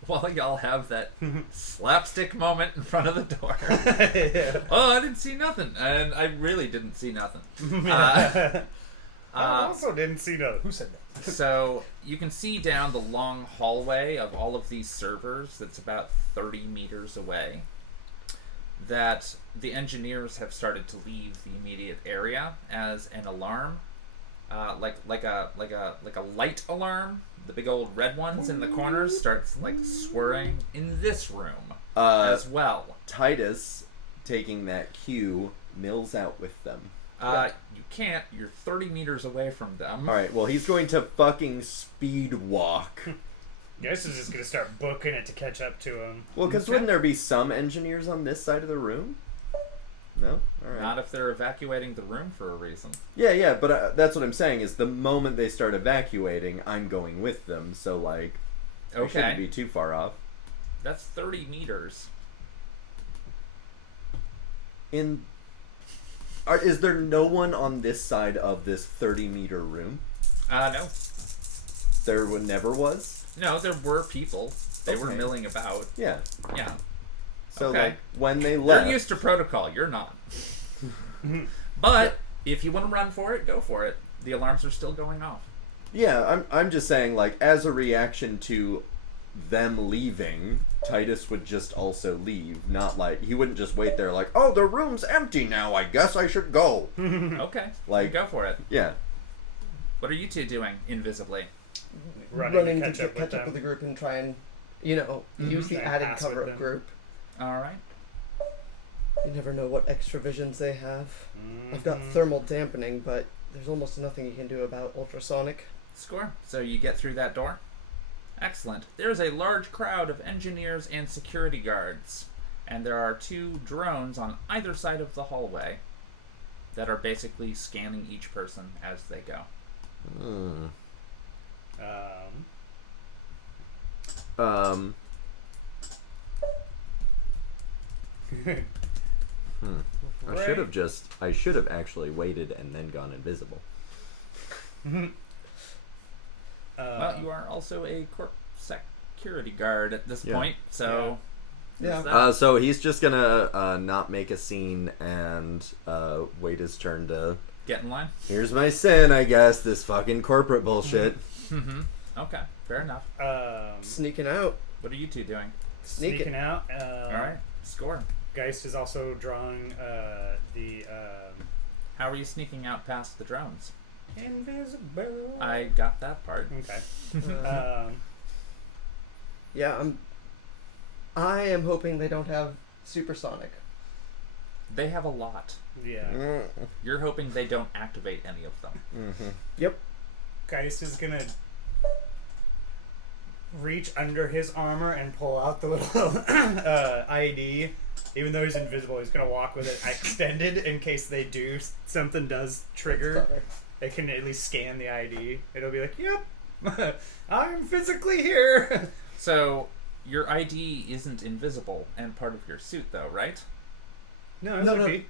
while y'all have that slapstick moment in front of the door, oh, I didn't see nothing, and I really didn't see nothing. I also didn't see no. Who said that? So you can see down the long hallway of all of these servers that's about 30 meters away that the engineers have started to leave the immediate area as an alarm, like a light alarm. The big old red ones in the corners starts like swirling in this room as well. Tytus, taking that cue, mills out with them. You can't. You're 30 meters away from them. All right. Well, he's going to fucking speed walk. Gheist is just gonna start booking it to catch up to him. Well, because wouldn't there be some engineers on this side of the room? No. All right. Not if they're evacuating the room for a reason. Yeah, but that's what I'm saying is the moment they start evacuating, I'm going with them. So like, I shouldn't be too far off. That's 30 meters. Is there no one on this side of this 30-meter room? No. There never was? No, there were people. They were Okay. milling about. Yeah. Yeah. So Okay. like when they They're left, used to protocol. You're not. But if you want to run for it, go for it. The alarms are still going off. yeah, I'm just saying like as a reaction to them leaving, Tytus would just also leave, not like he wouldn't just wait there like, oh, the room's empty now. I guess I should go. Okay. Like- go for it. Yeah. What are you two doing invisibly? Running to to catch up with the group and try and, use the And added pass cover with of them. group. All right. You never know what extra visions they have. I've got thermal dampening, but there's almost nothing you can do about ultrasonic. Score. So you get through that door? Excellent. There's a large crowd of engineers and security guards, and there are 2 drones on either side of the hallway that are basically scanning each person as they go. I should have actually waited and then gone invisible. Well, you are also a corp security guard at this Yeah. point, so... Yeah. there's that. So he's just gonna not make a scene and wait his turn to. Get in line? Here's my sin, I guess. This fucking corporate bullshit. Mm-hmm. Okay, fair enough. Sneaking out. What are you two doing? Sneaking out. All right, score. Geist is also drawing the How are you sneaking out past the drones? invisible. I got that part. Okay. Yeah, I am hoping they don't have supersonic. They have a lot. Yeah. You're hoping they don't activate any of them. Mm-hmm. Yep. Gheist is gonna reach under his armor and pull out the little ID. Even though he's invisible, he's gonna walk with it extended in case they do something does trigger. Clever. They can at least scan the ID. It'll be like, "Yep, I'm physically here." So your ID isn't invisible and part of your suit, though, right? No, it No, would no. be.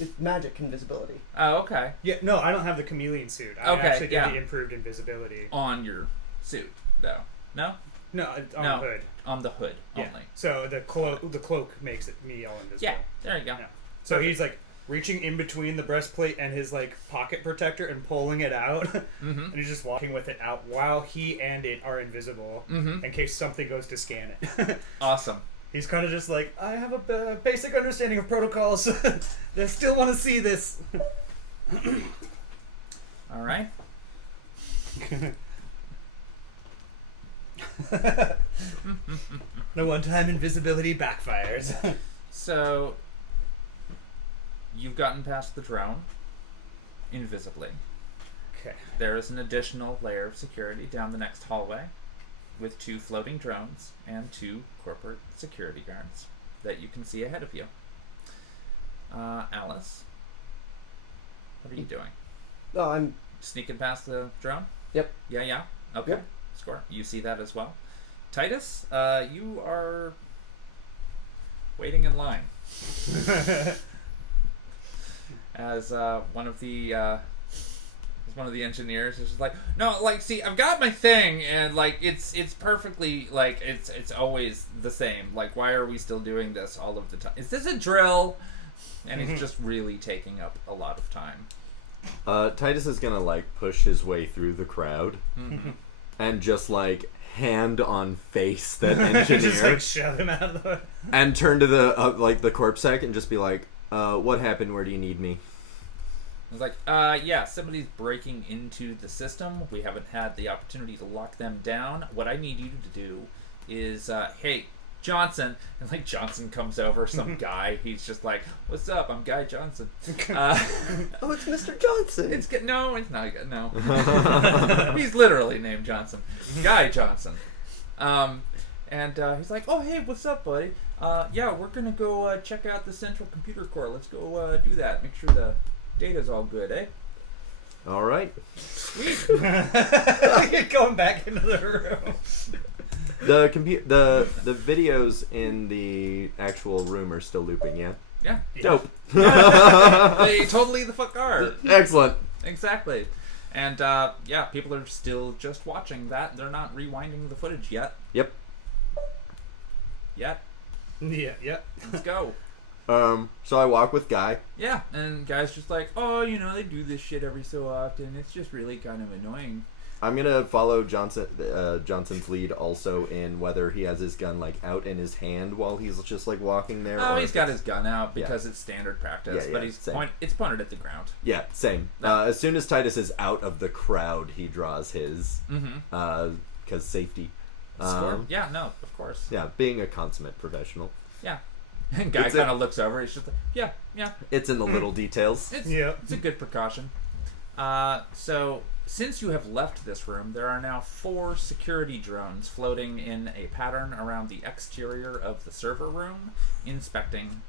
It's magic invisibility. Oh, okay. Yeah, no, I don't have the chameleon suit. I Okay, actually did yeah. the improved invisibility. On your suit, though. No? No, on No. the hood. On the hood Yeah. only. So the cloak makes it me all invisible. Yeah, there you go. Yeah. So he's like reaching in between the breastplate and his like pocket protector and pulling it out, Mm-hmm. and he's just walking with it out while he and it are invisible Mm-hmm. in case something goes to scan it. Awesome. He's kind of just like, I have a basic understanding of protocols. They still want to see this. All right. The one-time invisibility backfires. So you've gotten past the drone invisibly. Okay. There is an additional layer of security down the next hallway with 2 floating drones and 2 corporate security guards that you can see ahead of you. Alice, what are you doing? Oh, I'm. Sneaking past the drone? Yep. Yeah. Okay. Yep. Score. You see that as well. Titus, you are waiting in line as one of the engineers is just like, no, like, see, I've got my thing, and like it's perfectly like it's always the same. Like, why are we still doing this all of the time? Is this a drill? And it's just really taking up a lot of time. Tytus is gonna like push his way through the crowd and just like hand on face that engineer Just like shove him out of the way. and turn to the like the corp sec and just be like, what happened? Where do you need me? I was like, yeah, somebody's breaking into the system. We haven't had the opportunity to lock them down. What I need you to do is, hey, Johnson. And, like, Johnson comes over, some guy. He's just like, what's up? I'm Guy Johnson. Oh, it's Mr. Johnson. It's good. No, it's not good. No. He's literally named Johnson. Guy Johnson. And he's like, oh, hey, what's up, buddy? Yeah, we're going to go check out the central computer core. Let's go do that. Make sure the data's all good, eh? All right. Sweet. Going back into the room. The videos in the actual room are still looping. Yeah. Yeah. Dope. They totally the fuck are. Excellent. Exactly. And yeah, people are still just watching that. They're not rewinding the footage yet. Yep. Yet. Yeah. Let's go. So I walk with Guy. Yeah, and guys just like, oh, you know, they do this shit every so often. It's just really kind of annoying. I'm gonna follow Johnson's lead also in whether he has his gun like out in his hand while he's just like walking there. Oh, or he's if got it's- his gun out because it's standard practice, Yeah, but same. it's pointed at the ground. Yeah, same. As soon as Tytus is out of the crowd, he draws his Mm-hmm. because safety. Score? Yeah, no, of course. Yeah, being a consummate professional. Yeah. And guy It's kind of looks over. He's just like, yeah. It's in the little details. It's a good precaution. So, since you have left this room, there are now 4 security drones floating in a pattern around the exterior of the server room, inspecting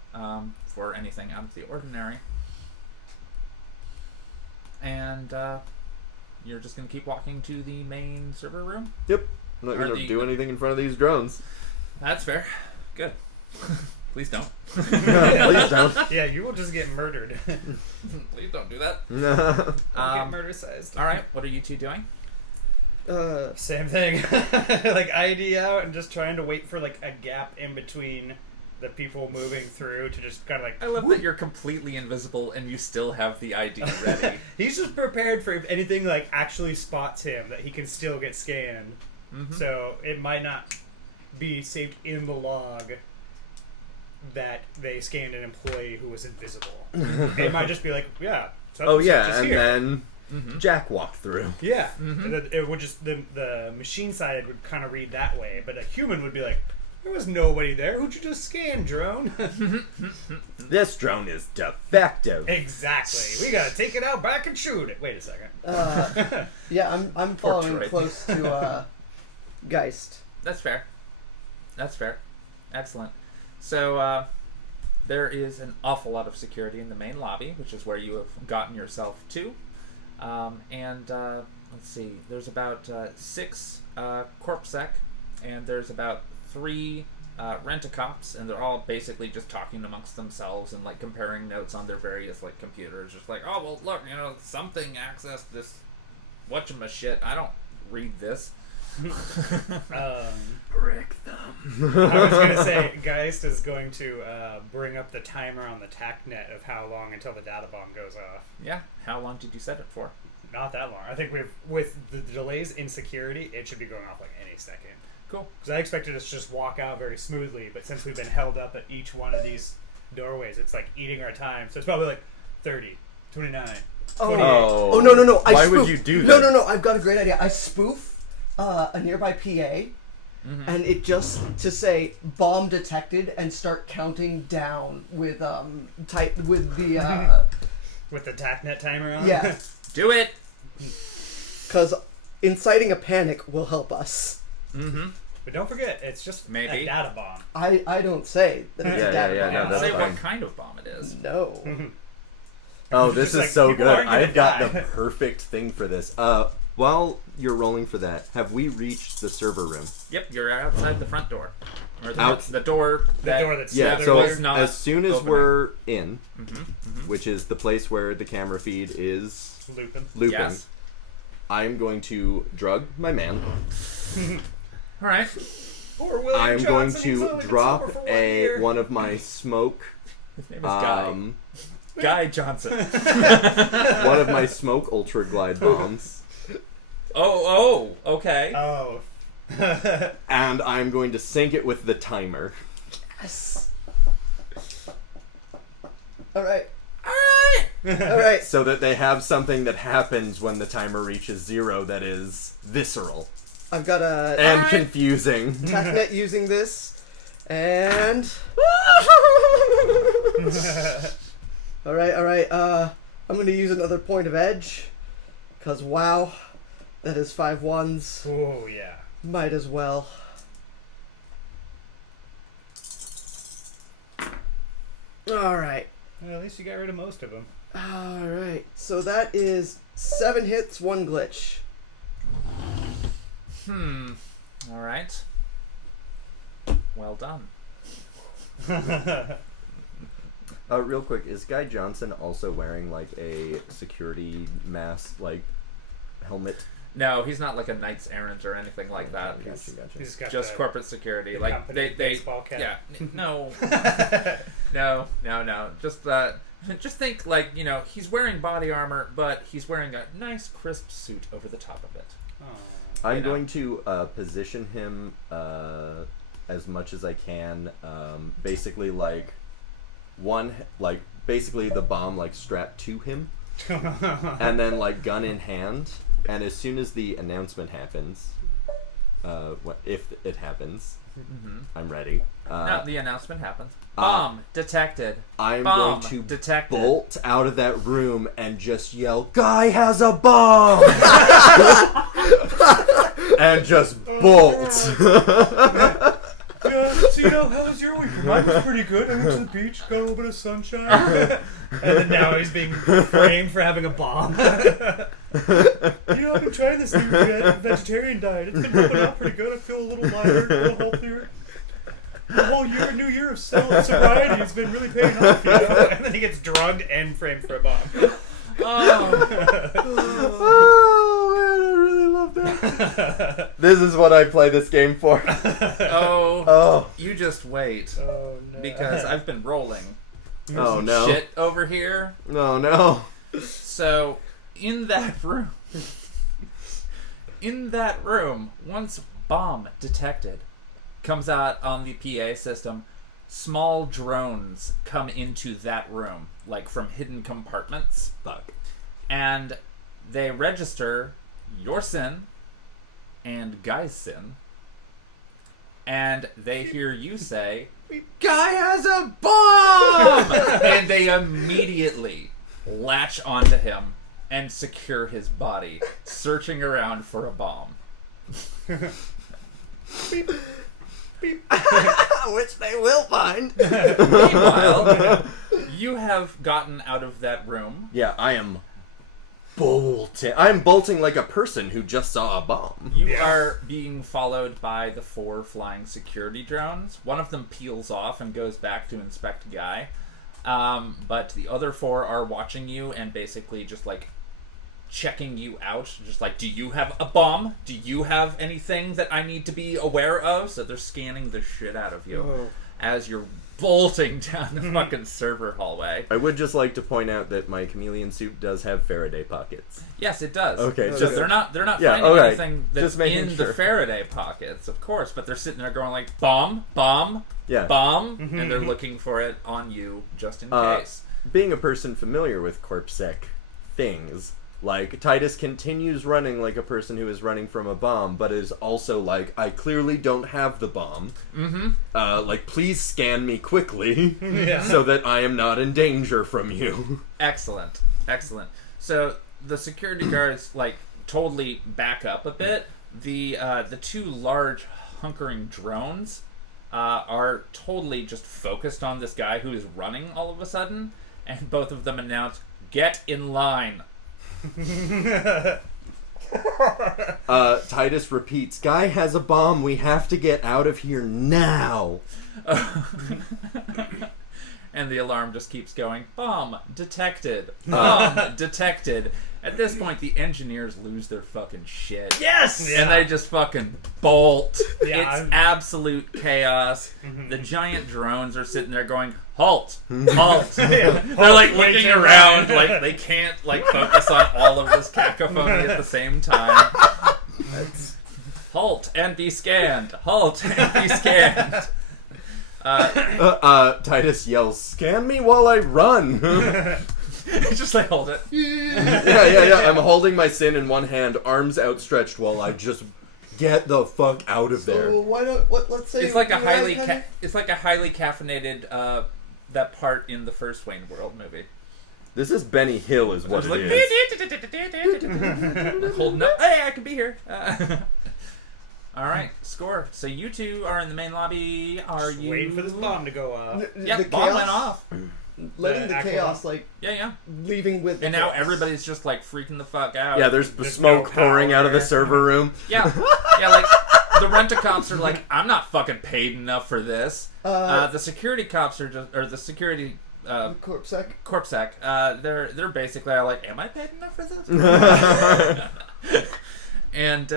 for anything out of the ordinary. And you're just going to keep walking to the main server room? Yep. I'm not Are gonna the- do anything in front of these drones. That's fair. Good. Please don't. Please don't. Yeah, you will just get murdered. Please don't do that. No. Get murder-sized. All right, what are you two doing? Same thing. Like ID out and just trying to wait for like a gap in between the people moving through to just kind of like. I love that you're completely invisible and you still have the ID ready. He's just prepared for if anything like actually spots him that he can still get scanned. Mhm. So it might not be saved in the log that they scanned an employee who was invisible. It might just be like, yeah. such Oh and such yeah, is and here. then Jack walked through. Yeah, it would just the machine sided would kind of read that way, but a human would be like, there was nobody there. Who'd you just scan, drone? This drone is defective. Exactly. We gotta take it out back and shoot it. Wait a second. Yeah, I'm following Portrait. close to Gheist. That's fair. That's fair. Excellent. So, there is an awful lot of security in the main lobby, which is where you have gotten yourself to. Let's see, there's about 6 corpsec, and there's about 3 rent-a-cops, and they're all basically just talking amongst themselves and like comparing notes on their various like computers. Just like, oh well, look, something accessed this whatchamashit. I don't read this. Brick them. I was gonna say, Geist is going to bring up the timer on the TACnet of how long until the data bomb goes off. Yeah. How long did you set it for? Not that long. I think with the delays in security, it should be going off like any second. Cool. Because I expected us to just walk out very smoothly, but since we've been held up at each one of these doorways, it's like eating our time. So it's probably like 30, 29, 28. Oh no! Why would you do that? No! I've got a great idea. I spoof a nearby PA, and it just to say bomb detected and start counting down with with the With the TACnet timer on? yeah, Do it. because inciting a panic will help us. Mm-hmm. But don't forget, it's just Maybe. a data bomb. I don't say that it's Yeah, a data yeah, bomb. no, that's Say fine. what kind of bomb it is. No. Oh, this Just is like, so people good. aren't gonna I've got die. the perfect thing for this. While you're rolling for that, have we reached the server room? Yep, you're outside the front door. Or the, Out- the door that... door that's Yeah, there so was not as soon as opening. we're in, Mm-hmm. which is the place where the camera feed is Looping. looping, Yes. I'm going to drug my man. All right. Or William I'm going Johnson, he's to only been drop sober for 1 year. one of my smoke. His name is Guy. Guy Johnson. One of my smoke ultra glide bombs, Okay. Oh. and I'm going to sync it with the timer. Yes. All right. All All right. So that they have something that happens when the timer reaches 0 that is visceral I've got a and confusing. TACnet using this, and all right. I'm gonna use another point of edge, cause wow, that is 5 1s. Oh, yeah. Might as well. All right. Well, at least you got rid of most of them. All right. So that is 7 hits, 1 glitch. All right. Well done. Real quick, is Guy Johnson also wearing like a security mask, like helmet? No, he's not like a knights errant or anything like that. He's Gotcha. He's got just the- corporate security. the Like company they baseball cap. yeah. No. No. Just think like, he's wearing body armor, but he's wearing a nice crisp suit over the top of it. Oh. I'm You know. going to position him as much as I can. Basically, basically the bomb like strapped to him, and then like gun in hand. And as soon as the announcement happens, if it happens, I'm ready. No, the announcement happens. uh, Bomb detected. I'm Bomb going to detected. bolt out of that room and just yell, "Guy has a bomb!" and just bolt. Yeah, so how was your week? Mine was pretty good. I went to the beach, got a little bit of sunshine. And then now he's being framed for having a bomb. I've been trying this new vegetarian diet. It's been helping out pretty good. I feel a little lighter, a little healthier. The whole new year of sobriety has been really paying off, And then he gets drugged and framed for a bomb. Oh. Oh man, I really love that. This is what I play this game for. Oh. You just wait. Oh, no. Because I've been rolling Oh some no. shit over here. No, no. So, in that room, once bomb detected comes out on the PA system, small drones come into that room, like from hidden compartments. Fuck. And they register your sin and Guy's sin, and they hear you say, "Guy has a bomb!" and they immediately latch onto him and secure his body, searching around for a bomb. Which they will find. Meanwhile, you have gotten out of that room. Yeah, I am bolting. I'm bolting like a person who just saw a bomb. You are being followed by the 4 flying security drones. One of them peels off and goes back to inspect Guy. But the other 4 are watching you and basically just like checking you out. Just like, do you have a bomb? Do you have anything that I need to be aware of? So they're scanning the shit out of you as you're bolting down the fucking server hallway. I would just like to point out that my chameleon suit does have Faraday pockets. Yes, it does. Okay, So just they're not Yeah, finding okay. anything that's Just making in sure. the Faraday pockets, of course, but they're sitting there going like, bomb, bomb, Yeah. bomb, and they're looking for it on you just in case. Being a person familiar with corpsec things, like, Tytus continues running like a person who is running from a bomb, but is also like, I clearly don't have the bomb. Like, please scan me quickly so that I am not in danger from you. Excellent, excellent. So the security guards like totally back up a bit. The 2 large hunkering drones are totally just focused on this guy who is running all of a sudden, and both of them announce, "Get in line." Tytus repeats, Guy has a bomb, we have to get out of here now. And the alarm just keeps going. Bomb detected. Bomb detected. At this point, the engineers lose their fucking shit. Yes! And they just fucking bolt. Yeah, It's absolute chaos. The giant drones are sitting there going, halt, halt. They're like looking waiting around, around. like they can't like focus on all of this cacophony at the same time. Halt and be scanned. Halt and be scanned. Tytus yells, scan me while I run. Just like hold it. Yeah. I'm holding my sin in one hand, arms outstretched, while I just get the fuck out of there. So why don't let's say It's like a you highly guys have it's like a highly caffeinated that part in the first Wayne World movie. This is Benny Hill is what It's it like is. holding up. Hey, I can be here. All right, score. So you 2 are in the main lobby. Are Just you waiting for this bomb to go off. Yep, the bomb chaos, went off. letting The the actual chaos bomb? like Yeah. leaving with the And now chaos. everybody's just like freaking the fuck out. Yeah, there's There's smoke no pouring out of the power. server room. Yeah, like the rent-a-cops are like, I'm not fucking paid enough for this. The security cops are just, or the security corpsec. corpsec, they're basically all like, am I paid enough for this? And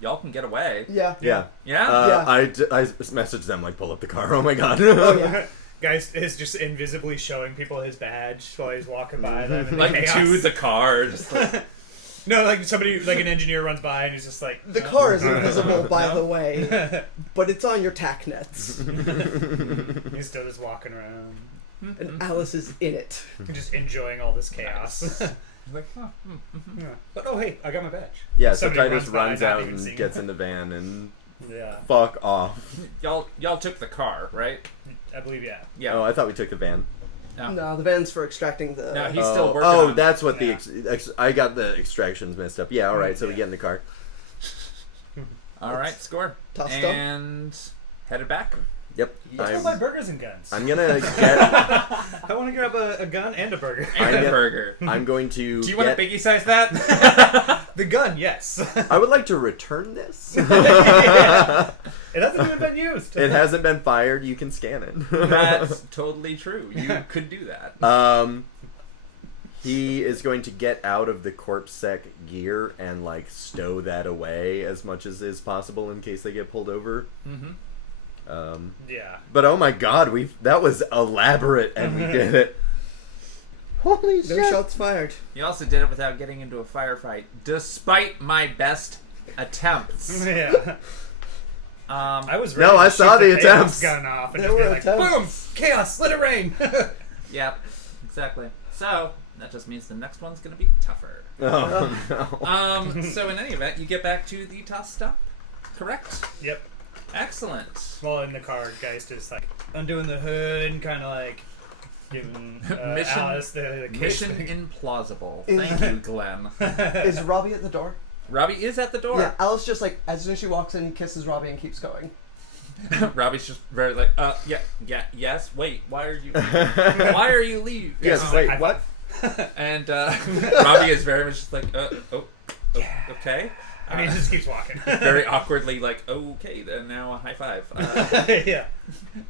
y'all can get away. Yeah. Yeah. Yeah. I messaged them, like, pull up the car. Oh my god. Oh yeah. Guys is just invisibly showing people his badge while he's walking by them. in the Like chaos. to the car, just like, No, like somebody, like an engineer runs by and he's just like... The car is invisible, by No. the way, but it's on your tack nets, He's still just walking around, and Alice is in it. just enjoying all this chaos. like, oh, Yeah. But oh hey, I got my badge. Yeah, so Somebody Tytus by, runs not out even and seeing gets him. in the van and Yeah, fuck off. y'all took the car, right? I believe yeah. Yeah. Oh, I thought we took the van. No. No, the van's for extracting the. No, he's still working Oh, on it. that's what Yeah. I got the extractions messed up. Yeah, alright, so we Yeah. get in the car. All right, score. Tossed up. And headed back. Yep. Let's go buy burgers and guns. I'm gonna get. I want to grab a gun and a burger. And a get- burger. I'm going to. Do you want to get, biggie size that? The gun, yes. I would like to return this. It hasn't even been used. It hasn't been fired. You can scan it. That's totally true. You could do that. He is going to get out of the corpsec gear and like stow that away as much as is possible in case they get pulled over. Mm-hmm. Yeah. But oh my god, that was elaborate and we did it. Holy No shots fired. You also did it without getting into a firefight, despite my best attempts. Yeah. I was ready No, to I saw shoot the chaos attempts. gun off and There just be were like, attempts. boom, chaos, let it rain. Yep, exactly. So, That just means the next one's going to be tougher. Oh no. So in any event, you get back to the toss stop, correct? Yep. Excellent. Well, in the car, Gheist is like undoing the hood and kind of like giving Mission- Alice the kiss Mission thing. implausible. Is- Thank you, Glenn. Is Robbie at the door? Robbie is at the door. Yeah, Alice just like, as soon as she walks in, kisses Robbie and keeps going. Robbie's just very like, yes, wait, why are you leaving? Yes, Oh, wait, high what? And Robbie is very much just like, okay. I mean, he just keeps walking. Very awkwardly like, okay, then now a high five. Yeah.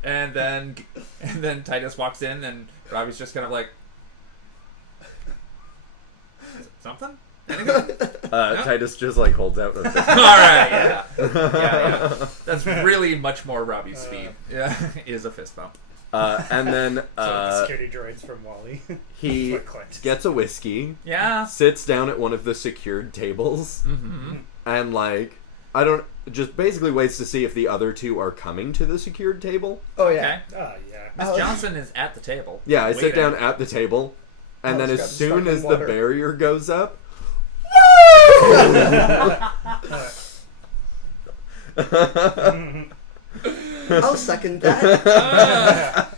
And then Tytus walks in, and Robbie's just kind of like, something? Anything? Tytus just like holds out a fist. All right, yeah. That's really much more Robbie's speed. Yeah, is a fist bump. And then So the security droids from Wally. he What Clint. gets a whiskey, Yeah. sits down at one of the secured tables, Mm-hmm. and like just basically waits to see if the other two are coming to the secured table. Oh yeah. Okay. Oh yeah. Miss Johnson is at the table. Yeah, I sit waiting. down at the table, and then Alice as grabs soon sparkling as the water. barrier goes up, I'll second that.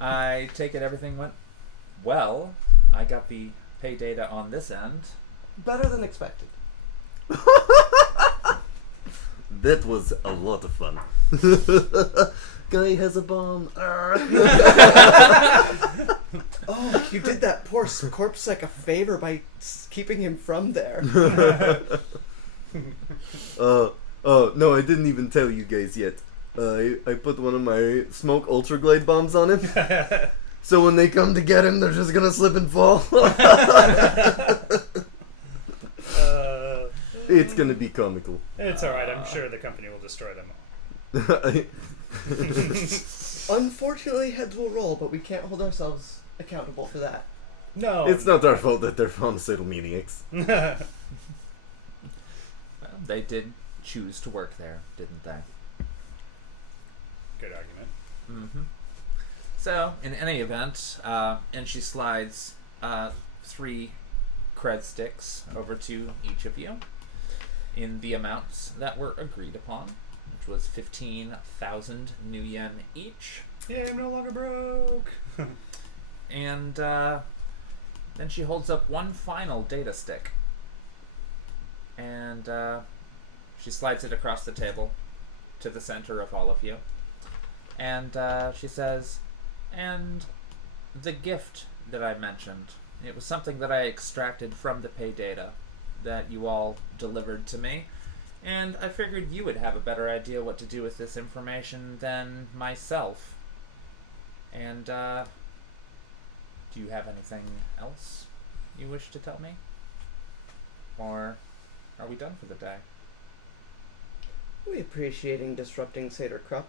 I take it everything went well. I got the pay data on this end. Better than expected. that was a lot of fun. Guy has a bomb. Oh, you did that poor corpse like a favor by keeping him from there. Oh, no, I didn't even tell you guys yet. I put one of my smoke ultraglide bombs on him. So when they come to get him, they're just gonna slip and fall. It's gonna be comical. It's alright, I'm sure the company will destroy them all. Unfortunately, heads will roll, but we can't hold ourselves accountable for that. No. It's not our fault that they're homicidal maniacs. Well, they did choose to work there, didn't they? Good argument. Mm-hmm. So, in any event, and she slides 3 cred sticks over to each of you in the amounts that were agreed upon, which was 15,000 new yen each. Yeah, I'm no longer broke. And then she holds up one final data stick. And she slides it across the table to the center of all of you. And she says, and the gift that I mentioned, it was something that I extracted from the pay data that you all delivered to me. And I figured you would have a better idea what to do with this information than myself. And do you have anything else you wish to tell me? Or are we done for the day? We appreciating disrupting Seder Krupp.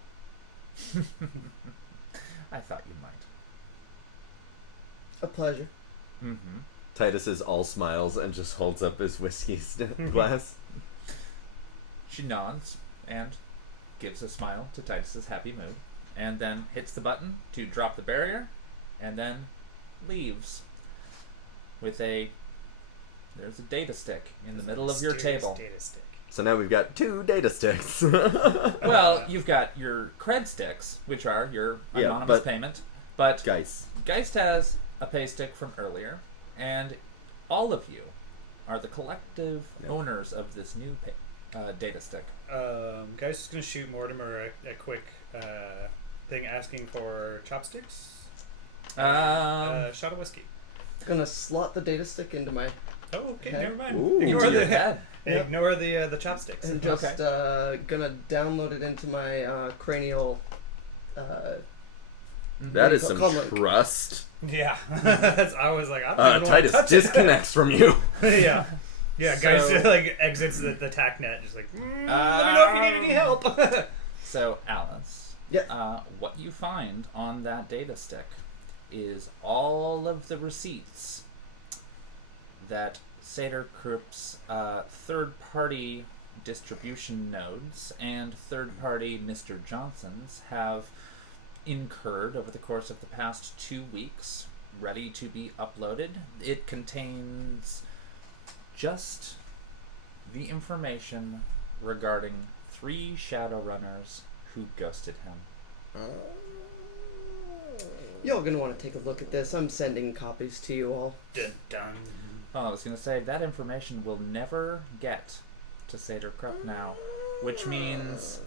I thought you might. A pleasure. Mm-hmm. Tytus is all smiles and just holds up his whiskey glass. She nods and gives a smile to Titus's happy mood, and then hits the button to drop the barrier, and then leaves with there's a data stick in the middle of your Mysterious table. Data stick. So now we've got 2 data sticks. Well, you've got your cred sticks, which are your Yeah, anonymous but- payment, but Guys. Geist has a pay stick from earlier, and all of you are the collective owners of this new data stick. Guy's just gonna shoot Mortimer a quick thing asking for chopsticks. Shot of whiskey. Gonna slot the data stick into my Oh, okay, Okay. never mind. Ooh. Ignore Into your the head. ignore the chopsticks. and just gonna download it into my cranial. That is some Call it- trust. Yeah, I was like, I don't even want to Titus touch disconnects from you. it. Yeah, guys So- like exits the tac net, just like, let me know if you need any help. So, Alice, Yeah. what you find on that data stick is all of the receipts that Seder Krupp's third-party distribution nodes and third-party Mr. Johnsons have incurred over the course of the past 2 weeks ready to be uploaded. It contains just the information regarding 3 Shadowrunners who ghosted him. Y'all gonna want to take a look at this. I'm sending copies to you all. Dun, dun. Oh, I was going to say, that information will never get to Seder Krupp now, which means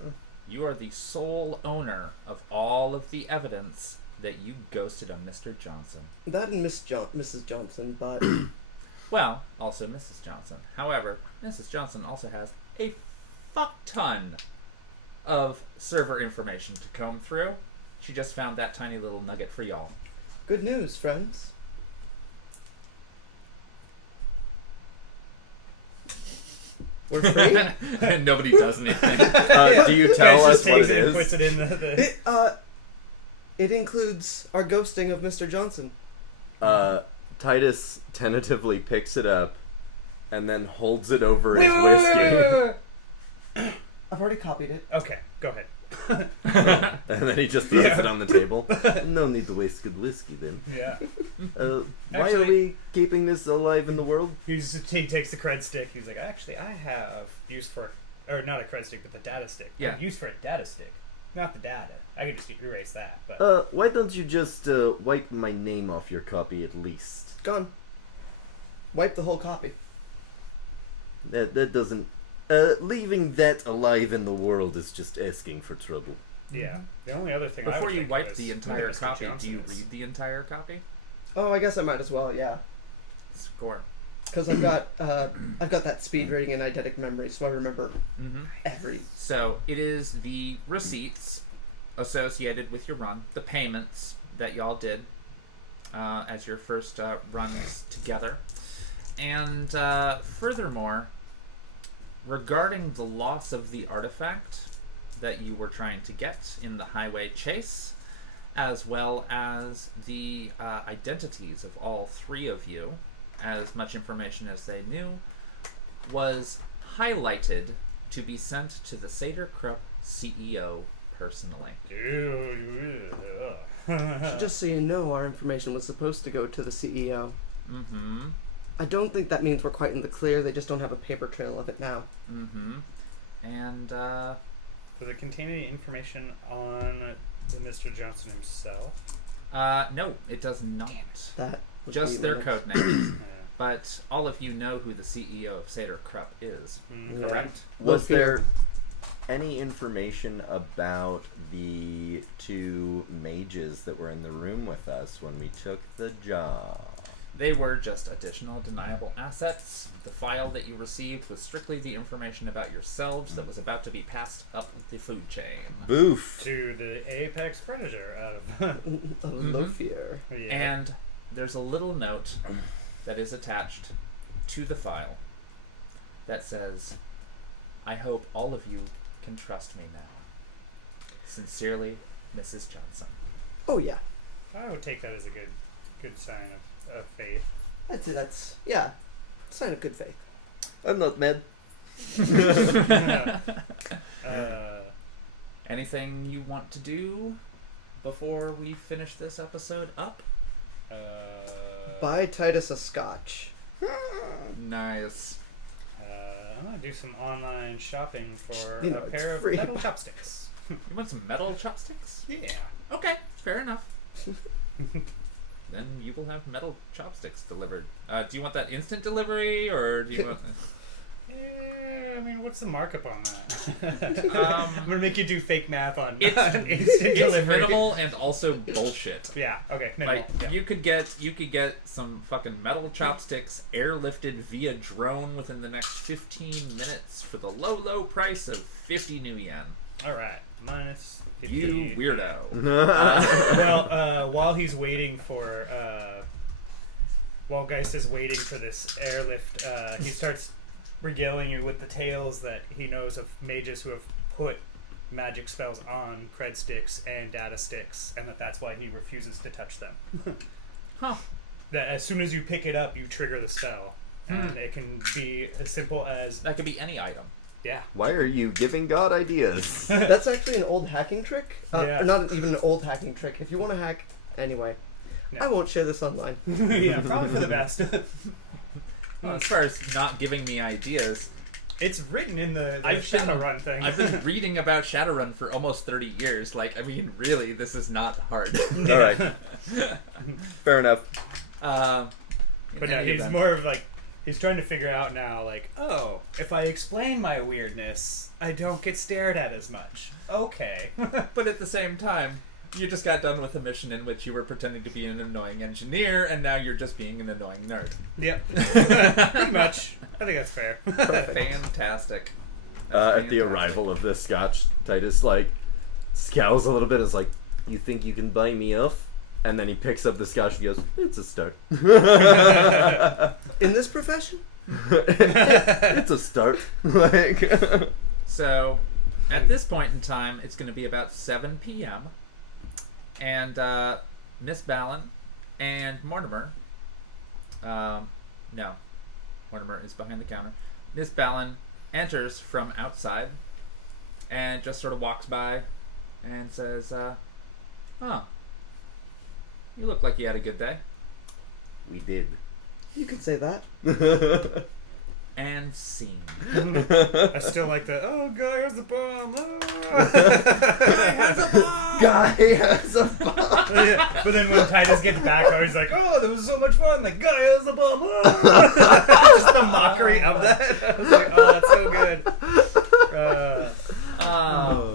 you are the sole owner of all of the evidence that you ghosted a Mr. Johnson. That and Mrs. Johnson, but Well, also Mrs. Johnson. However, Mrs. Johnson also has a fuck ton of server information to comb through. She just found that tiny little nugget for y'all. good news, friends. We're free. And nobody does anything. Do you tell us what it is? Puts it in the It includes our ghosting of Mr. Johnson. Titus tentatively picks it up and then holds it over his whiskey. Wait. I've already copied it. Okay, go ahead. And then he just throws it on the table. No need to waste good whiskey then. Yeah. Why are Actually- we keeping this alive in the world? He takes the cred stick. He's like, actually, I have use for, or not a cred stick, but the data stick. Yeah. Use for a data stick, not the data. I could just erase that. But Why don't you just wipe my name off your copy at least? Gone. Wipe the whole copy. That doesn't... leaving that alive in the world is just asking for trouble. yeah, the only other thing. Before I you would wipe think the was entire who Mr. copy, do Johnson you is. read the entire copy? Oh, I guess I might as well. Yeah, Score. because I've got that speed rating and eidetic memory, so I remember Mm-hmm. every. So it is the receipts associated with your run, the payments that y'all did as your first runs together, and furthermore, regarding the loss of the artifact that you were trying to get in the highway chase, as well as the identities of all 3 of you, as much information as they knew, was highlighted to be sent to the Seder Krupp CEO personally. Just so you know, our information was supposed to go to the CEO. Mm-hmm. I don't think that means we're quite in the clear. They just don't have a paper trail of it now. Mm-hmm. And, Does it contain any information on the Mr. Johnson himself? no, it does not. That would Just be their when code names. But all of you know who the CEO of Seder Krupp is, Mm. Yeah. correct? Was Well, there any information about the 2 mages that were in the room with us when we took the job? They were just additional deniable assets. The file that you received was strictly the information about yourselves that was about to be passed up the food chain. Boof! To the apex predator of of Lothier. yeah. And there's a little note that is attached to the file that says, I hope all of you can trust me now. Sincerely, Mrs. Johnson. Oh yeah, I would take that as a good sign of faith. that's yeah, sign of good faith. I'm not mad. Anything you want to do before we finish this episode up? Buy Titus a scotch. Nice. I'm gonna do some online shopping for You know, a it's pair of free. metal chopsticks. You want some metal chopsticks? Yeah. Okay, fair enough. Then you will have metal chopsticks delivered. Do you want that instant delivery, or do you want... Yeah, I mean, what's the markup on that? Um, I'm gonna make you do fake math on It's, instant it's delivery. minimal and also bullshit. Yeah. Okay. Minimal. Like yeah. you could get some fucking metal chopsticks airlifted via drone within the next 15 minutes for the low price of 50 new yen. All right. Minus 50. You weirdo. Well, while he's waiting for, while Gheist is waiting for this airlift, he starts regaling you with the tales that he knows of mages who have put magic spells on cred sticks and data sticks, and that's why he refuses to touch them. Huh. That as soon as you pick it up, you trigger the spell, and it can be as simple as That could be any item. yeah. Why are you giving God ideas? That's actually an old hacking trick. Yeah. Or not even an old hacking trick. If you want to hack, anyway, I won't share this online. Yeah, probably for the best. Well, as far as not giving me ideas, It's written in the I've been- Shadowrun thing. I've been reading about Shadowrun for almost 30 years. Like, I mean, really, this is not hard. All right. Fair enough. But no, he's more of like, he's trying to figure out now, like, oh, if I explain my weirdness, I don't get stared at as much. Okay. But at the same time, you just got done with a mission in which you were pretending to be an annoying engineer, and now you're just being an annoying nerd. Yep. Pretty much. I think that's fair. Fantastic. At the arrival of the Scotch, Tytus like scowls a little bit. Is like, "You think you can buy me off?" And then he picks up the Scotch and goes, "It's a start." In this profession? It's a start. Like, So, at this point in time, it's going to be about 7 p.m. And Miss Ballin and Mortimer, no, Mortimer is behind the counter. Miss Ballin enters from outside and just sort of walks by and says, "Oh, you look like you had a good day." we did. You could say that. And scene. I still like the, oh, guy has a bomb. Oh. Guy has a bomb. Yeah, but then when Tytus gets back, he's like, oh, that was so much fun. Like, guy has a bomb. Oh. Just the mockery of that. I was like, oh, that's so good.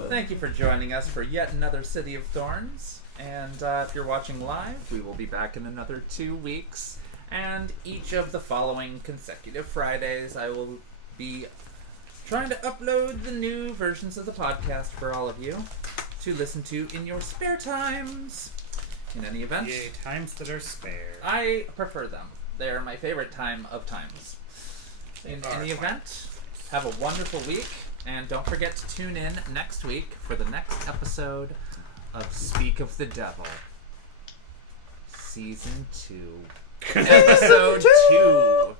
Thank you for joining us for yet another City of Thorns. And if you're watching live, we will be back in another 2 weeks. And each of the following consecutive Fridays, I will be trying to upload the new versions of the podcast for all of you to listen to in your spare times. In any event, Yay, times that are spare. I prefer them. They're my favorite time of times. In any event, have a wonderful week, and don't forget to tune in next week for the next episode of Speak of the Devil, Season 2, Episode 2.